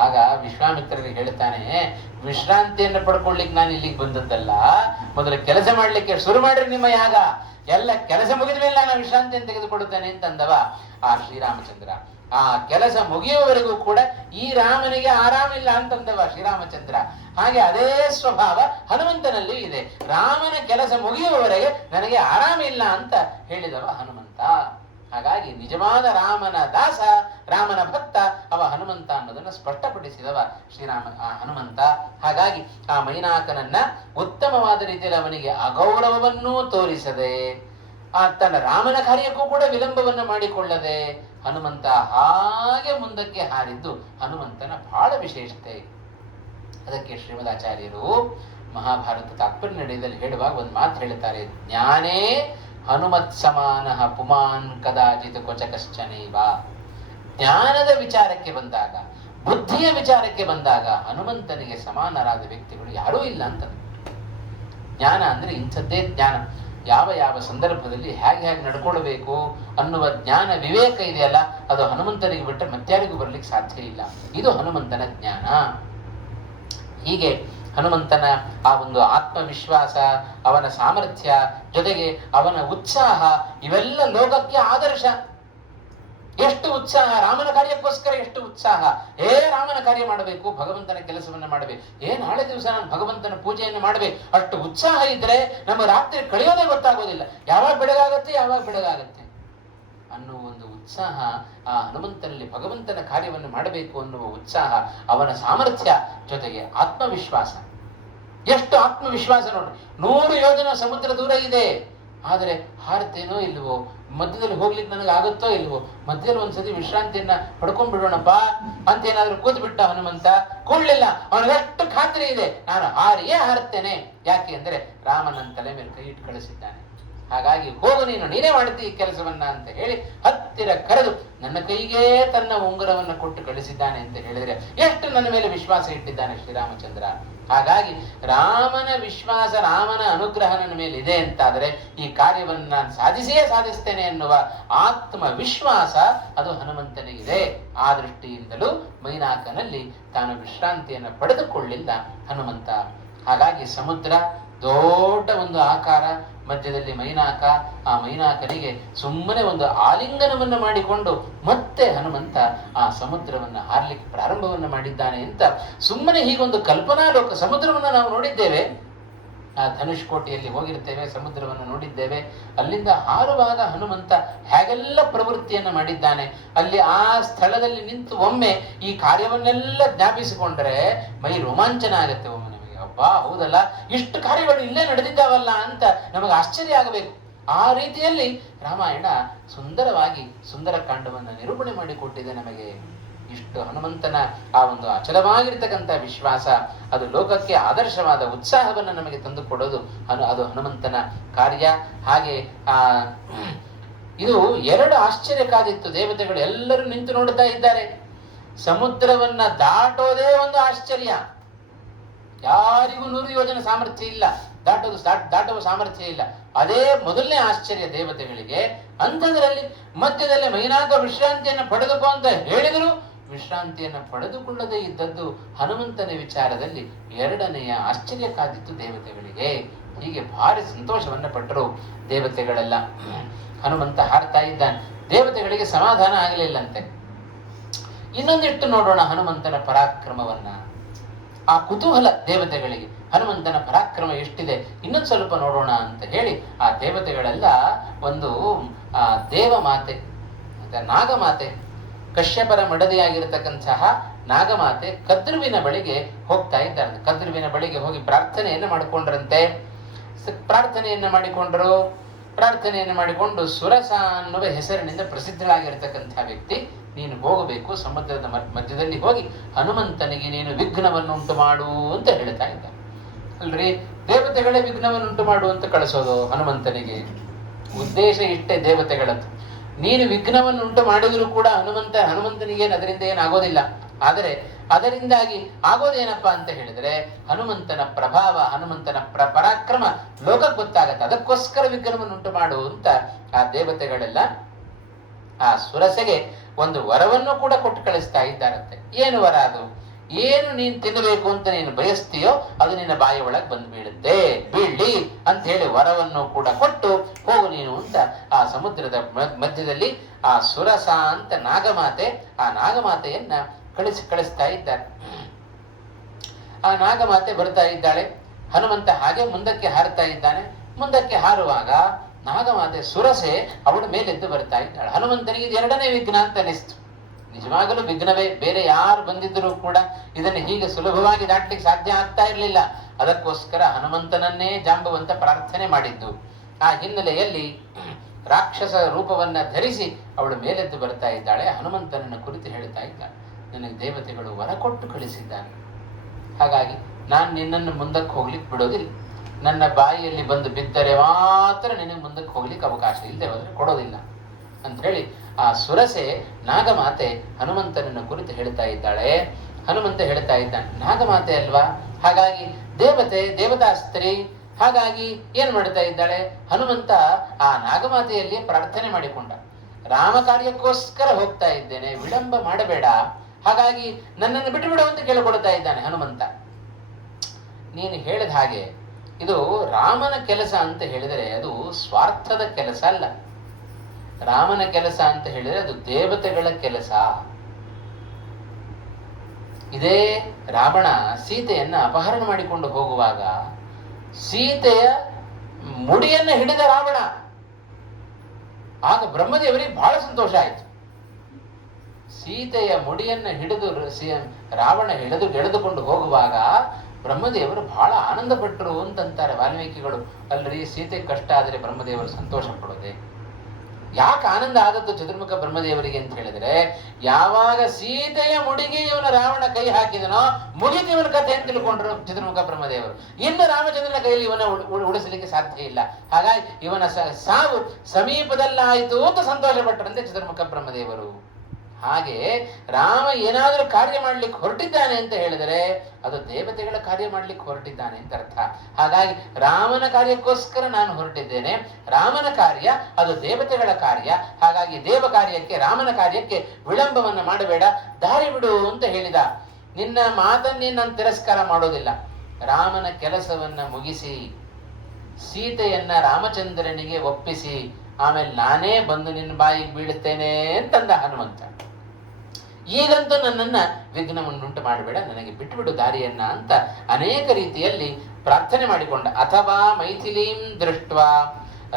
ಆಗ ವಿಶ್ವಾಮಿತ್ರರಿಗೆ ಹೇಳ್ತಾನೆ, ವಿಶ್ರಾಂತಿಯನ್ನು ಪಡ್ಕೊಳ್ಳಿಕ್ಕೆ ನಾನು ಇಲ್ಲಿಗೆ ಬಂದದ್ದಲ್ಲ, ಮೊದಲು ಕೆಲಸ ಮಾಡ್ಲಿಕ್ಕೆ ಶುರು ಮಾಡ್ರಿ ನಿಮ್ಮ ಯಾಗ, ಎಲ್ಲ ಕೆಲಸ ಮುಗಿದ ಮೇಲೆ ನಾನು ವಿಶ್ರಾಂತಿಯನ್ನು ತೆಗೆದುಕೊಡುತ್ತೇನೆ ಅಂತಂದವ ಆ ಶ್ರೀರಾಮಚಂದ್ರ. ಆ ಕೆಲಸ ಮುಗಿಯುವವರೆಗೂ ಕೂಡ ಈ ರಾಮನಿಗೆ ಆರಾಮಿಲ್ಲ ಅಂತಂದವ ಶ್ರೀರಾಮಚಂದ್ರ. ಹಾಗೆ ಅದೇ ಸ್ವಭಾವ ಹನುಮಂತನಲ್ಲಿ ಇದೆ. ರಾಮನ ಕೆಲಸ ಮುಗಿಯುವವರೆಗೆ ನನಗೆ ಆರಾಮಿಲ್ಲ ಅಂತ ಹೇಳಿದವ ಹನುಮಂತ. ಹಾಗಾಗಿ ನಿಜವಾದ ರಾಮನ ದಾಸ, ರಾಮನ ಭಕ್ತ ಅವ ಹನುಮಂತ ಅನ್ನೋದನ್ನು ಸ್ಪಷ್ಟಪಡಿಸಿದವ ಹನುಮಂತ. ಹಾಗಾಗಿ ಆ ಮೈನಾಕನನ್ನ ಉತ್ತಮವಾದ ರೀತಿಯಲ್ಲಿ ಅವನಿಗೆ ಅಗೌರವವನ್ನೂ ತೋರಿಸದೆ, ತನ್ನ ರಾಮನ ಕಾರ್ಯಕ್ಕೂ ಕೂಡ ವಿಳಂಬವನ್ನು ಮಾಡಿಕೊಳ್ಳದೆ ಹನುಮಂತ ಹಾಗೆ ಮುಂದಕ್ಕೆ ಹಾರಿದ್ದು ಹನುಮಂತನ ಬಹಳ ವಿಶೇಷತೆ. ಅದಕ್ಕೆ ಶ್ರೀಮದಾಚಾರ್ಯರು ಮಹಾಭಾರತ ತಾತ್ಪರ್ಯ ನಡೆಯದಲ್ಲಿ ಹೇಳುವಾಗ ಒಂದು ಮಾತು ಹೇಳ್ತಾರೆ, ಜ್ಞಾನೇ ಹನುಮತ್ ಸಮಾನ ಪುಮಾನ್ ಕದಾಚಿತ್ ಕ್ವಚಕಶ್ಚನೈವ. ಜ್ಞಾನದ ವಿಚಾರಕ್ಕೆ ಬಂದಾಗ, ಬುದ್ಧಿಯ ವಿಚಾರಕ್ಕೆ ಬಂದಾಗ ಹನುಮಂತನಿಗೆ ಸಮಾನರಾದ ವ್ಯಕ್ತಿಗಳು ಯಾರೂ ಇಲ್ಲ ಅಂತ. ಜ್ಞಾನ ಅಂದ್ರೆ ಇಂಥದ್ದೇ ಜ್ಞಾನ, ಯಾವ ಯಾವ ಸಂದರ್ಭದಲ್ಲಿ ಹೇಗೆ ನಡ್ಕೊಳ್ಬೇಕು ಅನ್ನುವ ಜ್ಞಾನ ವಿವೇಕ ಇದೆಯಲ್ಲ, ಅದು ಹನುಮಂತನಿಗೆ ಬಿಟ್ಟರೆ ಮತ್ಯಾರಿಗೂ ಬರ್ಲಿಕ್ಕೆ ಸಾಧ್ಯ ಇಲ್ಲ. ಇದು ಹನುಮಂತನ ಜ್ಞಾನ. ಹೀಗೆ ಹನುಮಂತನ ಆ ಒಂದು ಆತ್ಮವಿಶ್ವಾಸ, ಅವನ ಸಾಮರ್ಥ್ಯ, ಜೊತೆಗೆ ಅವನ ಉತ್ಸಾಹ, ಇವೆಲ್ಲ ಲೋಕಕ್ಕೆ ಆದರ್ಶ. ಎಷ್ಟು ಉತ್ಸಾಹ, ರಾಮನ ಕಾರ್ಯಕ್ಕೋಸ್ಕರ ಎಷ್ಟು ಉತ್ಸಾಹ. ರಾಮನ ಕಾರ್ಯ ಮಾಡಬೇಕು, ಭಗವಂತನ ಕೆಲಸವನ್ನ ಮಾಡಬೇಕು, ನಾಳೆ ದಿವಸ ನಾನು ಭಗವಂತನ ಪೂಜೆಯನ್ನು ಮಾಡಬೇಕು, ಅಷ್ಟು ಉತ್ಸಾಹ ಇದ್ರೆ ನಮ್ಮ ರಾತ್ರಿ ಕಳೆಯೋದೇ ಗೊತ್ತಾಗೋದಿಲ್ಲ. ಯಾವಾಗ ಬೆಳಗಾಗತ್ತೆ ಅನ್ನುವ ಒಂದು ಉತ್ಸಾಹ ಆ ಹನುಮಂತನಲ್ಲಿ, ಭಗವಂತನ ಕಾರ್ಯವನ್ನು ಮಾಡಬೇಕು ಅನ್ನುವ ಉತ್ಸಾಹ, ಅವನ ಸಾಮರ್ಥ್ಯ, ಜೊತೆಗೆ ಆತ್ಮವಿಶ್ವಾಸ. ಎಷ್ಟು ಆತ್ಮವಿಶ್ವಾಸ ನೋಡ್ರಿ. 100 ಯೋಜನ ಸಮುದ್ರ ದೂರ ಇದೆ, ಆದರೆ ಹಾರ್ತೇನೋ ಇಲ್ವೋ, ಮಧ್ಯದಲ್ಲಿ ಹೋಗ್ಲಿಕ್ಕೆ ನನಗೆ ಆಗುತ್ತೋ ಇಲ್ವೋ, ಮಧ್ಯದಲ್ಲಿ ಒಂದ್ಸತಿ ವಿಶ್ರಾಂತಿಯನ್ನ ಪಡ್ಕೊಂಡ್ಬಿಡೋಣಪ್ಪ ಅಂತ ಏನಾದ್ರೂ ಕೂತ್ ಬಿಟ್ಟ ಹನುಮಂತ, ಕೂಡ್ಲಿಲ್ಲ. ಅವನಿಗಷ್ಟು ಖಾತ್ರಿ ಇದೆ, ನಾನು ಹಾರಿಯೇ ಹಾರುತ್ತೇನೆ. ಯಾಕೆ ಅಂದ್ರೆ ರಾಮನ ತಲೆ ಮೇಲೆ ಕೈ ಇಟ್ಟು ಕಳಿಸಿದ್ದಾನೆ. ಹಾಗಾಗಿ ಹೋಗು, ನೀನೇ ಮಾಡ್ತಿ ಈ ಕೆಲಸವನ್ನ ಅಂತ ಹೇಳಿ ಹತ್ತಿರ ಕರೆದು ನನ್ನ ಕೈಗೆ ತನ್ನ ಉಂಗುರವನ್ನು ಕೊಟ್ಟು ಕಳಿಸಿದ್ದಾನೆ ಅಂತ ಹೇಳಿದ್ರೆ ಎಷ್ಟು ನನ್ನ ಮೇಲೆ ವಿಶ್ವಾಸ ಇಟ್ಟಿದ್ದಾನೆ ಶ್ರೀರಾಮಚಂದ್ರ. ಹಾಗಾಗಿ ರಾಮನ ವಿಶ್ವಾಸ, ರಾಮನ ಅನುಗ್ರಹ ನನ್ನ ಮೇಲೆ ಇದೆ ಅಂತಾದರೆ ಈ ಕಾರ್ಯವನ್ನು ನಾನು ಸಾಧಿಸ್ತೇನೆ ಅನ್ನುವ ಆತ್ಮವಿಶ್ವಾಸ ಅದು ಹನುಮಂತನಿಗಿದೆ. ಆ ದೃಷ್ಟಿಯಿಂದಲೂ ಮೈನಾಕನಲ್ಲಿ ತಾನು ವಿಶ್ರಾಂತಿಯನ್ನು ಪಡೆದುಕೊಳ್ಳಿಲ್ಲ ಹನುಮಂತ. ಹಾಗಾಗಿ ಸಮುದ್ರ ದೊಡ್ಡ ಒಂದು ಆಕಾರ, ಮಧ್ಯದಲ್ಲಿ ಮೈನಾಕ, ಆ ಮೈನಾಕನಿಗೆ ಸುಮ್ಮನೆ ಒಂದು ಆಲಿಂಗನವನ್ನು ಮಾಡಿಕೊಂಡು ಮತ್ತೆ ಹನುಮಂತ ಆ ಸಮುದ್ರವನ್ನು ಹಾರಲಿಕ್ಕೆ ಪ್ರಾರಂಭವನ್ನು ಮಾಡಿದ್ದಾನೆ ಅಂತ ಸುಮ್ಮನೆ ಹೀಗೊಂದು ಕಲ್ಪನಾ ಲೋಕ. ಸಮುದ್ರವನ್ನು ನಾವು ನೋಡಿದ್ದೇವೆ, ಆ ಧನುಷ್ಕೋಟಿಯಲ್ಲಿ ಹೋಗಿರ್ತೇವೆ, ಸಮುದ್ರವನ್ನು ನೋಡಿದ್ದೇವೆ. ಅಲ್ಲಿಂದ ಹಾರುವಾಗ ಹನುಮಂತ ಹೇಗೆಲ್ಲ ಪ್ರವೃತ್ತಿಯನ್ನು ಮಾಡಿದ್ದಾನೆ, ಅಲ್ಲಿ ಆ ಸ್ಥಳದಲ್ಲಿ ನಿಂತು ಒಮ್ಮೆ ಈ ಕಾರ್ಯವನ್ನೆಲ್ಲ ಜ್ಞಾಪಿಸಿಕೊಂಡ್ರೆ ಮೈ ರೋಮಾಂಚನ ಆಗತ್ತೆ. ಒಮ್ಮೆ ನಮಗೆ ಅಬ್ಬಾ ಹೌದಲ್ಲ, ಇಷ್ಟು ಕಾರ್ಯಗಳು ಇಲ್ಲೇ ನಡೆದಿದ್ದಾವಲ್ಲ ಅಂತ ನಮಗೆ ಆಶ್ಚರ್ಯ ಆಗಬೇಕು. ಆ ರೀತಿಯಲ್ಲಿ ರಾಮಾಯಣ ಸುಂದರವಾಗಿ ಸುಂದರ ಕಾಂಡವನ್ನು ನಿರೂಪಣೆ ಮಾಡಿಕೊಟ್ಟಿದೆ ನಮಗೆ. ಇಷ್ಟು ಹನುಮಂತನ ಆ ಒಂದು ಅಚಲವಾಗಿರ್ತಕ್ಕಂಥ ವಿಶ್ವಾಸ, ಅದು ಲೋಕಕ್ಕೆ ಆದರ್ಶವಾದ ಉತ್ಸಾಹವನ್ನು ನಮಗೆ ತಂದುಕೊಡೋದು ಅದು ಹನುಮಂತನ ಕಾರ್ಯ. ಹಾಗೆ ಇದು 2 ಆಶ್ಚರ್ಯ ಕಾದಿತ್ತು. ದೇವತೆಗಳು ಎಲ್ಲರೂ ನಿಂತು ನೋಡ್ತಾ ಇದ್ದಾರೆ. ಸಮುದ್ರವನ್ನ ದಾಟೋದೇ ಒಂದು ಆಶ್ಚರ್ಯ. ಯಾರಿಗೂ 100 ಯೋಜನೆ ಸಾಮರ್ಥ್ಯ ಇಲ್ಲ, ದಾಟುವ ಸಾಮರ್ಥ್ಯ ಇಲ್ಲ. ಅದೇ ಮೊದಲನೇ ಆಶ್ಚರ್ಯ ದೇವತೆಗಳಿಗೆ. ಅಂಥದ್ರಲ್ಲಿ ಮಧ್ಯದಲ್ಲಿ ಮೈನಾಕ ವಿಶ್ರಾಂತಿಯನ್ನು ಪಡೆದುಕೋ ಅಂತ ಹೇಳಿದ್ರು, ವಿಶ್ರಾಂತಿಯನ್ನು ಪಡೆದುಕೊಳ್ಳದೇ ಇದ್ದದ್ದು ಹನುಮಂತನ ವಿಚಾರದಲ್ಲಿ 2ನೆಯ ಆಶ್ಚರ್ಯ ಕಾದಿತ್ತು ದೇವತೆಗಳಿಗೆ. ಹೀಗೆ ಭಾರಿ ಸಂತೋಷವನ್ನ ಪಟ್ಟರು ದೇವತೆಗಳೆಲ್ಲ. ಹನುಮಂತ ಹಾರ್ತಾ ಇದ್ದಾನೆ, ದೇವತೆಗಳಿಗೆ ಸಮಾಧಾನ ಆಗಲಿಲ್ಲಂತೆ. ಇನ್ನೊಂದಿಟ್ಟು ನೋಡೋಣ ಹನುಮಂತನ ಪರಾಕ್ರಮವನ್ನ. ಆ ಕುತೂಹಲ ದೇವತೆಗಳಿಗೆ, ಹನುಮಂತನ ಪರಾಕ್ರಮ ಎಷ್ಟಿದೆ, ಇನ್ನೊಂದು ಸ್ವಲ್ಪ ನೋಡೋಣ ಅಂತ ಹೇಳಿ ಆ ದೇವತೆಗಳೆಲ್ಲ ಒಂದು ದೇವಮಾತೆ, ನಾಗಮಾತೆ, ಕಶ್ಯಪರ ಮಡದಿಯಾಗಿರತಕ್ಕಂತಹ ನಾಗಮಾತೆ ಕದ್ರುವಿನ ಬಳಿಗೆ ಹೋಗ್ತಾ ಇದ್ದಾರೆ. ಕದ್ರುವಿನ ಬಳಿಗೆ ಹೋಗಿ ಪ್ರಾರ್ಥನೆಯನ್ನು ಮಾಡಿಕೊಂಡ್ರಂತೆ. ಪ್ರಾರ್ಥನೆಯನ್ನು ಮಾಡಿಕೊಂಡು ಸುರಸ ಅನ್ನುವ ಹೆಸರಿನಿಂದ ಪ್ರಸಿದ್ಧಳಾಗಿರತಕ್ಕಂತಹ ವ್ಯಕ್ತಿ, ನೀನು ಹೋಗಬೇಕು, ಸಮುದ್ರದ ಮಧ್ಯದಲ್ಲಿ ಹೋಗಿ ಹನುಮಂತನಿಗೆ ನೀನು ವಿಘ್ನವನ್ನು ಉಂಟು ಮಾಡು ಅಂತ ಹೇಳ್ತಾ ಇದ್ದ. ಅಲ್ರಿ, ದೇವತೆಗಳೇ ವಿಘ್ನವನ್ನು ಉಂಟು ಮಾಡು ಅಂತ ಕಳಿಸೋದು ಹನುಮಂತನಿಗೆ? ಉದ್ದೇಶ ಇಷ್ಟೇ ದೇವತೆಗಳದ್ದು. ನೀನು ವಿಘ್ನವನ್ನು ಉಂಟು ಮಾಡಿದ್ರು ಕೂಡ ಹನುಮಂತನಿಗೇನು ಅದರಿಂದ ಏನಾಗೋದಿಲ್ಲ. ಆದರೆ ಅದರಿಂದಾಗಿ ಆಗೋದೇನಪ್ಪ ಅಂತ ಹೇಳಿದ್ರೆ ಹನುಮಂತನ ಪ್ರಭಾವ, ಹನುಮಂತನ ಪರಾಕ್ರಮ ಲೋಕಕ್ಕೆ ಗೊತ್ತಾಗತ್ತೆ. ಅದಕ್ಕೋಸ್ಕರ ವಿಘ್ನವನ್ನು ಉಂಟು ಮಾಡುವಂತ ಆ ದೇವತೆಗಳೆಲ್ಲ ಆ ಸುರಸೆಗೆ ಒಂದು ವರವನ್ನು ಕೂಡ ಕೊಟ್ಟು ಕಳಿಸ್ತಾ ಇದ್ದಾರಂತೆ. ಏನು ವರ ಅದು? ಏನು ನೀನ್ ತಿನ್ನಬೇಕು ಅಂತ ನೀನು ಬಯಸ್ತೀಯೋ ಅದು ನಿನ್ನ ಬಾಯಿ ಒಳಗೆ ಬಂದು ಬೀಳುತ್ತೆ, ಬೀಳ್ಲಿ ಅಂತ ಹೇಳಿ ವರವನ್ನು ಕೂಡ ಕೊಟ್ಟು ಹೋಗು ನೀನು ಅಂತ ಆ ಸಮುದ್ರದ ಮಧ್ಯದಲ್ಲಿ ಆ ಸುರಸ ಅಂತ ನಾಗಮಾತೆ, ಆ ನಾಗಮಾತೆಯನ್ನ ಕಳಿಸ್ತಾ ಇದ್ದಾರೆ. ಆ ನಾಗಮಾತೆ ಬರ್ತಾ ಇದ್ದಾಳೆ. ಹನುಮಂತ ಹಾಗೆ ಮುಂದಕ್ಕೆ ಹಾರುತ್ತಾ ಇದ್ದಾನೆ. ಮುಂದಕ್ಕೆ ಹಾರುವಾಗ ನಾಗಮಾತೆ ಸುರಸೆ ಅವಳ ಮೇಲೆದ್ದು ಬರ್ತಾ ಇದ್ದಾಳೆ. ಹನುಮಂತನಿಗೆ ಇದು ಎರಡನೇ ವಿಘ್ನ ಅಂತ ಅನಿಸ್ತು. ನಿಜವಾಗಲೂ ವಿಘ್ನವೇ. ಬೇರೆ ಯಾರು ಬಂದಿದ್ದರೂ ಕೂಡ ಇದನ್ನು ಹೀಗೆ ಸುಲಭವಾಗಿ ದಾಟ್ಲಿಕ್ಕೆ ಸಾಧ್ಯ ಆಗ್ತಾ ಇರಲಿಲ್ಲ. ಅದಕ್ಕೋಸ್ಕರ ಹನುಮಂತನನ್ನೇ ಜಾಂಬವಂತ ಪ್ರಾರ್ಥನೆ ಮಾಡಿದ್ದು. ಆ ಹಿನ್ನೆಲೆಯಲ್ಲಿ ರಾಕ್ಷಸ ರೂಪವನ್ನ ಧರಿಸಿ ಅವಳು ಮೇಲೆದ್ದು ಬರ್ತಾ ಇದ್ದಾಳೆ. ಹನುಮಂತನನ್ನು ಕುರಿತು ಹೇಳ್ತಾ ಇದ್ದಾಳೆ, ನನಗೆ ದೇವತೆಗಳು ವರ ಕೊಟ್ಟು ಕಳಿಸಿದ್ದಾನೆ, ಹಾಗಾಗಿ ನಾನು ನಿನ್ನನ್ನು ಮುಂದಕ್ಕೆ ಹೋಗ್ಲಿಕ್ಕೆ ಬಿಡೋದಿಲ್ಲ. ನನ್ನ ಬಾಯಿಯಲ್ಲಿ ಬಂದು ಬಿದ್ದರೆ ಮಾತ್ರ ನಿನಗೆ ಮುಂದಕ್ಕೆ ಹೋಗ್ಲಿಕ್ಕೆ ಅವಕಾಶ, ಇಲ್ಲದೆ ಹೋದ್ರೆ ಕೊಡೋದಿಲ್ಲ ಅಂತ ಹೇಳಿ ಆ ಸುರಸೆ ನಾಗಮಾತೆ ಹನುಮಂತನನ್ನು ಕುರಿತು ಹೇಳ್ತಾ ಇದ್ದಾಳೆ. ಹನುಮಂತ ಹೇಳ್ತಾ ಇದ್ದಾನೆ, ನಾಗಮಾತೆ ಅಲ್ವಾ, ಹಾಗಾಗಿ ದೇವತೆ, ದೇವತಾ ಸ್ತ್ರೀ, ಹಾಗಾಗಿ ಏನ್ ಮಾಡ್ತಾ ಇದ್ದಾಳೆ? ಹನುಮಂತ ಆ ನಾಗಮಾತೆಯಲ್ಲಿ ಪ್ರಾರ್ಥನೆ ಮಾಡಿಕೊಂಡ, ರಾಮ ಕಾರ್ಯಕ್ಕೋಸ್ಕರ ಹೋಗ್ತಾ ಇದ್ದೇನೆ, ವಿಳಂಬ ಮಾಡಬೇಡ, ಹಾಗಾಗಿ ನನ್ನನ್ನು ಬಿಟ್ಟು ಬಿಡು ಅಂತ ಕೇಳಿಕೊಳ್ತಾ ಇದ್ದಾನೆ ಹನುಮಂತ. ನೀನು ಹೇಳಿದ ಹಾಗೆ ಇದು ರಾಮನ ಕೆಲಸ ಅಂತ ಹೇಳಿದರೆ ಅದು ಸ್ವಾರ್ಥದ ಕೆಲಸ ಅಲ್ಲ. ರಾಮನ ಕೆಲಸ ಅಂತ ಹೇಳಿದರೆ ಅದು ದೇವತೆಗಳ ಕೆಲಸ. ಇದೇ ರಾವಣ ಸೀತೆಯನ್ನ ಅಪಹರಣ ಮಾಡಿಕೊಂಡು ಹೋಗುವಾಗ ಸೀತೆಯ ಮುಡಿಯನ್ನ ಹಿಡಿದ ರಾವಣ. ಆಗ ಬ್ರಹ್ಮದೇವರಿಗೆ ಬಹಳ ಸಂತೋಷ ಆಯಿತು. ಸೀತೆಯ ಮುಡಿಯನ್ನ ಹಿಡಿದು ರಾವಣ ಎಳೆದುಕೊಂಡು ಹೋಗುವಾಗ ಬ್ರಹ್ಮದೇವರು ಬಹಳ ಆನಂದ ಪಟ್ಟರು ಅಂತಂತಾರೆ ವಾಲ್ಮೀಕಿಗಳು. ಅಲ್ರಿ, ಸೀತೆ ಕಷ್ಟ ಆದರೆ ಬ್ರಹ್ಮದೇವರು ಸಂತೋಷ ಪಡೋದೆ? ಯಾಕೆ ಆನಂದ ಆದದ್ದು ಚತುರ್ಮುಖ ಬ್ರಹ್ಮದೇವರಿಗೆ ಅಂತ ಹೇಳಿದ್ರೆ, ಯಾವಾಗ ಸೀತೆಯ ಮುಡಿಗೆ ಇವನ ರಾವಣ ಕೈ ಹಾಕಿದನೋ ಮುಗಿದು ಇವನ ಕಥೆ ಅಂತ ತಿಳ್ಕೊಂಡ್ರು ಚತುರ್ಮುಖ ಬ್ರಹ್ಮದೇವರು. ಇನ್ನು ರಾಮಚಂದ್ರನ ಕೈಯಲ್ಲಿ ಇವನ ಉಳಿಸಲಿಕ್ಕೆ ಸಾಧ್ಯ ಇಲ್ಲ, ಹಾಗಾಗಿ ಇವನ ಸಾವು ಸಮೀಪದಲ್ಲಾಯಿತು ಅಂತ ಸಂತೋಷ ಪಟ್ಟರಂತೆ ಚತುರ್ಮುಖ ಬ್ರಹ್ಮದೇವರು. ಹಾಗೆ ರಾಮ ಏನಾದರೂ ಕಾರ್ಯ ಮಾಡ್ಲಿಕ್ಕೆ ಹೊರಟಿದ್ದಾನೆ ಅಂತ ಹೇಳಿದರೆ ಅದು ದೇವತೆಗಳ ಕಾರ್ಯ ಮಾಡ್ಲಿಕ್ಕೆ ಹೊರಟಿದ್ದಾನೆ ಅಂತ ಅರ್ಥ. ಹಾಗಾಗಿ ರಾಮನ ಕಾರ್ಯಕ್ಕೋಸ್ಕರ ನಾನು ಹೊರಟಿದ್ದೇನೆ, ರಾಮನ ಕಾರ್ಯ ಅದು ದೇವತೆಗಳ ಕಾರ್ಯ, ಹಾಗಾಗಿ ದೇವ ಕಾರ್ಯಕ್ಕೆ, ರಾಮನ ಕಾರ್ಯಕ್ಕೆ ವಿಳಂಬವನ್ನ ಮಾಡಬೇಡ, ದಾರಿ ಬಿಡು ಅಂತ ಹೇಳಿದ. ನಿನ್ನ ಮಾತನ್ನೇ ನಾನು ತಿರಸ್ಕಾರ ಮಾಡೋದಿಲ್ಲ, ರಾಮನ ಕೆಲಸವನ್ನ ಮುಗಿಸಿ ಸೀತೆಯನ್ನ ರಾಮಚಂದ್ರನಿಗೆ ಒಪ್ಪಿಸಿ ಆಮೇಲೆ ನಾನೇ ಬಂದು ನಿನ್ನ ಬಾಯಿಗೆ ಬೀಳುತ್ತೇನೆ ಅಂತಂದ ಹನುಮಂತ. ಈಗಂತೂ ನನ್ನನ್ನ ವಿಘ್ನವನ್ನುಂಟು ಮಾಡಬೇಡ, ನನಗೆ ಬಿಟ್ಟುಬಿಡು ದಾರಿಯನ್ನ ಅಂತ ಅನೇಕ ರೀತಿಯಲ್ಲಿ ಪ್ರಾರ್ಥನೆ ಮಾಡಿಕೊಂಡ. ಅಥವಾ ಮೈಥಿಲೀಂ ದೃಷ್ಟ್ವಾ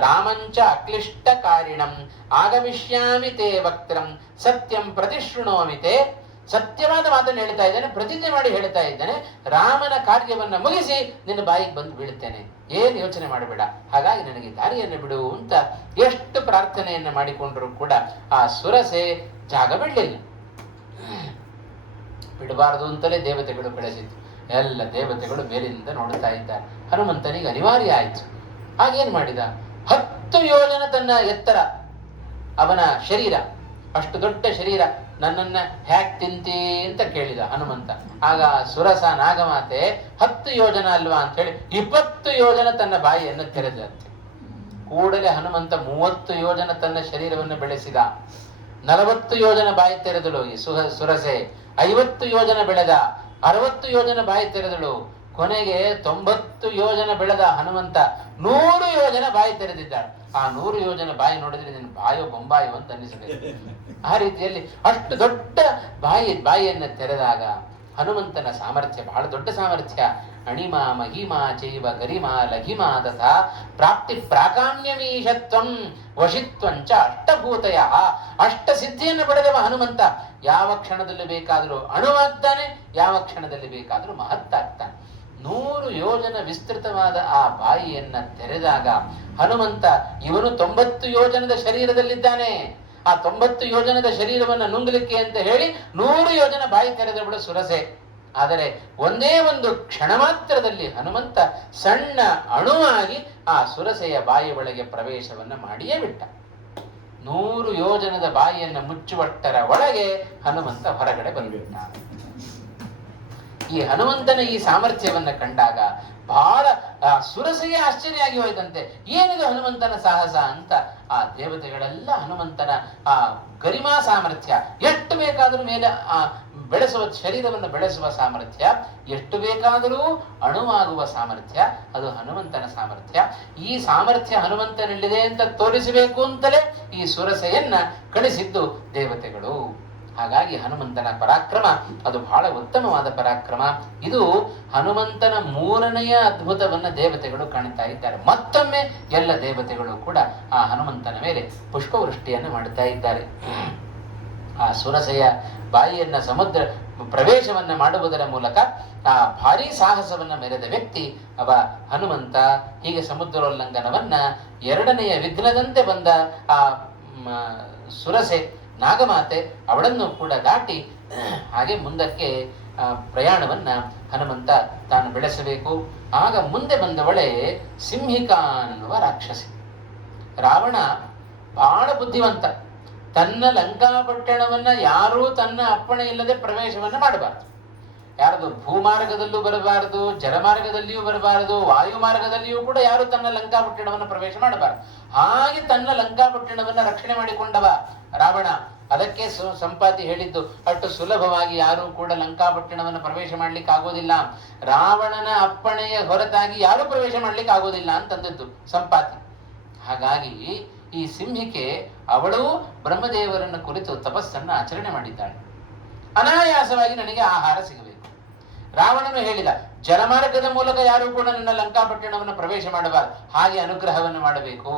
ರಾಮಂಚ ಅಕ್ಲಿಷ್ಟ ಕಾರಿಣಂ ಆಗಮಿಷ್ಯಾಮಿ ತೇ ವಕ್ತ್ರಂ ಸತ್ಯಂ ಪ್ರತಿಶೃಣೋಮಿ ತೇ. ಸತ್ಯವಾದ ಮಾತನ್ನು ಹೇಳ್ತಾ ಇದ್ದಾನೆ, ಪ್ರತಿಜ್ಞೆ ಮಾಡಿ ಹೇಳ್ತಾ ಇದ್ದಾನೆ, ರಾಮನ ಕಾರ್ಯವನ್ನ ಮುಗಿಸಿ ನಿನ್ನ ಬಾಯಿಗೆ ಬಂದು ಬೀಳುತ್ತೇನೆ, ಏನು ಯೋಚನೆ ಮಾಡಬೇಡ, ಹಾಗಾಗಿ ನನಗೆ ದಾರಿಯನ್ನು ಬಿಡು ಅಂತ ಎಷ್ಟು ಪ್ರಾರ್ಥನೆಯನ್ನ ಮಾಡಿಕೊಂಡ್ರು ಕೂಡ ಆ ಸುರಸೆ ಜಾಗ ಬಿಡಲಿಲ್ಲ. ಬಿಡಬಾರದು ಅಂತಲೇ ದೇವತೆಗಳು ಕಳಿಸಿದ್ದು. ಎಲ್ಲ ದೇವತೆಗಳು ಮೇಲಿಂದ ನೋಡ್ತಾ ಇದ್ದಾರೆ. ಹನುಮಂತನಿಗೆ ಅನಿವಾರ್ಯ ಆಯಿತು. ಆಗೇನ್ ಮಾಡಿದ? 10 ಯೋಜನ ತನ್ನ ಎತ್ತರ ಅವನ ಶರೀರ, ಅಷ್ಟು ದೊಡ್ಡ ಶರೀರ, ನನ್ನನ್ನ ಹ್ಯಾಕ್ ತಿಂತಿ ಅಂತ ಕೇಳಿದ ಹನುಮಂತ. ಆಗ ಸುರಸ ನಾಗಮಾತೆ 10 ಯೋಜನ ಅಲ್ವಾ ಅಂತ ಹೇಳಿ 20 ಯೋಜನ ತನ್ನ ಬಾಯಿಯನ್ನು ತೆರೆದಂತೆ. ಕೂಡಲೇ ಹನುಮಂತ 30 ಯೋಜನ ತನ್ನ ಶರೀರವನ್ನು ಬೆಳೆಸಿದ. 40 ಯೋಜನ ಬಾಯಿ ತೆರೆದಳು ಈ ಸುರಸೆ. 50 ಯೋಜನ ಬೆಳೆದ. 60 ಯೋಜನ ಬಾಯಿ ತೆರೆದಳು. ಕೊನೆಗೆ 90 ಯೋಜನ ಬೆಳೆದ ಹನುಮಂತ 100 ಯೋಜನ ಬಾಯಿ ತೆರೆದಿದ್ದಾಳೆ. ಆ 100 ಯೋಜನ ಬಾಯಿ ನೋಡಿದ್ರೆ ನಿನ್ನ ಬಾಯೋ ಬೊಂಬಾಯೋ ಅಂತ ಅನ್ನಿಸಬೇಕು. ಆ ರೀತಿಯಲ್ಲಿ ಅಷ್ಟು ದೊಡ್ಡ ಬಾಯಿಯನ್ನು ತೆರೆದಾಗ ಹನುಮಂತನ ಸಾಮರ್ಥ್ಯ ಬಹಳ ದೊಡ್ಡ ಸಾಮರ್ಥ್ಯ. ಅಣಿಮಾ ಮಹಿಮಾ ಚೈವ ಗರಿಮಾ ಲಘಿಮಾ ತಥಾ ಪ್ರಾಪ್ತಿ ಪ್ರಾಕಾಮ್ಯಮೀಶತ್ವಂ ವಶಿತ್ವಂಚ ಅಷ್ಟಭೂತಯ. ಅಷ್ಟ ಸಿದ್ಧಿಯನ್ನು ಪಡೆದವ ಹನುಮಂತ. ಯಾವ ಕ್ಷಣದಲ್ಲಿ ಬೇಕಾದರೂ ಅಣುವಾಗ್ತಾನೆ, ಯಾವ ಕ್ಷಣದಲ್ಲಿ ಬೇಕಾದರೂ ಮಹತ್ತಾಗ್ತಾನೆ. 100 ಯೋಜನ ವಿಸ್ತೃತವಾದ ಆ ಬಾಯಿಯನ್ನ ತೆರೆದಾಗ ಹನುಮಂತ ಇವನು 90 ಯೋಜನದ ಶರೀರದಲ್ಲಿದ್ದಾನೆ. ಆ 90 ಯೋಜನದ ಶರೀರವನ್ನ ನುಂಗಲಿಕ್ಕೆ ಅಂತ ಹೇಳಿ 100 ಯೋಜನ ಬಾಯಿ ತೆರೆದವಳು ಸುರಸೆ. ಆದರೆ ಒಂದೇ ಒಂದು ಕ್ಷಣ ಮಾತ್ರದಲ್ಲಿ ಹನುಮಂತ ಸಣ್ಣ ಅಣುವಾಗಿ ಆ ಸುರಸೆಯ ಬಾಯಿ ಒಳಗೆ ಪ್ರವೇಶವನ್ನ ಮಾಡಿಯೇ ಬಿಟ್ಟ. 100 ಯೋಜನದ ಬಾಯಿಯನ್ನು ಮುಚ್ಚುವಟ್ಟರ ಒಳಗೆ ಹನುಮಂತ ಹೊರಗಡೆ ಬಂದುಬಿಟ್ಟ. ಈ ಹನುಮಂತನ ಈ ಸಾಮರ್ಥ್ಯವನ್ನ ಕಂಡಾಗ ಬಹಳ ಸುರಸೆಗೆ ಆಶ್ಚರ್ಯ ಆಗಿ ಹೋಯ್ತಂತೆ. ಏನಿದು ಹನುಮಂತನ ಸಾಹಸ ಅಂತ ಆ ದೇವತೆಗಳೆಲ್ಲ ಹನುಮಂತನ ಆ ಗರಿಮಾ ಸಾಮರ್ಥ್ಯ, ಎಷ್ಟು ಬೇಕಾದರೂ ಮೇಲೆ ಬೆಳೆಸುವ ಶರೀರವನ್ನು ಬೆಳೆಸುವ ಸಾಮರ್ಥ್ಯ, ಎಷ್ಟು ಬೇಕಾದರೂ ಅಣುವಾಗುವ ಸಾಮರ್ಥ್ಯ, ಅದು ಹನುಮಂತನ ಸಾಮರ್ಥ್ಯ. ಈ ಸಾಮರ್ಥ್ಯ ಹನುಮಂತನಲ್ಲಿದೆ ಅಂತ ತೋರಿಸಬೇಕು ಅಂತಲೇ ಈ ಸುರಸೆಯನ್ನ ಕಳಿಸಿದ್ದು ದೇವತೆಗಳು. ಹಾಗಾಗಿ ಹನುಮಂತನ ಪರಾಕ್ರಮ ಅದು ಬಹಳ ಉತ್ತಮವಾದ ಪರಾಕ್ರಮ. ಇದು ಹನುಮಂತನ ಮೂರನೆಯ ಅದ್ಭುತವನ್ನ ದೇವತೆಗಳು ಕಾಣ್ತಾ ಇದ್ದಾರೆ. ಮತ್ತೊಮ್ಮೆ ಎಲ್ಲ ದೇವತೆಗಳು ಕೂಡ ಆ ಹನುಮಂತನ ಮೇಲೆ ಪುಷ್ಪವೃಷ್ಟಿಯನ್ನು ಮಾಡುತ್ತಾ ಇದ್ದಾರೆ. ಆ ಸುರಸೆಯ ಬಾಯಿಯನ್ನ ಸಮುದ್ರ ಪ್ರವೇಶವನ್ನ ಮಾಡುವುದರ ಮೂಲಕ ಆ ಭಾರೀ ಸಾಹಸವನ್ನ ಮೆರೆದ ವ್ಯಕ್ತಿ ಅವ ಹನುಮಂತ. ಹೀಗೆ ಸಮುದ್ರೋಲ್ಲಂಘನವನ್ನ ಎರಡನೆಯ ವಿಘ್ನದಂತೆ ಬಂದ ಆ ಸುರಸೆ ನಾಗಮಾತೆ ಅವಳನ್ನು ಕೂಡ ದಾಟಿ ಹಾಗೆ ಮುಂದಕ್ಕೆ ಪ್ರಯಾಣವನ್ನ ಹನುಮಂತ ತಾನು ಬೆಳೆಸಬೇಕು. ಆಗ ಮುಂದೆ ಬಂದವಳೆ ಸಿಂಹಿಕಾ ಅನ್ನುವ ರಾಕ್ಷಸಿ. ರಾವಣ ಬಹಳ ಬುದ್ಧಿವಂತ. ತನ್ನ ಲಂಕಾಪಟ್ಟಣವನ್ನ ಯಾರೂ ತನ್ನ ಅಪ್ಪಣೆ ಇಲ್ಲದೆ ಪ್ರವೇಶವನ್ನ ಮಾಡಬಾರದು. ಯಾರದು ಭೂಮಾರ್ಗದಲ್ಲೂ ಬರಬಾರದು, ಜಲಮಾರ್ಗದಲ್ಲಿಯೂ ಬರಬಾರದು, ವಾಯು ಮಾರ್ಗದಲ್ಲಿಯೂ ಕೂಡ ಯಾರು ತನ್ನ ಲಂಕಾಪಟ್ಟಣವನ್ನು ಪ್ರವೇಶ ಮಾಡಬಾರದು. ಹಾಗೆ ತನ್ನ ಲಂಕಾಪಟ್ಟಣವನ್ನ ರಕ್ಷಣೆ ಮಾಡಿಕೊಂಡವ ರಾವಣ. ಅದಕ್ಕೆ ಸಂಪಾತಿ ಹೇಳಿದ್ದು, ಅಷ್ಟು ಸುಲಭವಾಗಿ ಯಾರೂ ಕೂಡ ಲಂಕಾಪಟ್ಟಣವನ್ನು ಪ್ರವೇಶ ಮಾಡ್ಲಿಕ್ಕೆ ಆಗೋದಿಲ್ಲ, ರಾವಣನ ಅಪ್ಪಣೆಯ ಹೊರತಾಗಿ ಯಾರೂ ಪ್ರವೇಶ ಮಾಡ್ಲಿಕ್ಕೆ ಆಗೋದಿಲ್ಲ ಅಂತಂದದ್ದು ಸಂಪಾತಿ. ಹಾಗಾಗಿ ಈ ಸಿಂಹಿಕೆ ಅವಳು ಬ್ರಹ್ಮದೇವರನ್ನು ಕುರಿತು ತಪಸ್ಸನ್ನ ಆಚರಣೆ ಮಾಡಿದ್ದಾಳೆ. ಅನಾಯಾಸವಾಗಿ ನನಗೆ ಆಹಾರ ಸಿಗಬೇಕು. ರಾವಣನು ಹೇಳಿದ, ಜಲಮಾರ್ಗದ ಮೂಲಕ ಯಾರೂ ಕೂಡ ನನ್ನ ಲಂಕಾಪಟ್ಟಣವನ್ನು ಪ್ರವೇಶ ಮಾಡಬಾರದು, ಹಾಗೆ ಅನುಗ್ರಹವನ್ನು ಮಾಡಬೇಕು.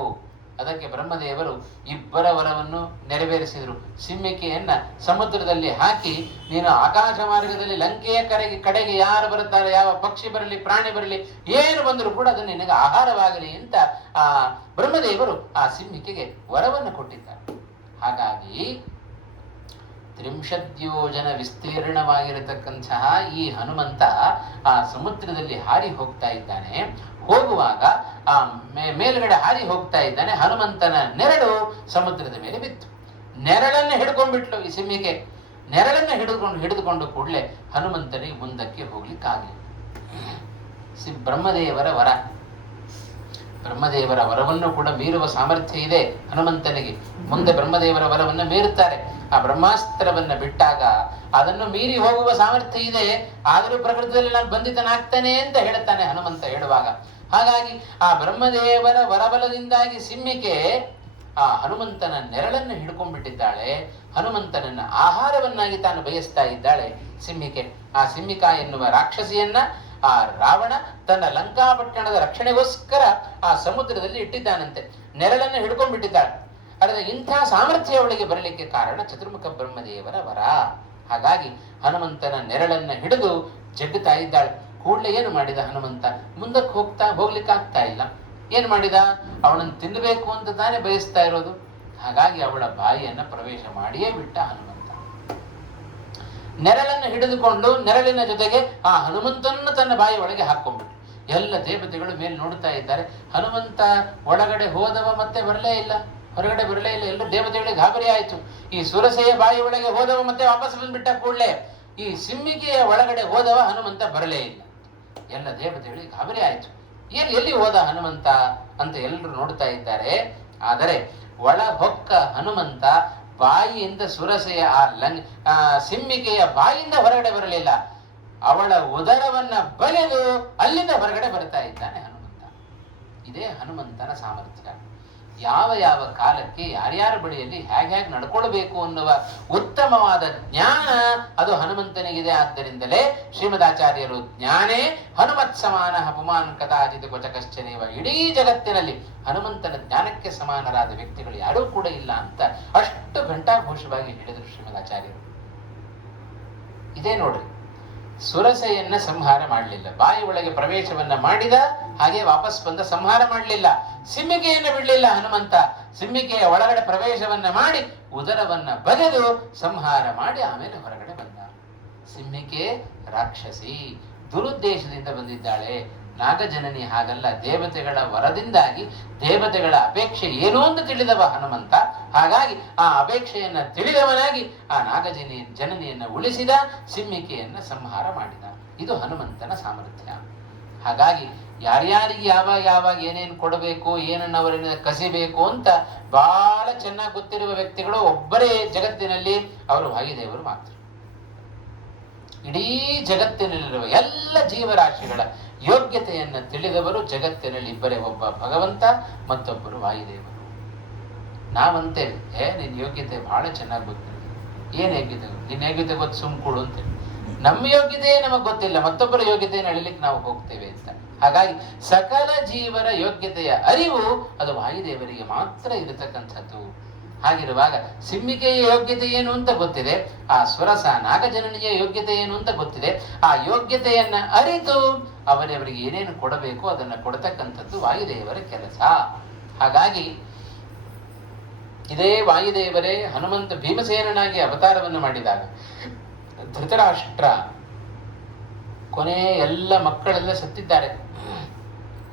ಅದಕ್ಕೆ ಬ್ರಹ್ಮದೇವರು ಇಬ್ಬರ ವರವನ್ನು ನೆರವೇರಿಸಿದರು. ಸಿಂಹಿಕೆಯನ್ನ ಸಮುದ್ರದಲ್ಲಿ ಹಾಕಿ, ನೀನು ಆಕಾಶ ಮಾರ್ಗದಲ್ಲಿ ಲಂಕೆಯ ಕಡೆಗೆ ಯಾರು ಬರುತ್ತಾರೆ, ಯಾವ ಪಕ್ಷಿ ಬರಲಿ ಪ್ರಾಣಿ ಬರಲಿ ಏನು ಬಂದರೂ ಕೂಡ ಅದು ನಿನಗೆ ಆಹಾರವಾಗಲಿ ಅಂತ ಆ ಬ್ರಹ್ಮದೇವರು ಆ ಸಿಂಹಿಕೆಗೆ ವರವನ್ನು ಕೊಟ್ಟಿದ್ದಾರೆ. ಹಾಗಾಗಿ 30 ಯೋಜನ ವಿಸ್ತೀರ್ಣವಾಗಿರತಕ್ಕಂತಹ ಈ ಹನುಮಂತ ಆ ಸಮುದ್ರದಲ್ಲಿ ಹಾರಿ ಹೋಗ್ತಾ ಇದ್ದಾನೆ. ಹೋಗುವಾಗ ಆ ಮೇಲ್ಗಡೆ ಹಾರಿ ಹೋಗ್ತಾ ಇದ್ದಾನೆ. ಹನುಮಂತನ ನೆರಳು ಸಮುದ್ರದ ಮೇಲೆ ಬಿತ್ತು. ನೆರಳನ್ನು ಹಿಡ್ಕೊಂಡ್ಬಿಟ್ಲು ಈ ಸಿಂಹಿಕೆ. ನೆರಳನ್ನು ಹಿಡಿದುಕೊಂಡು ಕೂಡಲೇ ಹನುಮಂತನಿಗೆ ಮುಂದಕ್ಕೆ ಹೋಗ್ಲಿಕ್ಕಾಗಲಿಲ್ಲ. ಬ್ರಹ್ಮದೇವರ ವರ, ಬ್ರಹ್ಮದೇವರ ವರವನ್ನು ಕೂಡ ಮೀರುವ ಸಾಮರ್ಥ್ಯ ಇದೆ ಹನುಮಂತನಿಗೆ. ಮುಂದೆ ಬ್ರಹ್ಮದೇವರ ವರವನ್ನು ಮೀರುತ್ತಾರೆ. ಆ ಬ್ರಹ್ಮಾಸ್ತ್ರವನ್ನ ಬಿಟ್ಟಾಗ ಅದನ್ನು ಮೀರಿ ಹೋಗುವ ಸಾಮರ್ಥ್ಯ ಇದೆ. ಆದರೂ ಪ್ರಕೃತಿಯಲ್ಲಿ ನಾನು ಬಂಧಿತನಾಗ್ತೇನೆ ಅಂತ ಹೇಳುತ್ತಾನೆ ಹನುಮಂತ ಹೇಳುವಾಗ. ಹಾಗಾಗಿ ಆ ಬ್ರಹ್ಮದೇವರ ವರಬಲದಿಂದಾಗಿ ಸಿಂಹಿಕೆ ಆ ಹನುಮಂತನ ನೆರಳನ್ನು ಹಿಡ್ಕೊಂಡ್ಬಿಟ್ಟಿದ್ದಾಳೆ. ಹನುಮಂತನನ್ನ ಆಹಾರವನ್ನಾಗಿ ತಾನು ಬಯಸ್ತಾ ಇದ್ದಾಳೆ ಸಿಂಹಿಕೆ. ಆ ಸಿಂಹಿಕಾ ಎನ್ನುವ ರಾಕ್ಷಸಿಯನ್ನ ಆ ರಾವಣ ತನ್ನ ಲಂಕಾಪಟ್ಟಣದ ರಕ್ಷಣೆಗೋಸ್ಕರ ಆ ಸಮುದ್ರದಲ್ಲಿ ಇಟ್ಟಿದ್ದಾನಂತೆ. ನೆರಳನ್ನು ಹಿಡ್ಕೊಂಡ್ಬಿಟ್ಟಿದ್ದಾಳೆ. ಆದರೆ ಇಂಥ ಸಾಮರ್ಥ್ಯ ಅವಳಿಗೆ ಬರಲಿಕ್ಕೆ ಕಾರಣ ಚತುರ್ಮುಖ ಬ್ರಹ್ಮದೇವರ ವರ. ಹಾಗಾಗಿ ಹನುಮಂತನ ನೆರಳನ್ನ ಹಿಡಿದು ಜಗ್ಗುತ್ತಾ ಇದ್ದಾಳೆ. ಕೂಡಲೇ ಏನು ಮಾಡಿದ ಹನುಮಂತ, ಮುಂದಕ್ಕೆ ಹೋಗ್ಲಿಕ್ಕಾಗ್ತಾ ಇಲ್ಲ. ಏನು ಮಾಡಿದ, ಅವಳನ್ನು ತಿನ್ನಬೇಕು ಅಂತ ತಾನೇ ಬಯಸ್ತಾ ಇರೋದು. ಹಾಗಾಗಿ ಅವಳ ಬಾಯಿಯನ್ನ ಪ್ರವೇಶ ಮಾಡಿಯೇ ಬಿಟ್ಟ ಹನುಮಂತ. ನೆರಳನ್ನು ಹಿಡಿದುಕೊಂಡು ನೆರಳಿನ ಜೊತೆಗೆ ಆ ಹನುಮಂತನನ್ನು ತನ್ನ ಬಾಯಿ ಒಳಗೆ ಹಾಕೊಂಡ್ಬಿಟ್ಟು ಎಲ್ಲ ದೇವತೆಗಳು ಮೇಲೆ ನೋಡ್ತಾ ಇದ್ದಾರೆ. ಹನುಮಂತ ಒಳಗಡೆ ಹೋದವ ಮತ್ತೆ ಬರಲೇ ಇಲ್ಲ, ಹೊರಗಡೆ ಬರಲೇ ಇಲ್ಲ. ಎಲ್ಲ ದೇವತೆಗಳಿಗೆ ಗಾಬರಿ ಆಯಿತು. ಈ ಸುರಸೆಯ ಬಾಯಿ ಒಳಗೆ ಹೋದವ ಮತ್ತೆ ವಾಪಸ್ ಬಂದ್ಬಿಟ್ಟ. ಕೂಡಲೇ ಈ ಸಿಂಹಿಕೆಯ ಒಳಗಡೆ ಹೋದವ ಹನುಮಂತ ಬರಲೇ ಇಲ್ಲ. ಎಲ್ಲ ದೇವತೆಗಳಿಗೆ ಗಾಬರಿ ಆಯಿತು. ಎಲ್ಲಿ ಹೋದ ಹನುಮಂತ ಅಂತ ಎಲ್ಲರೂ ನೋಡ್ತಾ ಇದ್ದಾರೆ. ಆದರೆ ಒಳ ಹೊಕ್ಕ ಹನುಮಂತ ಬಾಯಿಯಿಂದ ಸುರಸೆಯ ಆ ಸಿಂಹಿಕೆಯ ಬಾಯಿಯಿಂದ ಹೊರಗಡೆ ಬರಲಿಲ್ಲ. ಅವಳ ಉದರವನ್ನ ಬಲೆದು ಅಲ್ಲಿಂದ ಹೊರಗಡೆ ಬರ್ತಾ ಇದ್ದಾನೆ ಹನುಮಂತ. ಇದೇ ಹನುಮಂತನ ಸಾಮರ್ಥ್ಯ. ಯಾವ ಯಾವ ಕಾಲಕ್ಕೆ ಯಾರ್ಯಾರ ಬಳಿಯಲ್ಲಿ ಹೇಗೆ ನಡ್ಕೊಳ್ಬೇಕು ಅನ್ನುವ ಉತ್ತಮವಾದ ಜ್ಞಾನ ಅದು ಹನುಮಂತನಿಗಿದೆ. ಆದ್ದರಿಂದಲೇ ಶ್ರೀಮದಾಚಾರ್ಯರು ಜ್ಞಾನೇ ಹನುಮತ್ ಸಮಾನ ಪುಮಾನ್ ಕದಾಚಿತ್ ಕ್ವಚಕಶ್ಚನೇವ, ಇಡೀ ಜಗತ್ತಿನಲ್ಲಿ ಹನುಮಂತನ ಜ್ಞಾನಕ್ಕೆ ಸಮಾನರಾದ ವ್ಯಕ್ತಿಗಳು ಯಾರೂ ಕೂಡ ಇಲ್ಲ ಅಂತ ಅಷ್ಟು ಘಂಟಾಘೋಷವಾಗಿ ಹೇಳಿದರು ಶ್ರೀಮದಾಚಾರ್ಯರು. ಇದೇ ನೋಡ್ರಿ, ಸುರಸೆಯನ್ನ ಸಂಹಾರ ಮಾಡಲಿಲ್ಲ, ಬಾಯಿ ಒಳಗೆ ಪ್ರವೇಶವನ್ನ ಮಾಡಿದ, ಹಾಗೆ ವಾಪಸ್ ಬಂದ, ಸಂಹಾರ ಮಾಡಲಿಲ್ಲ. ಸಿಂಹಿಕೆಯನ್ನು ಬಿಡಲಿಲ್ಲ ಹನುಮಂತ. ಸಿಂಹಿಕೆಯ ಒಳಗಡೆ ಪ್ರವೇಶವನ್ನ ಮಾಡಿ ಉದರವನ್ನ ಬಗೆದು ಸಂಹಾರ ಮಾಡಿ ಆಮೇಲೆ ಹೊರಗಡೆ ಬಂದ. ಸಿಂಹಿಕೆ ರಾಕ್ಷಸಿ, ದುರುದ್ದೇಶದಿಂದ ಬಂದಿದ್ದಾಳೆ. ನಾಗಜನನಿ ಹಾಗಲ್ಲ, ದೇವತೆಗಳ ವರದಿಂದಾಗಿ ದೇವತೆಗಳ ಅಪೇಕ್ಷೆ ಏನು ಅಂತ ತಿಳಿದವ ಹನುಮಂತ. ಹಾಗಾಗಿ ಆ ಅಪೇಕ್ಷೆಯನ್ನ ತಿಳಿದವನಾಗಿ ಆ ಜನನಿಯನ್ನ ಉಳಿಸಿದ, ಸಿಂಹಿಕೆಯನ್ನ ಸಂಹಾರ ಮಾಡಿದ. ಇದು ಹನುಮಂತನ ಸಾಮರ್ಥ್ಯ. ಹಾಗಾಗಿ ಯಾರ್ಯಾರಿಗೆ ಯಾವಾಗ ಏನೇನು ಕೊಡಬೇಕು, ಏನನ್ನು ಅವರನ್ನ ಕಸಿಬೇಕು ಅಂತ ಬಹಳ ಚೆನ್ನಾಗಿ ಗೊತ್ತಿರುವ ವ್ಯಕ್ತಿಗಳು ಒಬ್ಬರೇ ಜಗತ್ತಿನಲ್ಲಿ, ಅವರು ವಾಯುದೇವರು ಮಾತ್ರ. ಇಡೀ ಜಗತ್ತಿನಲ್ಲಿರುವ ಎಲ್ಲ ಜೀವರಾಶಿಗಳ ಯೋಗ್ಯತೆಯನ್ನು ತಿಳಿದವರು ಜಗತ್ತಿನಲ್ಲಿ ಇಬ್ಬರೇ, ಒಬ್ಬ ಭಗವಂತ, ಮತ್ತೊಬ್ಬರು ವಾಯುದೇವರು. ನಾವಂತೇವೆ, ನಿನ್ನ ಯೋಗ್ಯತೆ ಬಹಳ ಚೆನ್ನಾಗಿ ಗೊತ್ತಿಲ್ಲ. ಏನ್ ಯೋಗ್ಯತೆ? ನಿನ್ನ ಯೋಗ್ಯತೆ ಗೊತ್ತು, ಸುಮ್ಕೂಡು ಅಂತೇಳಿ. ನಮ್ಮ ಯೋಗ್ಯತೆಯೇ ನಮಗೆ ಗೊತ್ತಿಲ್ಲ, ಮತ್ತೊಬ್ಬರ ಯೋಗ್ಯತೆಯನ್ನು ಅಳಿಲಿಕ್ಕೆ ನಾವು ಹೋಗ್ತೇವೆ ಅಂತ. ಹಾಗಾಗಿ ಸಕಲ ಜೀವರ ಯೋಗ್ಯತೆಯ ಅರಿವು ಅದು ವಾಯುದೇವರಿಗೆ ಮಾತ್ರ ಇರತಕ್ಕಂಥದ್ದು. ಹಾಗಿರುವಾಗ ಸಿಂಹಿಕೆಯ ಯೋಗ್ಯತೆ ಏನು ಅಂತ ಗೊತ್ತಿದೆ, ಆ ಸ್ವರಸ ನಾಗಜನನಿಯ ಯೋಗ್ಯತೆ ಏನು ಅಂತ ಗೊತ್ತಿದೆ. ಆ ಯೋಗ್ಯತೆಯನ್ನ ಅರಿತು ಅವರವರಿಗೆ ಏನೇನು ಕೊಡಬೇಕು ಅದನ್ನು ಕೊಡತಕ್ಕಂಥದ್ದು ವಾಯುದೇವರ ಕೆಲಸ. ಹಾಗಾಗಿ ಇದೇ ವಾಯುದೇವರೇ ಹನುಮಂತ ಭೀಮಸೇನನಾಗಿ ಅವತಾರವನ್ನು ಮಾಡಿದಾಗ ಧೃತರಾಷ್ಟ್ರ ಕೊನೆ ಎಲ್ಲ ಮಕ್ಕಳೆಲ್ಲ ಸತ್ತಿದ್ದಾರೆ.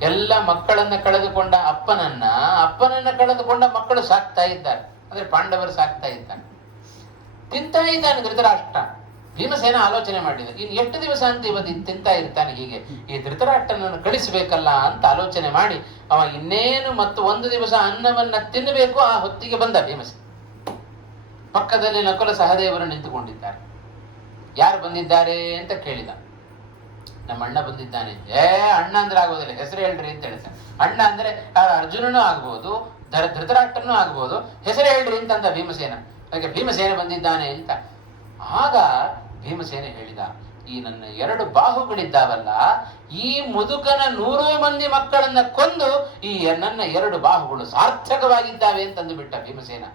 ಎಲ್ಲ ಮಕ್ಕಳನ್ನ ಕಳೆದುಕೊಂಡ ಅಪ್ಪನನ್ನ ಕಳೆದುಕೊಂಡ ಮಕ್ಕಳು ಸಾಕ್ತಾ ಇದ್ದಾರೆ, ಅಂದ್ರೆ ಪಾಂಡವರು ಸಾಕ್ತಾ ಇದ್ದಾರೆ. ತಿಂತಾ ಇದ್ದಾನೆ ಧೃತರಾಷ್ಟ್ರ. ಭೀಮಸೇನ ಆಲೋಚನೆ ಮಾಡಿದ, ಇನ್ನು ಎಷ್ಟು ದಿವಸ ಅಂತ ಇವತ್ತು ತಿಂತಾ ಇರ್ತಾನೆ ಹೀಗೆ, ಈ ಧೃತರಾಷ್ಟ್ರನನ್ನು ಕಳಿಸಬೇಕಲ್ಲ ಅಂತ ಆಲೋಚನೆ ಮಾಡಿ ಅವ ಇನ್ನೇನು ಮತ್ತು ಒಂದು ದಿವಸ ಅನ್ನವನ್ನ ತಿನ್ನಬೇಕು. ಆ ಹೊತ್ತಿಗೆ ಬಂದ ಭೀಮಸೇನ. ಪಕ್ಕದಲ್ಲಿ ನಕುಲ ಸಹದೇವರು ನಿಂತುಕೊಂಡಿದ್ದಾರೆ. ಯಾರು ಬಂದಿದ್ದಾರೆ ಅಂತ ಕೇಳಿದ. ನಮ್ಮ ಅಣ್ಣ ಬಂದಿದ್ದಾನೆ. ಅಣ್ಣ ಅಂದ್ರೆ ಆಗೋದಿಲ್ಲ, ಹೆಸರು ಹೇಳ್ರಿ ಅಂತ ಹೇಳ್ತಾನೆ. ಅಣ್ಣ ಅಂದ್ರೆ ಅರ್ಜುನನೂ ಆಗ್ಬೋದು, ಧೃತರಾಷ್ಟ್ರನೂ ಆಗ್ಬೋದು, ಹೆಸರು ಹೇಳ್ರಿ ಅಂತಂದ ಭೀಮಸೇನ. ಹಾಗೆ ಭೀಮಸೇನ ಬಂದಿದ್ದಾನೆ ಅಂತ. ಆಗ ಭೀಮಸೇನ ಹೇಳಿದ, ಈ ನನ್ನ 2 ಬಾಹುಗಳಿದ್ದಾವಲ್ಲ, ಈ ಮುದುಕನ 100 ಮಂದಿ ಮಕ್ಕಳನ್ನ ಕೊಂದು ಈ ನನ್ನ 2 ಬಾಹುಗಳು ಸಾರ್ಥಕವಾಗಿದ್ದಾವೆ ಅಂತಂದು ಬಿಟ್ಟ ಭೀಮಸೇನ.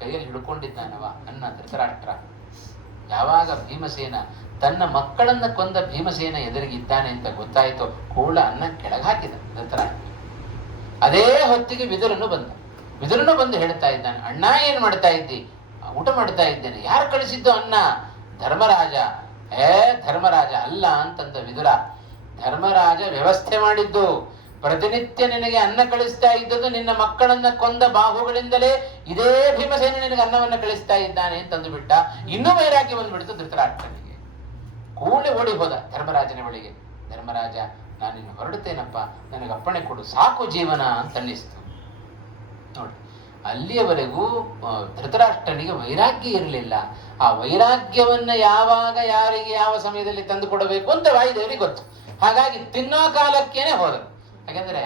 ಕೈಯಲ್ಲಿ ಹಿಡ್ಕೊಂಡಿದ್ದಾನವ ಅನ್ನ ಧೃತರಾಷ್ಟ್ರ. ಯಾವಾಗ ಭೀಮಸೇನ ತನ್ನ ಮಕ್ಕಳನ್ನ ಕೊಂದ ಭೀಮಸೇನ ಎದುರಿಗಿದ್ದಾನೆ ಅಂತ ಗೊತ್ತಾಯಿತು, ಕೂಳ ಅನ್ನ ಕೆಳಗೆ ಹಾಕಿದ ಧೃತರಾಷ್ಟ್ರ. ಅದೇ ಹೊತ್ತಿಗೆ ವಿದುರನು ಬಂದು ಹೇಳ್ತಾ ಇದ್ದಾನೆ, ಅಣ್ಣ ಏನ್ ಮಾಡ್ತಾ ಇದ್ದಿ? ಊಟ ಮಾಡ್ತಾ ಇದ್ದೇನೆ. ಯಾರು ಕಳಿಸಿದ್ದು ಅನ್ನ? ಧರ್ಮರಾಜ. ಧರ್ಮರಾಜ ಅಲ್ಲ ಅಂತಂದ ವಿದುರ. ಧರ್ಮರಾಜ ವ್ಯವಸ್ಥೆ ಮಾಡಿದ್ದು. ಪ್ರತಿನಿತ್ಯ ನಿನಗೆ ಅನ್ನ ಕಳಿಸ್ತಾ ಇದ್ದದ್ದು ನಿನ್ನ ಮಕ್ಕಳನ್ನ ಕೊಂದ ಬಾಹುಗಳಿಂದಲೇ. ಇದೇ ಭೀಮಸೇನ ನಿನಗೆ ಅನ್ನವನ್ನ ಕಳಿಸ್ತಾ ಇದ್ದಾನೆ ಅಂತಂದು ಬಿಟ್ಟ. ಇನ್ನೂ ವೈರಾಗ್ಯ ಬಂದ್ಬಿಡ್ತು ಧೃತರಾಷ್ಟ್ರನಿಗೆ. ಕೂಡಲೇ ಓಡಿ ಹೋದ ಧರ್ಮರಾಜನ ಬಳಿಗೆ. ಧರ್ಮರಾಜ, ನಾನಿನ್ನು ಹೊರಡುತ್ತೇನಪ್ಪ, ನನಗೆ ಅಪ್ಪಣೆ ಕೊಡು, ಸಾಕು ಜೀವನ ಅಂತ ಅನ್ನಿಸ್ತು. ನೋಡಿ, ಅಲ್ಲಿಯವರೆಗೂ ಧೃತರಾಷ್ಟ್ರನಿಗೆ ವೈರಾಗ್ಯ ಇರಲಿಲ್ಲ. ಆ ವೈರಾಗ್ಯವನ್ನ ಯಾವಾಗ ಯಾರಿಗೆ ಯಾವ ಸಮಯದಲ್ಲಿ ತಂದು ಕೊಡಬೇಕು ಅಂತ ವಾಯುದೇವರಿಗೆ ಗೊತ್ತು. ಹಾಗಾಗಿ ತಿನ್ನೋ ಕಾಲಕ್ಕೇನೆ ಹೋದರು. ಯಾಕಂದ್ರೆ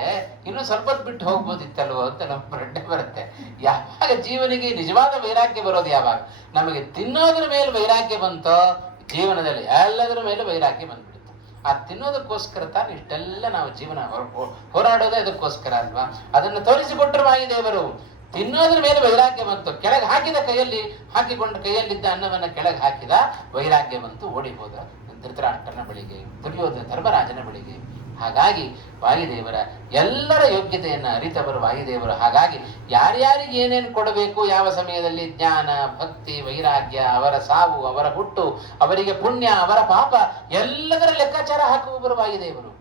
ಇನ್ನು ಸ್ವಲ್ಪ ಬಿಟ್ಟು ಹೋಗ್ಬೋದಿತ್ತಲ್ವೋ ಅಂತ ನಮ್ಮ ಪ್ರಜ್ಞೆ ಬರುತ್ತೆ. ಯಾವಾಗ ಜೀವನಿಗೆ ನಿಜವಾದ ವೈರಾಗ್ಯ ಬರೋದು ಯಾವಾಗ? ನಮಗೆ ತಿನ್ನೋದ್ರ ಮೇಲೆ ವೈರಾಗ್ಯ ಬಂತೋ, ಜೀವನದಲ್ಲಿ ಎಲ್ಲದರ ಮೇಲೆ ವೈರಾಗ್ಯ ಬಂದ್ಬಿಡುತ್ತೆ. ಆ ತಿನ್ನೋದಕ್ಕೋಸ್ಕರ ತಾನು ಇಷ್ಟೆಲ್ಲ ನಾವು ಜೀವನ ಹೋರಾಡೋದೇ ಅದಕ್ಕೋಸ್ಕರ ಅಲ್ವಾ? ಅದನ್ನು ತೋರಿಸಿಕೊಟ್ಟರು ವಾಯುದೇವರು. ತಿನ್ನೋದ್ರ ಮೇಲೆ ವೈರಾಗ್ಯ ಬಂತು, ಕೆಳಗೆ ಹಾಕಿದ ಹಾಕಿಕೊಂಡ ಕೈಯಲ್ಲಿದ್ದ ಅನ್ನವನ್ನ ಕೆಳಗೆ ಹಾಕಿದ, ವೈರಾಗ್ಯ ಬಂತು, ಓಡಿ ಹೋದ ಧೃತರಾಷ್ಟ್ರನ ಬಳಿಗೆ, ದುರ್ಯೋಧನ ಧರ್ಮರಾಜನ ಬಳಿಗೆ. ಹಾಗಾಗಿ ವಾಯುದೇವರ ಎಲ್ಲರ ಯೋಗ್ಯತೆಯನ್ನ ಅರಿತವರು ವಾಯುದೇವರು. ಹಾಗಾಗಿ ಯಾರ್ಯಾರಿಗೆ ಏನೇನು ಕೊಡಬೇಕು, ಯಾವ ಸಮಯದಲ್ಲಿ ಜ್ಞಾನ, ಭಕ್ತಿ, ವೈರಾಗ್ಯ, ಅವರ ಸಾವು, ಅವರ ಹುಟ್ಟು, ಅವರಿಗೆ ಪುಣ್ಯ, ಅವರ ಪಾಪ, ಎಲ್ಲದರ ಲೆಕ್ಕಾಚಾರ ಹಾಕುವವರು ವಾಯುದೇವರು.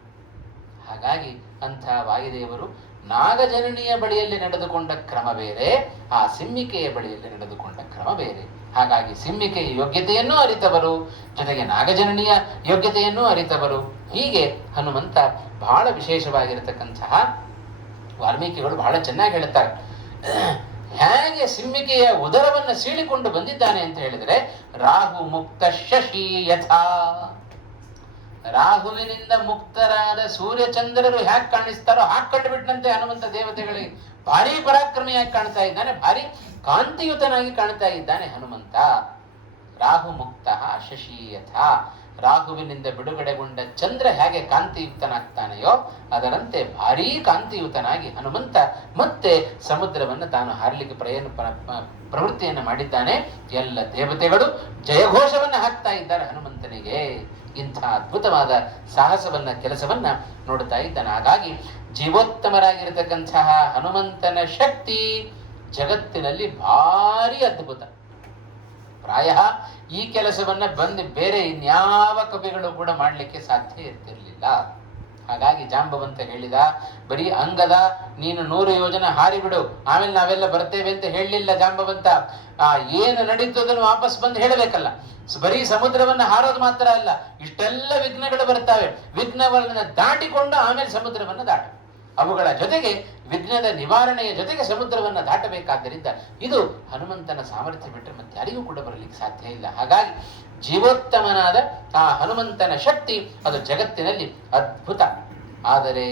ಹಾಗಾಗಿ ಅಂಥ ವಾಯುದೇವರು ನಾಗಜನನಿಯ ಬಳಿಯಲ್ಲಿ ನಡೆದುಕೊಂಡ ಕ್ರಮ ಬೇರೆ, ಆ ಸಿಂಹಿಕೆಯ ಬಳಿಯಲ್ಲಿ ನಡೆದುಕೊಂಡ ಕ್ರಮ ಬೇರೆ. ಹಾಗಾಗಿ ಸಿಂಹಿಕೆಯ ಯೋಗ್ಯತೆಯನ್ನೂ ಅರಿತವರು, ಜೊತೆಗೆ ನಾಗಜನನಿಯ ಯೋಗ್ಯತೆಯನ್ನೂ ಅರಿತವರು. ಹೀಗೆ ಹನುಮಂತ ಬಹಳ ವಿಶೇಷವಾಗಿರತಕ್ಕಂತಹ, ವಾಲ್ಮೀಕಿಗಳು ಬಹಳ ಚೆನ್ನಾಗಿ ಹೇಳುತ್ತಾರೆ. ಹೇಗೆ ಸಿಂಹಿಕೆಯ ಉದರವನ್ನು ಸೀಳಿಕೊಂಡು ಬಂದಿದ್ದಾನೆ ಅಂತ ಹೇಳಿದರೆ, ರಾಹು ಮುಕ್ತ ಶಶಿ ಯಥಾ, ರಾಹುವಿನಿಂದ ಮುಕ್ತರಾದ ಸೂರ್ಯಚಂದ್ರರು ಹ್ಯಾಕ್ ಕಾಣಿಸ್ತಾರೋ ಹಾಗೆ ಕಂಡುಬಿಟ್ಟಂತೆ ಹನುಮಂತ ದೇವತೆಗಳಿಗೆ ಭಾರಿ ಪರಾಕ್ರಮಿಯಾಗಿ ಕಾಣ್ತಾ ಇದ್ದಾನೆ, ಭಾರಿ ಕಾಂತಿಯುತನಾಗಿ ಕಾಣ್ತಾ ಇದ್ದಾನೆ ಹನುಮಂತ. ರಾಹು ಮುಕ್ತ ಶಶಿ ಯಥಾ, ರಾಹುವಿನಿಂದ ಬಿಡುಗಡೆಗೊಂಡ ಚಂದ್ರ ಹೇಗೆ ಕಾಂತಿಯುಕ್ತನಾಗ್ತಾನೆಯೋ ಅದರಂತೆ ಭಾರೀ ಕಾಂತಿಯುತನಾಗಿ ಹನುಮಂತ ಮತ್ತೆ ಸಮುದ್ರವನ್ನು ತಾನು ಹಾರಲಿಕ್ಕೆ ಪ್ರವೃತ್ತಿಯನ್ನು ಮಾಡಿದ್ದಾನೆ. ಎಲ್ಲ ದೇವತೆಗಳು ಜಯಘೋಷವನ್ನ ಹಾಕ್ತಾ ಇದ್ದಾರೆ ಹನುಮಂತನಿಗೆ. ಇಂಥ ಅದ್ಭುತವಾದ ಸಾಹಸವನ್ನ, ಕೆಲಸವನ್ನ ನೋಡ್ತಾ ಇದ್ದಾನೆ. ಹಾಗಾಗಿ ಜೀವೋತ್ತಮರಾಗಿರತಕ್ಕಂತಹ ಹನುಮಂತನ ಶಕ್ತಿ ಜಗತ್ತಿನಲ್ಲಿ ಭಾರಿ ಅದ್ಭುತ. ಪ್ರಾಯ ಈ ಕೆಲಸವನ್ನ ಬೇರೆ ಇನ್ಯಾವ ಕವಿಗಳು ಕೂಡ ಮಾಡಲಿಕ್ಕೆ ಸಾಧ್ಯ ಇರ್ತಿರ್ಲಿಲ್ಲ. ಹಾಗಾಗಿ ಜಾಂಬವಂತ ಹೇಳಿದ, ಬರೀ ಅಂಗದ ನೀನು 100 ಯೋಜನೆ ಹಾರಿಬಿಡು, ಆಮೇಲೆ ನಾವೆಲ್ಲ ಬರ್ತೇವೆ ಅಂತ ಹೇಳಲಿಲ್ಲ ಜಾಂಬವಂತ. ಏನು ನಡೀತು ಅದನ್ನು ವಾಪಸ್ ಬಂದು ಹೇಳಬೇಕಲ್ಲ. ಬರೀ ಸಮುದ್ರವನ್ನ ಹಾರೋದು ಮಾತ್ರ ಅಲ್ಲ, ಇಷ್ಟೆಲ್ಲ ವಿಘ್ನಗಳು ಬರ್ತಾವೆ, ವಿಘ್ನವನ್ನ ದಾಟಿಕೊಂಡು ಆಮೇಲೆ ಸಮುದ್ರವನ್ನ ದಾಟ, ಅವುಗಳ ಜೊತೆಗೆ ವಿಘ್ನದ ನಿವಾರಣೆಯ ಜೊತೆಗೆ ಸಮುದ್ರವನ್ನ ದಾಟಬೇಕಾದ್ದರಿಂದ ಇದು ಹನುಮಂತನ ಸಾಮರ್ಥ್ಯ ಬಿಟ್ಟರೆ ಮತ್ತೆ ಯಾರಿಗೂ ಕೂಡ ಬರಲಿಕ್ಕೆ ಸಾಧ್ಯ ಇಲ್ಲ. ಹಾಗಾಗಿ ಜೀವೋತ್ತಮನಾದ ಆ ಹನುಮಂತನ ಶಕ್ತಿ ಅದು ಜಗತ್ತಿನಲ್ಲಿ ಅದ್ಭುತ. ಆದರೆ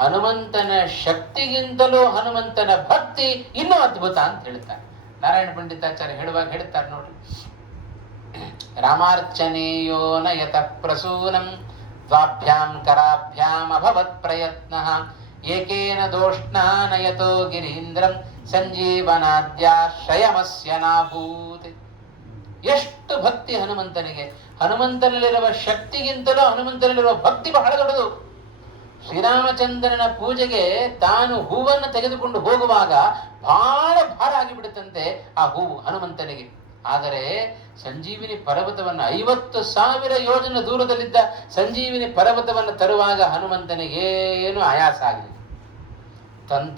ಹನುಮಂತನ ಶಕ್ತಿಗಿಂತಲೂ ಹನುಮಂತನ ಭಕ್ತಿ ಇನ್ನೂ ಅದ್ಭುತ ಅಂತ ಹೇಳ್ತಾರೆ. ನಾರಾಯಣ ಪಂಡಿತಾಚಾರ್ಯ ಹೇಳುವಾಗ ಹೇಳ್ತಾರೆ ನೋಡ್ರಿ, ರಾಮಾರ್ಚನೆಯೋ ನಯತ ಪ್ರಸೂನಂ ದ್ವಾಭ್ಯಾಂ ಕರಾಭ್ಯಾಂ ಅಭವತ್ ಪ್ರಯತ್ನಃ ಏಕೇನ ದೋಷ್ಣಾ ನಯತೋ ಗಿರೀಂದ್ರಂ ಸಂಜೀವನಾದ್ಯಾಶ್ರಯಮಸ್ಯ ನಾಭೂತ್. ಎಷ್ಟು ಭಕ್ತಿ ಹನುಮಂತನಿಗೆ! ಹನುಮಂತನಲ್ಲಿರುವ ಶಕ್ತಿಗಿಂತಲೂ ಹನುಮಂತನಲ್ಲಿರುವ ಭಕ್ತಿ ಬಹಳ ದೊಡ್ಡದು. ಶ್ರೀರಾಮಚಂದ್ರನ ಪೂಜೆಗೆ ತಾನು ಹೂವನ್ನು ತೆಗೆದುಕೊಂಡು ಹೋಗುವಾಗ ಬಹಳ ಭಾರ ಆಗಿಬಿಡುತ್ತಂತೆ ಆ ಹೂವು ಹನುಮಂತನಿಗೆ. ಆದರೆ ಸಂಜೀವಿನಿ ಪರ್ವತವನ್ನು 50,000 ಯೋಜನೆ ದೂರದಲ್ಲಿದ್ದ ಸಂಜೀವಿನಿ ಪರ್ವತವನ್ನು ತರುವಾಗ ಹನುಮಂತನಿಗೆ ಏನು ಆಯಾಸ ಆಗಲಿಲ್ಲ.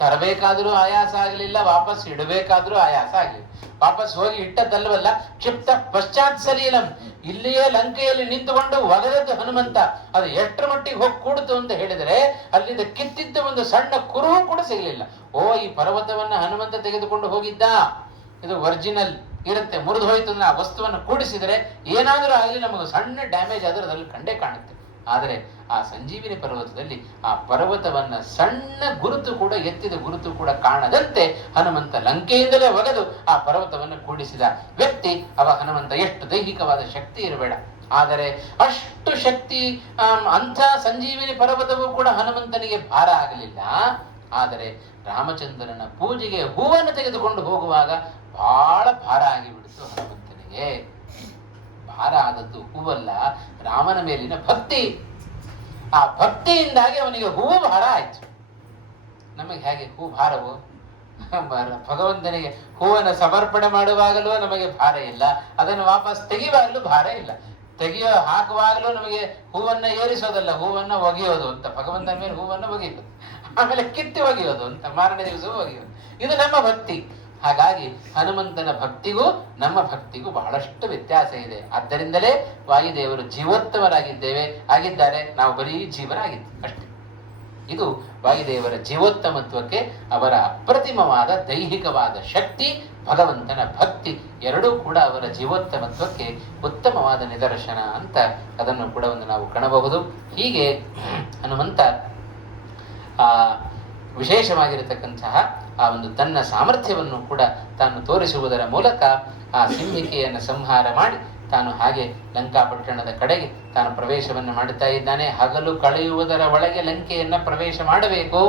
ತರಬೇಕಾದ್ರೂ ಆಯಾಸ ಆಗಲಿಲ್ಲ, ವಾಪಸ್ ಇಡಬೇಕಾದ್ರೂ ಆಯಾಸ ಆಗಲಿಲ್ಲ. ವಾಪಸ್ ಹೋಗಿ ಇಟ್ಟದ್ದಲ್ವಲ್ಲ, ಕ್ಷಿಪ್ತ ಪಶ್ಚಾತ್ ಸಲೀಲಂ, ಇಲ್ಲಿಯೇ ಲಂಕೆಯಲ್ಲಿ ನಿಂತುಕೊಂಡು ಒಗೆದದ್ದು ಹನುಮಂತ. ಅದು ಎಷ್ಟರ ಮಟ್ಟಿಗೆ ಹೋಗಿ ಕೂಡಿತು ಅಂತ ಹೇಳಿದರೆ ಅಲ್ಲಿಂದ ಕಿತ್ತಿದ್ದ ಒಂದು ಸಣ್ಣ ಕುರುಹು ಕೂಡ ಸಿಗಲಿಲ್ಲ. ಓ, ಈ ಪರ್ವತವನ್ನ ಹನುಮಂತ ತೆಗೆದುಕೊಂಡು ಹೋಗಿದ್ದ, ಇದು ಒರಿಜಿನಲ್ ಇರುತ್ತೆ. ಮುರಿದು ಹೋಯ್ತು ಅಂದ್ರೆ ಆ ವಸ್ತುವನ್ನು ಕೂಡಿಸಿದರೆ ಏನಾದರೂ ಆಗಲಿ ನಮಗೆ ಸಣ್ಣ ಡ್ಯಾಮೇಜ್ ಆದರೂ ಅದರಲ್ಲಿ ಕಂಡೇ ಕಾಣುತ್ತೆ. ಆದರೆ ಆ ಸಂಜೀವಿನಿ ಪರ್ವತದಲ್ಲಿ ಆ ಪರ್ವತವನ್ನ ಸಣ್ಣ ಗುರುತು ಕೂಡ, ಎತ್ತಿದ ಗುರುತು ಕೂಡ ಕಾಣದಂತೆ ಹನುಮಂತ ಲಂಕೆಯಿಂದಲೇ ಒಗೆದು ಆ ಪರ್ವತವನ್ನು ಕೂಡಿಸಿದ ವ್ಯಕ್ತಿ ಅವ ಹನುಮಂತ. ಎಷ್ಟು ದೈಹಿಕವಾದ ಶಕ್ತಿ ಇರಬೇಡ, ಆದರೆ ಅಷ್ಟು ಶಕ್ತಿ ಅಂಥ ಸಂಜೀವಿನಿ ಪರ್ವತವೂ ಕೂಡ ಹನುಮಂತನಿಗೆ ಭಾರ ಆಗಲಿಲ್ಲ. ಆದರೆ ರಾಮಚಂದ್ರನ ಪೂಜೆಗೆ ಹೂವನ್ನು ತೆಗೆದುಕೊಂಡು ಹೋಗುವಾಗ ಬಹಳ ಭಾರ ಆಗಿಬಿಡ್ತು ಹನುಮಂತನಿಗೆ. ಭಾರ ಆದದ್ದು ಹೂವಲ್ಲ, ರಾಮನ ಮೇಲಿನ ಭಕ್ತಿ. ಆ ಭಕ್ತಿಯಿಂದಾಗಿ ಅವನಿಗೆ ಹೂವು ಭಾರ ಆಯ್ತು. ನಮಗೆ ಹೇಗೆ ಹೂ ಭಾರವು? ಭಗವಂತನಿಗೆ ಹೂವನ್ನು ಸಮರ್ಪಣೆ ಮಾಡುವಾಗಲೂ ನಮಗೆ ಭಾರ ಇಲ್ಲ, ಅದನ್ನು ವಾಪಸ್ ತೆಗೆಯುವಾಗಲೂ ಭಾರ ಇಲ್ಲ. ಹಾಕುವಾಗಲೂ ನಮಗೆ ಹೂವನ್ನ ಏರಿಸೋದಲ್ಲ, ಹೂವನ್ನ ಒಗೆಯೋದು ಅಂತ. ಭಗವಂತನ ಮೇಲೆ ಹೂವನ್ನ ಒಗೆಯೋದು, ಆಮೇಲೆ ಕಿತ್ತಿ ಒಗೆಯೋದು ಅಂತ, ಮಾರನೇ ದಿವಸವೂ ಒಗೆಯೋದು. ಇದು ನಮ್ಮ ಭಕ್ತಿ. ಹಾಗಾಗಿ ಹನುಮಂತನ ಭಕ್ತಿಗೂ ನಮ್ಮ ಭಕ್ತಿಗೂ ಬಹಳಷ್ಟು ವ್ಯತ್ಯಾಸ ಇದೆ. ಆದ್ದರಿಂದಲೇ ವಾಯುದೇವರು ಆಗಿದ್ದಾರೆ, ನಾವು ಬರೀ ಜೀವರಾಗಿದ್ದೀವಿ ಅಷ್ಟೇ. ಇದು ವಾಯುದೇವರ ಜೀವೋತ್ತಮತ್ವಕ್ಕೆ ಅವರ ಅಪ್ರತಿಮವಾದ ದೈಹಿಕವಾದ ಶಕ್ತಿ, ಭಗವಂತನ ಭಕ್ತಿ ಎರಡೂ ಕೂಡ ಅವರ ಜೀವೋತ್ತಮತ್ವಕ್ಕೆ ಉತ್ತಮವಾದ ನಿದರ್ಶನ ಅಂತ ಅದನ್ನು ಕೂಡ ಒಂದು ನಾವು ಕಾಣಬಹುದು. ಹೀಗೆ ಹನುಮಂತ ವಿಶೇಷವಾಗಿರತಕ್ಕಂತಹ ಆ ಒಂದು ತನ್ನ ಸಾಮರ್ಥ್ಯವನ್ನು ಕೂಡ ತಾನು ತೋರಿಸುವುದರ ಮೂಲಕ ಆ ಸಿಂಹಿಕೆಯನ್ನು ಸಂಹಾರ ಮಾಡಿ ತಾನು ಹಾಗೆ ಲಂಕಾಪಟ್ಟಣದ ಕಡೆಗೆ ತಾನು ಪ್ರವೇಶವನ್ನು ಮಾಡುತ್ತಾ ಇದ್ದಾನೆ. ಹಗಲು ಕಳೆಯುವುದರ ಒಳಗೆ ಲಂಕೆಯನ್ನ ಪ್ರವೇಶ ಮಾಡಬೇಕು.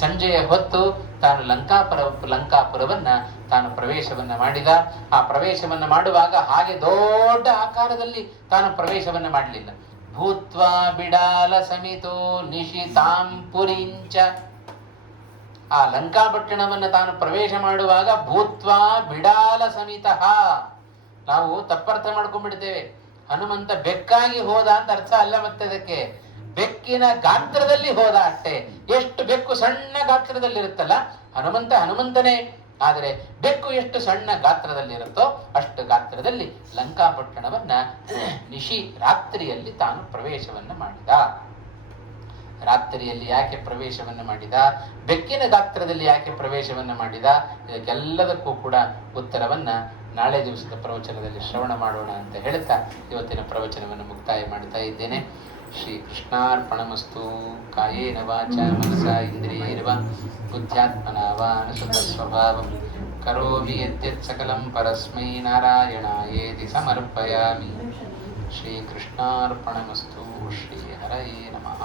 ಸಂಜೆಯ ಹೊತ್ತು ತಾನು ಲಂಕಾಪುರವನ್ನ ತಾನು ಪ್ರವೇಶವನ್ನ ಮಾಡಿದ. ಆ ಪ್ರವೇಶವನ್ನ ಮಾಡುವಾಗ ಹಾಗೆ ದೊಡ್ಡ ಆಕಾರದಲ್ಲಿ ತಾನು ಪ್ರವೇಶವನ್ನ ಮಾಡಲಿಲ್ಲ. ಭೂತ್ವಾ ಬಿಡಾಲ ಸಮಿತೋ ನಿಶಿತಾಂ ಪುರಿಂಚ. ಆ ಲಂಕಾಪಟ್ಟಣವನ್ನು ತಾನು ಪ್ರವೇಶ ಮಾಡುವಾಗ ಭೂತ್ವಾ ಬಿಡಾಲ ಸಮಿತಃ. ನಾವು ತಪ್ಪರ್ಥ ಮಾಡ್ಕೊಂಡ್ಬಿಡ್ತೇವೆ. ಹನುಮಂತ ಬೆಕ್ಕಾಗಿ ಹೋದ ಅಂತ ಅರ್ಥ ಅಲ್ಲ. ಮತ್ತೆ ಅದಕ್ಕೆ ಬೆಕ್ಕಿನ ಗಾತ್ರದಲ್ಲಿ ಹೋದ ಅಷ್ಟೇ. ಎಷ್ಟು ಬೆಕ್ಕು ಸಣ್ಣ ಗಾತ್ರದಲ್ಲಿರುತ್ತಲ್ಲ, ಹನುಮಂತನೇ. ಆದರೆ ಬೆಕ್ಕು ಎಷ್ಟು ಸಣ್ಣ ಗಾತ್ರದಲ್ಲಿರುತ್ತೋ ಅಷ್ಟು ಗಾತ್ರದಲ್ಲಿ ಲಂಕಾಪಟ್ಟಣವನ್ನ ರಾತ್ರಿಯಲ್ಲಿ ತಾನು ಪ್ರವೇಶವನ್ನ ಮಾಡಿದ. ರಾತ್ರಿಯಲ್ಲಿ ಯಾಕೆ ಪ್ರವೇಶವನ್ನು ಮಾಡಿದ, ಬೆಕ್ಕಿನ ಗಾತ್ರದಲ್ಲಿ ಯಾಕೆ ಪ್ರವೇಶವನ್ನು ಮಾಡಿದ, ಇದಕ್ಕೆಲ್ಲದಕ್ಕೂ ಕೂಡ ಉತ್ತರವನ್ನ ನಾಳೆ ದಿವಸದ ಪ್ರವಚನದಲ್ಲಿ ಶ್ರವಣ ಮಾಡೋಣ ಅಂತ ಹೇಳ್ತಾ ಇವತ್ತಿನ ಪ್ರವಚನವನ್ನು ಮುಕ್ತಾಯ ಮಾಡ್ತಾ ಇದ್ದೇನೆ. ಶ್ರೀ ಕೃಷ್ಣಾರ್ಪಣಮಸ್ತು. ಕಾಯೇನ ವಾಚ ಮನಸಾ ಇಂದ್ರಿಯೈರ್ವಾ ಬುದ್ಧ್ಯಾತ್ಮನಾ ವಾ ಅನುಸೃತ ಸ್ವಭಾವಂ ಕರೋಮಿ ಯದ್ಯತ್ ಸಕಲಂ ಪರಸ್ಮೈ ನಾರಾಯಣಾಯೇತಿ ಸಮರ್ಪಯಾಮಿ. ಶ್ರೀ ಕೃಷ್ಣಾರ್ಪಣಮಸ್ತು. ಶ್ರೀ ಹರಯೇ ನಮಃ.